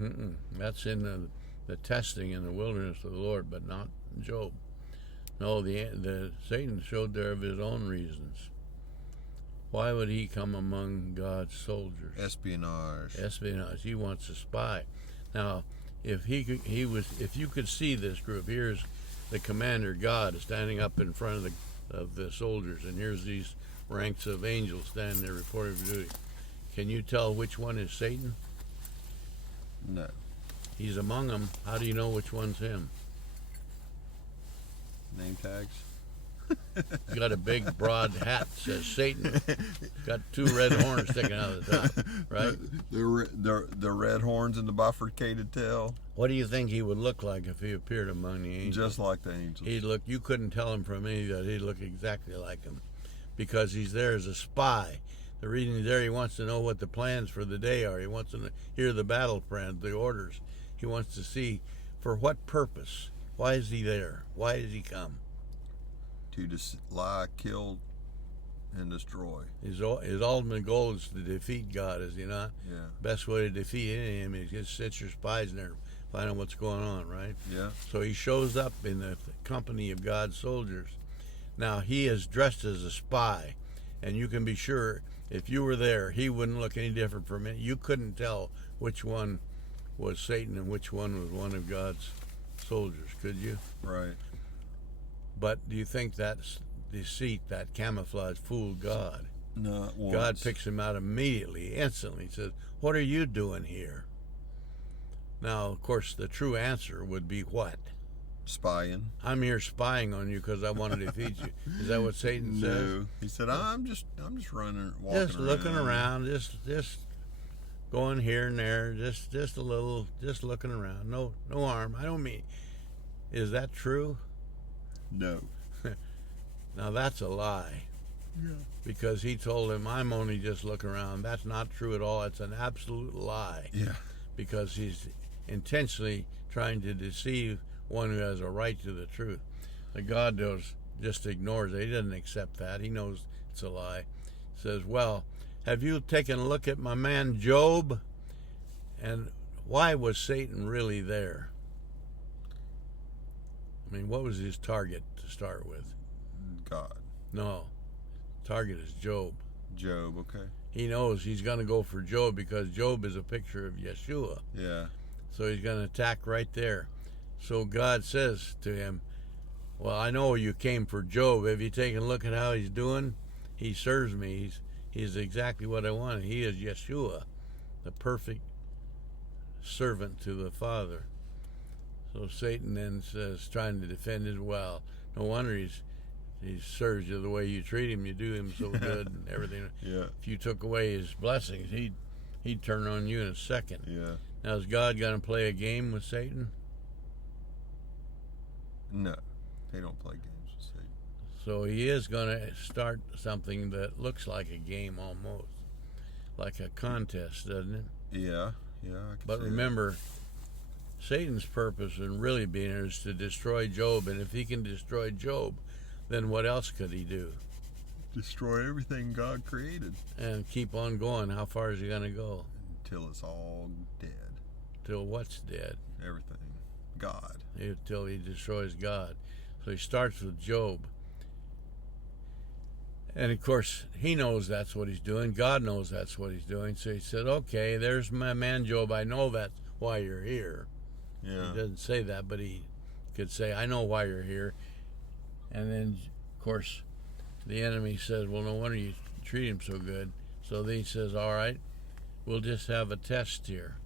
That's in the testing in the wilderness of the Lord, but not Job. No, the Satan showed there of his own reasons. Why would he come among God's soldiers? Espionage. He wants to spy. Now, if you could see this group, here's the commander, God, standing up in front of the soldiers, and here's these ranks of angels standing there reporting for duty. Can you tell which one is Satan? No. He's among them. How do you know which one's him? Name tags. He's got a big broad hat that says Satan. Got two red horns sticking out of the top, right? The red horns and the bifurcated tail. What do you think he would look like if he appeared among the angels? Just like the angels. You couldn't tell him from any of that. He'd look exactly like him, because he's there as a spy. The reason he's there, he wants to know what the plans for the day are. He wants to hear the battle plans, the orders. He wants to see for what purpose. Why is he there? Why does he come? To lie, kill, and destroy. His ultimate goal is to defeat God, is he not? Yeah. Best way to defeat any enemy is just set your spies in there, find out what's going on, right? Yeah. So he shows up in the company of God's soldiers. Now, he is dressed as a spy, and you can be sure if you were there, he wouldn't look any different from it. You couldn't tell which one was Satan and which one was one of God's soldiers, could you? Right. But do you think that's deceit, that camouflage, fooled God? No, it won't. God picks him out immediately, instantly. He says, "What are you doing here?" Now, of course, the true answer would be what? Spying. I'm here spying on you because I want to defeat you. Is that what Satan says? No. He said, I'm just running, walking Just looking around, just going here and there, just a little, just looking around. No harm. I don't mean. Is that true? No. Now that's a lie. Yeah. Because he told him, I'm only just looking around. That's not true at all. It's an absolute lie. Yeah. Because he's intentionally trying to deceive one who has a right to the truth. But God just ignores it. He doesn't accept that. He knows it's a lie. He says, well, have you taken a look at my man Job? And why was Satan really there? I mean, what was his target to start with? God. No. Target is Job. Job, okay. He knows he's going to go for Job because Job is a picture of Yeshua. Yeah. So he's going to attack right there. So God says to him, well, I know you came for Job. Have you taken a look at how he's doing? He serves me. He's exactly what I wanted. He is Yeshua, the perfect servant to the Father. So Satan then says, trying to defend his well. No wonder he serves you the way you treat him. You do him so good and everything. Yeah. If you took away his blessings, he'd turn on you in a second. Yeah. Now, is God going to play a game with Satan? No. They don't play games with Satan. So he is going to start something that looks like a game almost. Like a contest, doesn't it? Yeah. Yeah. I can But see remember, Satan's purpose in really being here is to destroy Job. And if he can destroy Job, then what else could he do? Destroy everything God created. And keep on going. How far is he going to go? Until it's all dead. Till what's dead? Everything. God. Till he destroys God. So he starts with Job. And of course, he knows that's what he's doing. God knows that's what he's doing. So he said, okay, there's my man Job. I know that's why you're here. Yeah. He doesn't say that, but he could say, I know why you're here. And then, of course, the enemy says, well, no wonder you treat him so good. So then he says, all right, we'll just have a test here.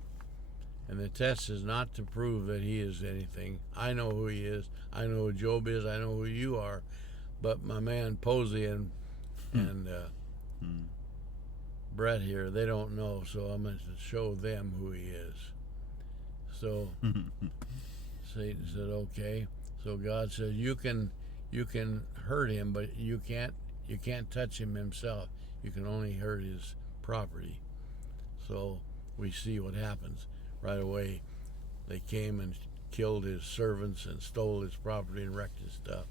And the test is not to prove that he is anything. I know who he is. I know who Job is. I know who you are. But my man Posey and Brett here, they don't know. So I'm going to show them who he is. So Satan said, okay. So God said, you can hurt him, but you can't touch him himself. You can only hurt his property. So we see what happens. Right away, they came and killed his servants and stole his property and wrecked his stuff.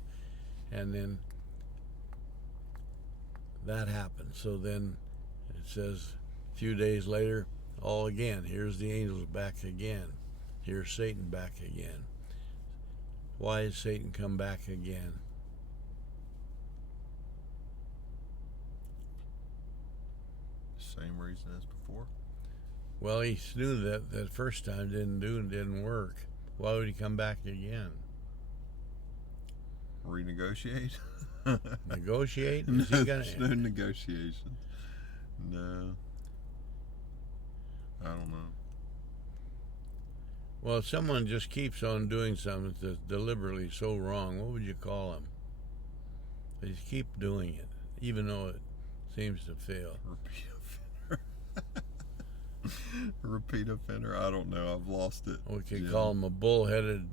And then that happened. So then it says a few days later, all again, here's the angels back again. Here's Satan back again. Why has Satan come back again? Same reason as before. Well, he knew that the first time didn't work. Why would he come back again? Renegotiate? Negotiate? No, Is he gonna... there's no negotiation. No. I don't know. Well, if someone just keeps on doing something that's deliberately so wrong, what would you call them? They just keep doing it, even though it seems to fail. Repeat offender. Repeat offender. I don't know. I've lost it. We could call him a bullheaded,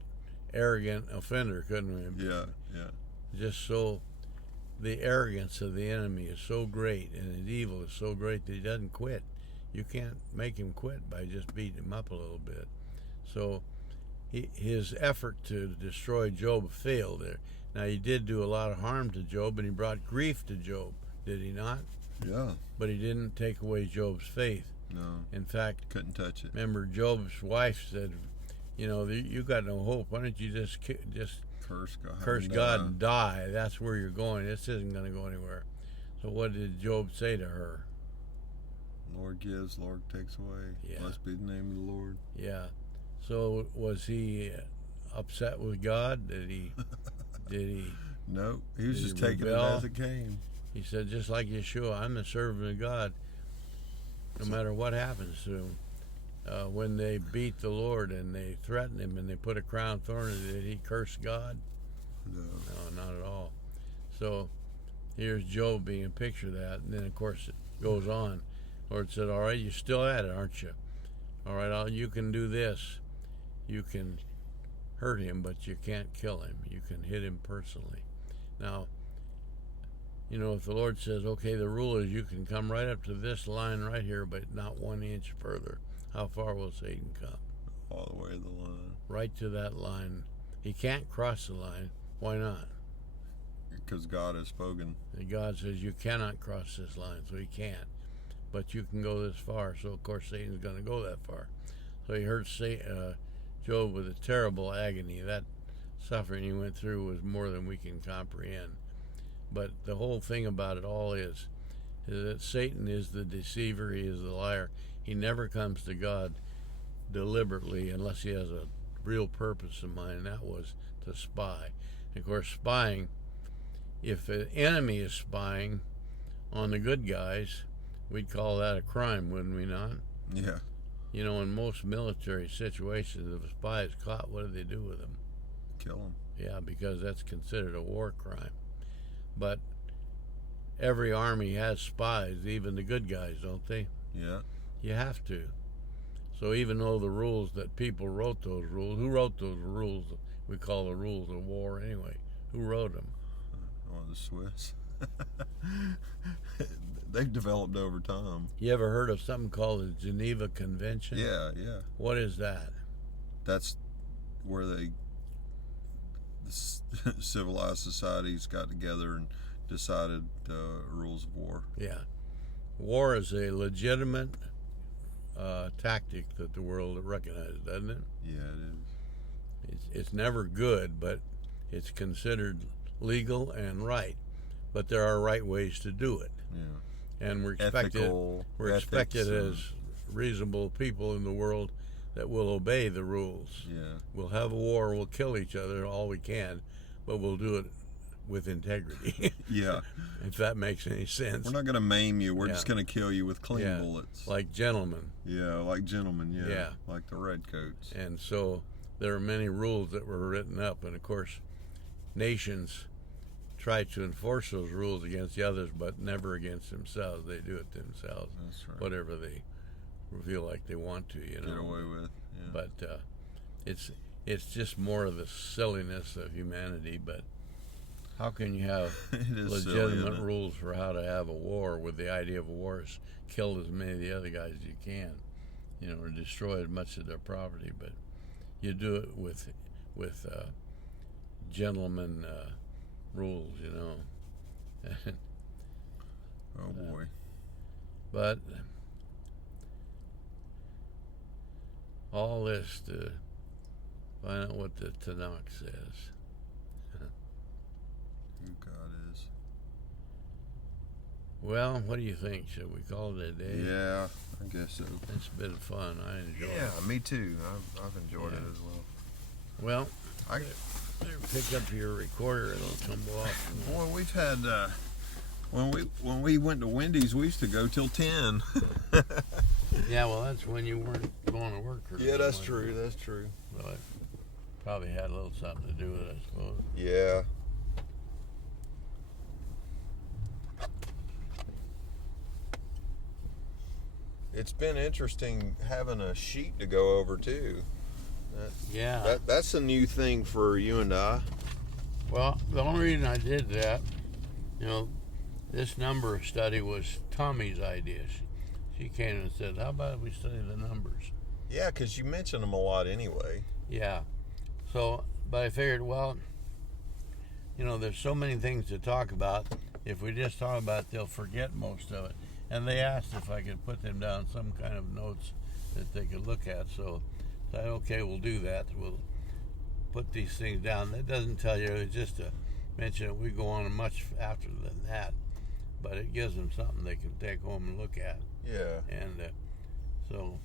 arrogant offender, couldn't we? Yeah, yeah. Just so the arrogance of the enemy is so great and his evil is so great that he doesn't quit. You can't make him quit by just beating him up a little bit. So his effort to destroy Job failed. Now, he did do a lot of harm to Job, and he brought grief to Job, did he not? Yeah. But he didn't take away Job's faith. No. In fact, couldn't touch it. Remember, Job's wife said, you know, you got no hope. Why don't you just curse God and die? That's where you're going. This isn't going to go anywhere. So what did Job say to her? Lord gives, Lord takes away. Yeah. Blessed be the name of the Lord. Yeah. So was he upset with God? Did he? No, he was just taking it as it came. He said, just like Yeshua, I'm the servant of God. No matter what happens to him. When they beat the Lord and they threatened him and they put a crown of thorns, did he curse God? No, not at all. So here's Job being a picture of that. And then, of course, it goes on. Lord said, all right, you're still at it, aren't you? All right, you can do this. You can hurt him, but you can't kill him. You can hit him personally. Now, you know, if the Lord says, okay, the rule is you can come right up to this line right here, but not 1 inch further, how far will Satan come? All the way to the line. Right to that line. He can't cross the line. Why not? Because God has spoken. And God says you cannot cross this line, so he can't. But you can go this far, so of course Satan's going to go that far. So he hurt Job with a terrible agony. That suffering he went through was more than we can comprehend. But the whole thing about it all is that Satan is the deceiver, he is the liar. He never comes to God deliberately unless he has a real purpose in mind, and that was to spy. And of course, spying, if an enemy is spying on the good guys, we'd call that a crime, wouldn't we not? Yeah. You know, in most military situations, if a spy is caught, what do they do with him? Kill him. Yeah, because that's considered a war crime. But every army has spies, even the good guys, don't they? Yeah. You have to. So even though the rules that people wrote those rules, who wrote those rules? We call the rules of war anyway. Who wrote them? Oh, the Swiss. They've developed over time. You ever heard of something called the Geneva Convention? Yeah, yeah. What is that? That's where the civilized societies got together and decided rules of war. Yeah. War is a legitimate tactic that the world recognizes, doesn't it? Yeah, it is. It's never good, but it's considered legal and right. But there are right ways to do it. Yeah. And we're expected as reasonable people in the world that will obey the rules. Yeah. We'll have a war, we'll kill each other all we can, but we'll do it with integrity. Yeah. If that makes any sense. We're not going to maim you. We're just going to kill you with clean bullets. Like gentlemen. Yeah, like gentlemen, yeah. Like the redcoats. And so there are many rules that were written up, and of course nations try to enforce those rules against the others, but never against themselves. They do it themselves. That's right. Whatever they feel like they want to, you know. Get away with. Yeah. But it's just more of the silliness of humanity. But how can you have legitimate rules for how to have a war with the idea of a war is kill as many of the other guys as you can, you know, or destroy as much of their property? But you do it with gentleman rules, you know. Oh boy. But all this to find out what the Tanakh says. Who God is. Well, what do you think? Should we call it a day? Yeah, I guess so. It's been fun. I enjoyed it. Yeah, me too. I've enjoyed it as well. Well, pick up your recorder, it'll tumble off. Boy, we've had when we went to Wendy's, we used to go till 10. Yeah, well, that's when you weren't going to work. Yeah, that's true. That's true. Well, it probably had a little something to do with it, I suppose. Yeah. It's been interesting having a sheet to go over too. That's a new thing for you and I. Well, the only reason I did that, you know, this number study was Tommy's idea. She came and said, how about if we study the numbers? Yeah, because you mention them a lot anyway. Yeah. So, but I figured, well, there's so many things to talk about. If we just talk about it, they'll forget most of it. And they asked if I could put them down some kind of notes that they could look at. So I said, okay, we'll do that. We'll put these things down. That doesn't tell you, it's just to mention it. We go on much after than that, but it gives them something they can take home and look at. Yeah. And so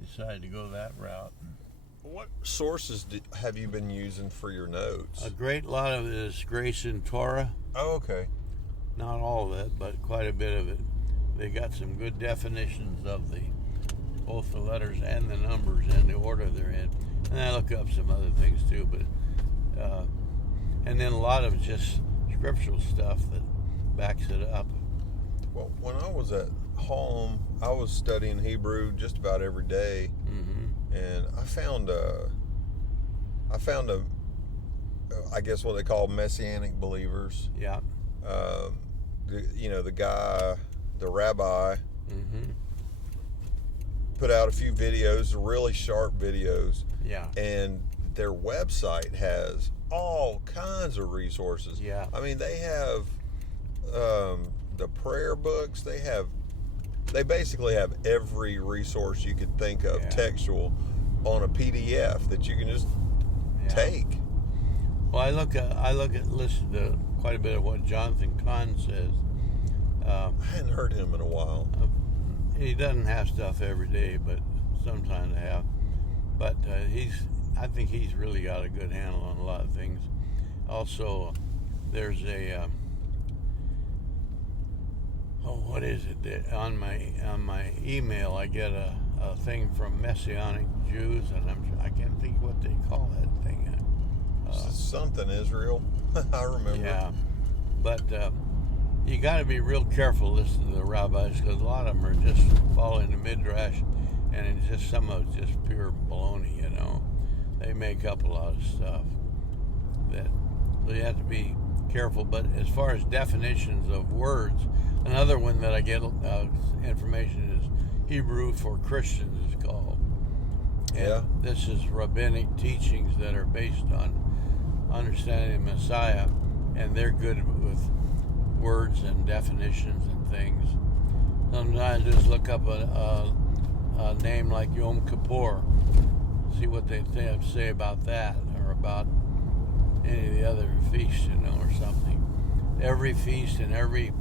decided to go that route. What sources have you been using for your notes? A great lot of it is Grace in Torah. Oh, okay. Not all of it, but quite a bit of it. They got some good definitions of both the letters and the numbers and the order they're in. And I look up some other things too, but and then a lot of just scriptural stuff that backs it up. Well, when I was at home, I was studying Hebrew just about every day, and I found a I guess what they call messianic believers. Yeah. The rabbi, put out a few videos, really sharp videos. Yeah. And their website has all kinds of resources. Yeah. I mean, they have the prayer books. They basically have every resource you could think of, textual, on a PDF that you can just take. Well, listen to quite a bit of what Jonathan Kahn says. I hadn't heard him in a while. He doesn't have stuff every day, but sometimes I have. But I think he's really got a good handle on a lot of things. Also, there's what is it? On my email, I get a thing from Messianic Jews, and I can't think what they call that thing. Something Israel. I remember. Yeah, but you got to be real careful listening to the rabbis, because a lot of them are just following the midrash, and it's just some of it's just pure baloney. They make up a lot of stuff. So you have to be careful. But as far as definitions of words, another one that I get information is Hebrew for Christians is called. And this is rabbinic teachings that are based on understanding the Messiah, and they're good with words and definitions and things. Sometimes just look up a name like Yom Kippur, see what they say about that, or about any of the other feasts, or something. Every feast and every,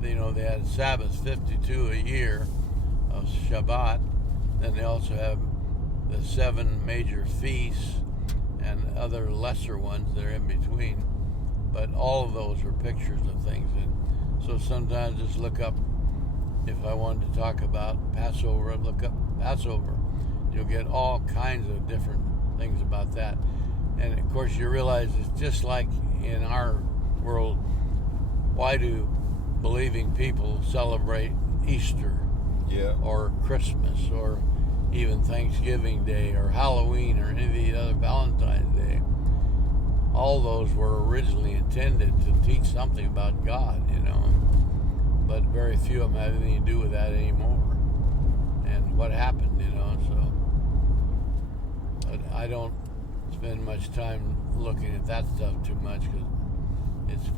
they had Sabbath 52 a year of Shabbat. Then they also have the 7 major feasts and other lesser ones that are in between. But all of those are pictures of things. And so sometimes just look up, if I wanted to talk about Passover, look up Passover. You'll get all kinds of different things about that. And of course you realize it's just like in our world, why do believing people celebrate Easter? Or Christmas, or even Thanksgiving Day, or Halloween, or any of the other Valentine's Day? All those were originally intended to teach something about God, but very few of them have anything to do with that anymore. And what happened, so. But I don't spend much time looking at that stuff too much, because it's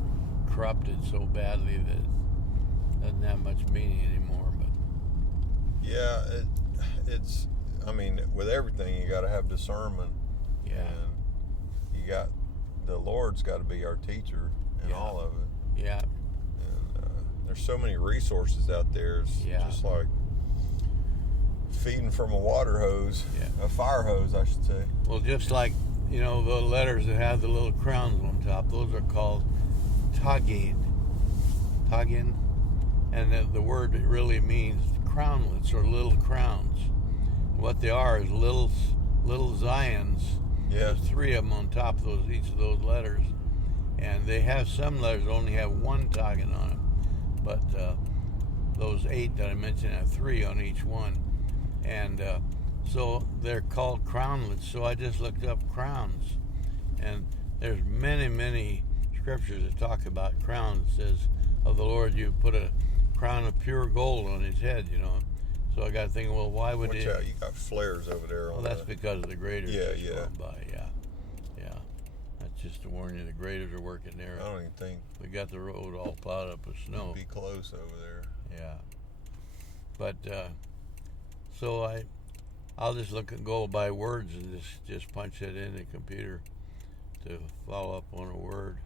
corrupted so badly that it doesn't have much meaning anymore. But it's. I mean, with everything, you got to have discernment. Yeah. And the Lord's got to be our teacher in all of it. Yeah. And there's so many resources out there. It's just like feeding from a water hose, a fire hose, I should say. Well, just like, the letters that have the little crowns on top, those are called tagin. And the word really means crownlets, or little crowns. What they are is little Zions. There's 3 of them on top of each of those letters. And they have some letters that only have 1 tagin on them. But those 8 that I mentioned have 3 on each one. And so they're called crownlets. So I just looked up crowns. And there's many, many scriptures that talk about crowns. It says, of the Lord you put a crown of pure gold on his head, So I got thinking, well, why would Watch out, you got flares over there. Well, that's because of the graders. Yeah. By. Yeah. That's just to warn you, the graders are working there. I don't even think We got the road all plowed up with snow. it'd be close over there. Yeah. But so I'll just go by words and just punch it in the computer to follow up on a word.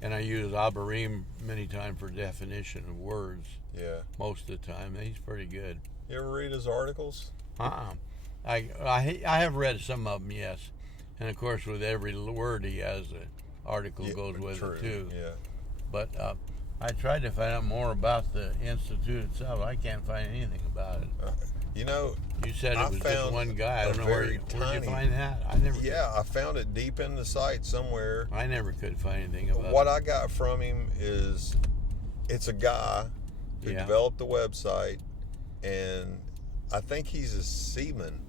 And I use Abarim many times for definition of words. Yeah. Most of the time, he's pretty good. You ever read his articles? I have read some of them, yes. And of course, with every word he has, an article goes with it too. Yeah. But I tried to find out more about the institute itself. I can't find anything about it. You know, You said it was just one guy. I don't know where'd you find that. I found it deep in the site somewhere. I never could find anything about What it. I got from him is it's a guy who developed the website, and I think he's a seaman,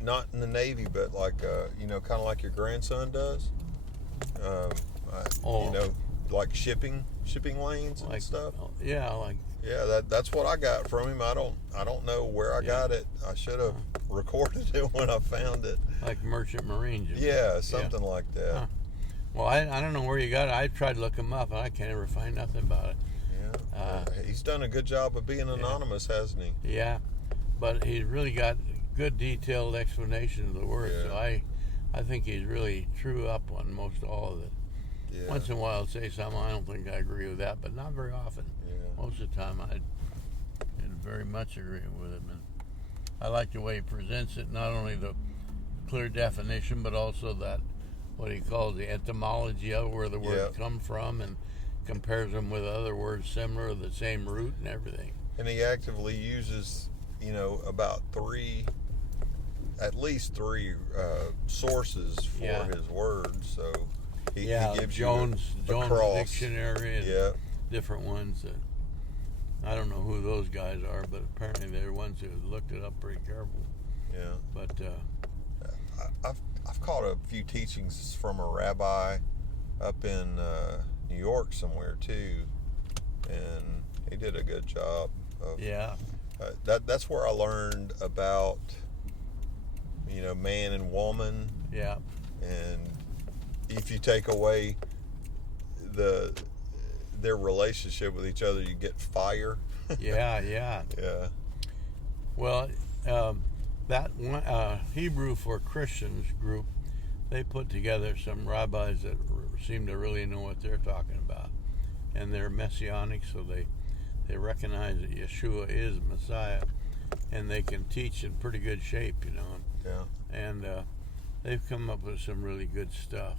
not in the Navy, but like kind of like your grandson does. Like shipping lanes and stuff. That's what I got from him. I don't know where I got it. I should have recorded it when I found it. Like Merchant Marines. Something like that. Huh. Well, I don't know where you got it. I tried to look him up, and I can't ever find nothing about it. He's done a good job of being anonymous, hasn't he? Yeah, but he's really got good detailed explanation of the words. So I think he's really true up on most all of it. Yeah. Once in a while, I'll say something. I don't think I agree with that, but not very often. Yeah. Most of the time, I very much agree with him. And I like the way he presents it, not only the clear definition, but also that what he calls the etymology of where the words come from, and compares them with other words similar, the same root and everything. And he actively uses, about at least three sources for his words. So he gives Jones cross. Dictionary and different ones. I don't know who those guys are, but apparently they're ones who looked it up pretty careful. Yeah. But I've caught a few teachings from a rabbi up in New York somewhere too, and he did a good job of that's where I learned about man and woman, and if you take away their relationship with each other, you get fire. yeah Well, that one, Hebrew for Christians group, they put together some rabbis that seem to really know what they're talking about, and they're messianic, so they recognize that Yeshua is Messiah, and they can teach in pretty good shape, and they've come up with some really good stuff.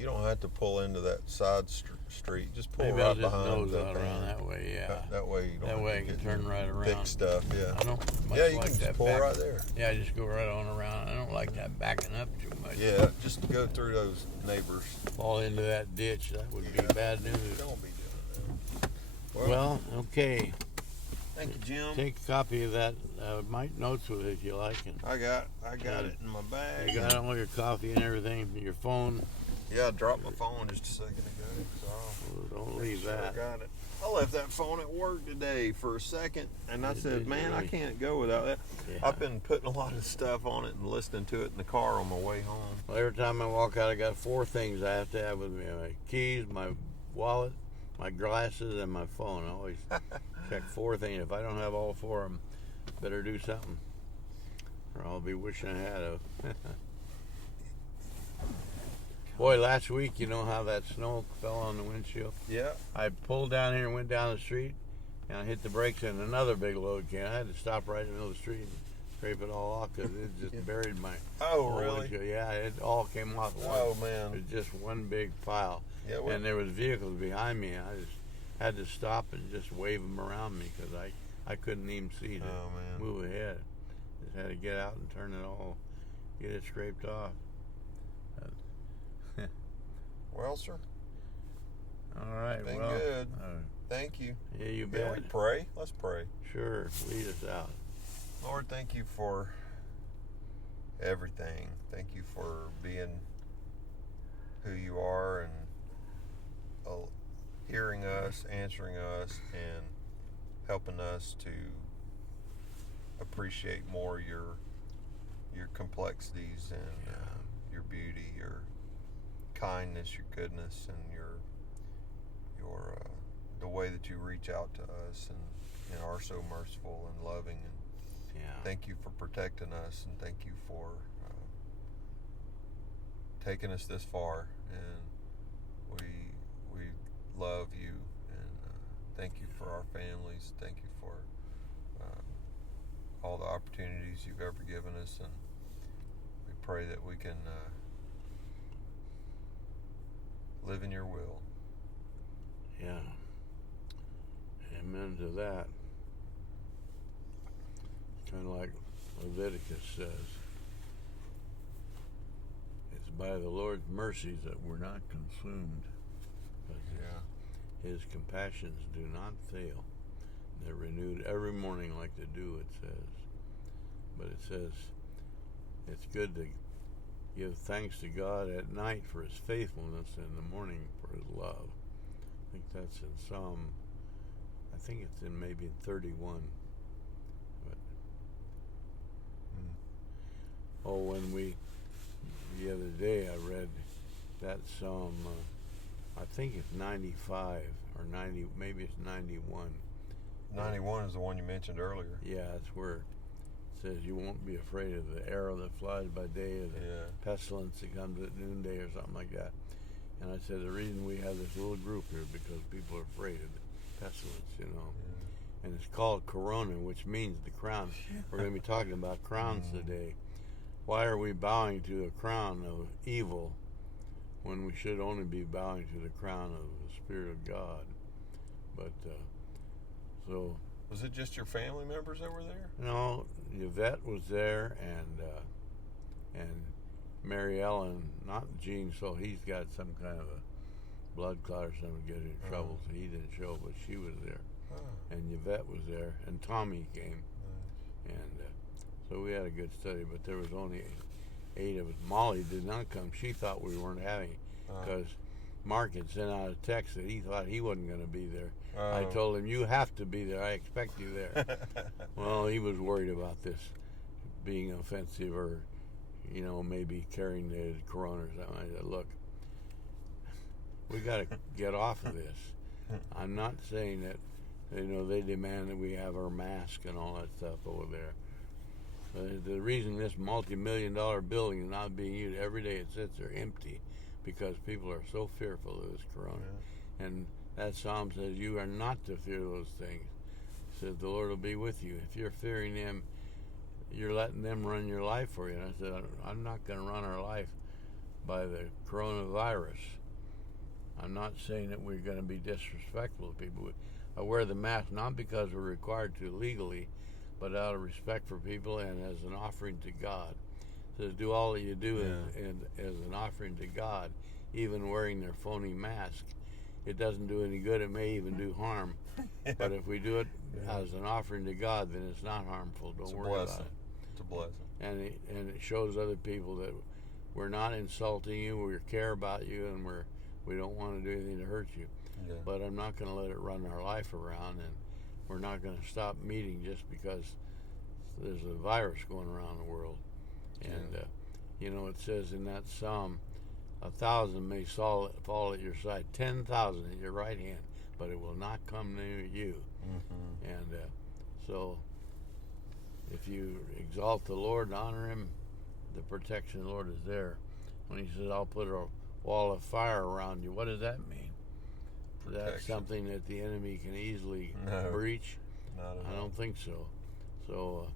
You don't have to pull into that side street. Just pull Maybe right I'll just behind nose out around that way. That way you don't. That way I can turn right around. Thick stuff. Yeah. I don't much you like can that. Just pull right there. Yeah, just go right on around. I don't like that backing up too much. Yeah, just go through those neighbors. Fall into that ditch. That would be bad news. Don't be doing that. Well, okay. Thank you, Jim. Take a copy of that. Make notes with it if you like. And I got it in my bag. you got all your coffee and everything. Your phone. Yeah, I dropped my phone just a second ago. So Don't leave that. I got it. I left that phone at work today for a second, and I said, man, I can't go without that. Yeah. I've been putting a lot of stuff on it and listening to it in the car on my way home. Well, every time I walk out, I got 4 things I have to have with me: my keys, my wallet, my glasses, and my phone. I always check 4 things. If I don't have all 4 of them, better do something, or I'll be wishing I had a. Boy, last week, you know how that snow fell on the windshield? Yeah. I pulled down here and went down the street, and I hit the brakes, and another big load came. I had to stop right in the middle of the street and scrape it all off because it just buried my really? windshield. Yeah, it all came off at once. Oh, man. It was just one big pile. Yeah, and there was vehicles behind me. I just had to stop and just wave them around me because I couldn't even see to move ahead. Just had to get out and get it scraped off. Well, sir. All right. Been good. Thank you. Yeah, you bet. Can we pray? Let's pray. Sure. Lead us out. Lord, thank you for everything. Thank you for being who you are and hearing us, answering us, and helping us to appreciate more your complexities and your beauty, your kindness, your goodness, and your the way that you reach out to us and are so merciful and loving. And thank you for protecting us, and thank you for taking us this far. And we love you, and thank you for our families. Thank you for all the opportunities you've ever given us, and we pray that we can live in your will. Yeah. Amen to that. Kind of like Leviticus says, it's by the Lord's mercies that we're not consumed. His compassions do not fail. They're renewed every morning like the dew, it says. But it says it's good to give thanks to God at night for his faithfulness, and in the morning for his love. I think that's in Psalm, I think it's in maybe in 31. But the other day I read that Psalm, I think it's 95 or 90, maybe it's 91. 91 is the one you mentioned earlier. Yeah, it's where it says you won't be afraid of the arrow that flies by day or the pestilence that comes at noonday or something like that. And I said the reason we have this little group here is because people are afraid of the pestilence, And it's called Corona, which means the crown. We're going to be talking about crowns today. Why are we bowing to a crown of evil when we should only be bowing to the crown of the Spirit of God? But so was it just your family members that were there? No, Yvette was there, and Mary Ellen, not Gene. So he's got some kind of a blood clot or something, get in trouble, so he didn't show, but she was there. And Yvette was there, and Tommy came, and so we had a good study. But there was only 8 of us. Molly did not come. She thought we weren't having it because Mark had sent out a text that he thought he wasn't going to be there. I told him, you have to be there. I expect you there. Well, he was worried about this being offensive or, maybe carrying the corona or something. I said, look, we got to get off of this. I'm not saying that, they demand that we have our mask and all that stuff over there. The reason this multi-million-dollar building is not being used, every day it sits there empty because people are so fearful of this corona. And that psalm says you are not to fear those things. It says the Lord will be with you. If you're fearing him, you're letting them run your life for you. And I said, I'm not going to run our life by the coronavirus. I'm not saying that we're going to be disrespectful to people. I wear the mask not because we're required to legally, but out of respect for people and as an offering to God. It says do all that you do and as an offering to God, even wearing their phony mask. It doesn't do any good. It may even do harm. But if we do it as an offering to God, then it's not harmful. Don't worry about it. It's a blessing. And it shows other people that we're not insulting you. We care about you, and we don't want to do anything to hurt you. Yeah. But I'm not going to let it run our life around, and we're not going to stop meeting just because there's a virus going around the world. And it says in that psalm, 1,000 may fall at your side, 10,000 at your right hand, but it will not come near you. Mm-hmm. And so if you exalt the Lord and honor him, the protection of the Lord is there. When he says, I'll put a wall of fire around you, what does that mean? That's something that the enemy can easily breach? I don't think so. So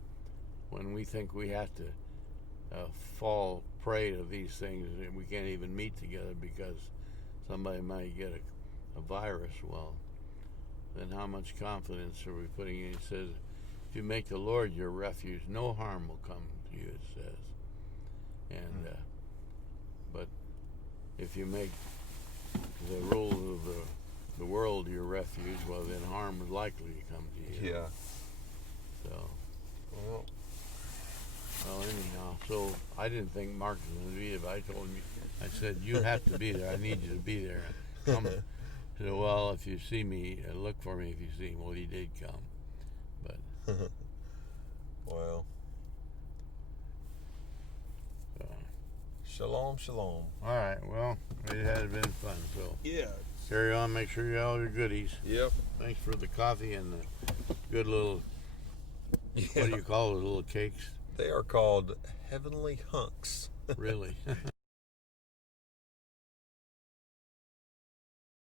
when we think we have to fall prey to these things, and we can't even meet together because somebody might get a virus, well, then how much confidence are we putting in? It says, if you make the Lord your refuge, no harm will come to you, it says. And but if you make the rules of the world your refuge, well, then harm is likely to come to you. Yeah. So, well, anyhow, so I didn't think Mark was going to be there, but I told him, I said, you have to be there. I need you to be there. Come. He said, well, if you see me, look for me if you see me. Well, he did come. But well, shalom, shalom. All right, well. It has been fun. So Yeah. carry on. Make sure you have all your goodies. Yep. Thanks for the coffee and the good little. Yeah. What do you call those little cakes? They are called heavenly hunks. Really.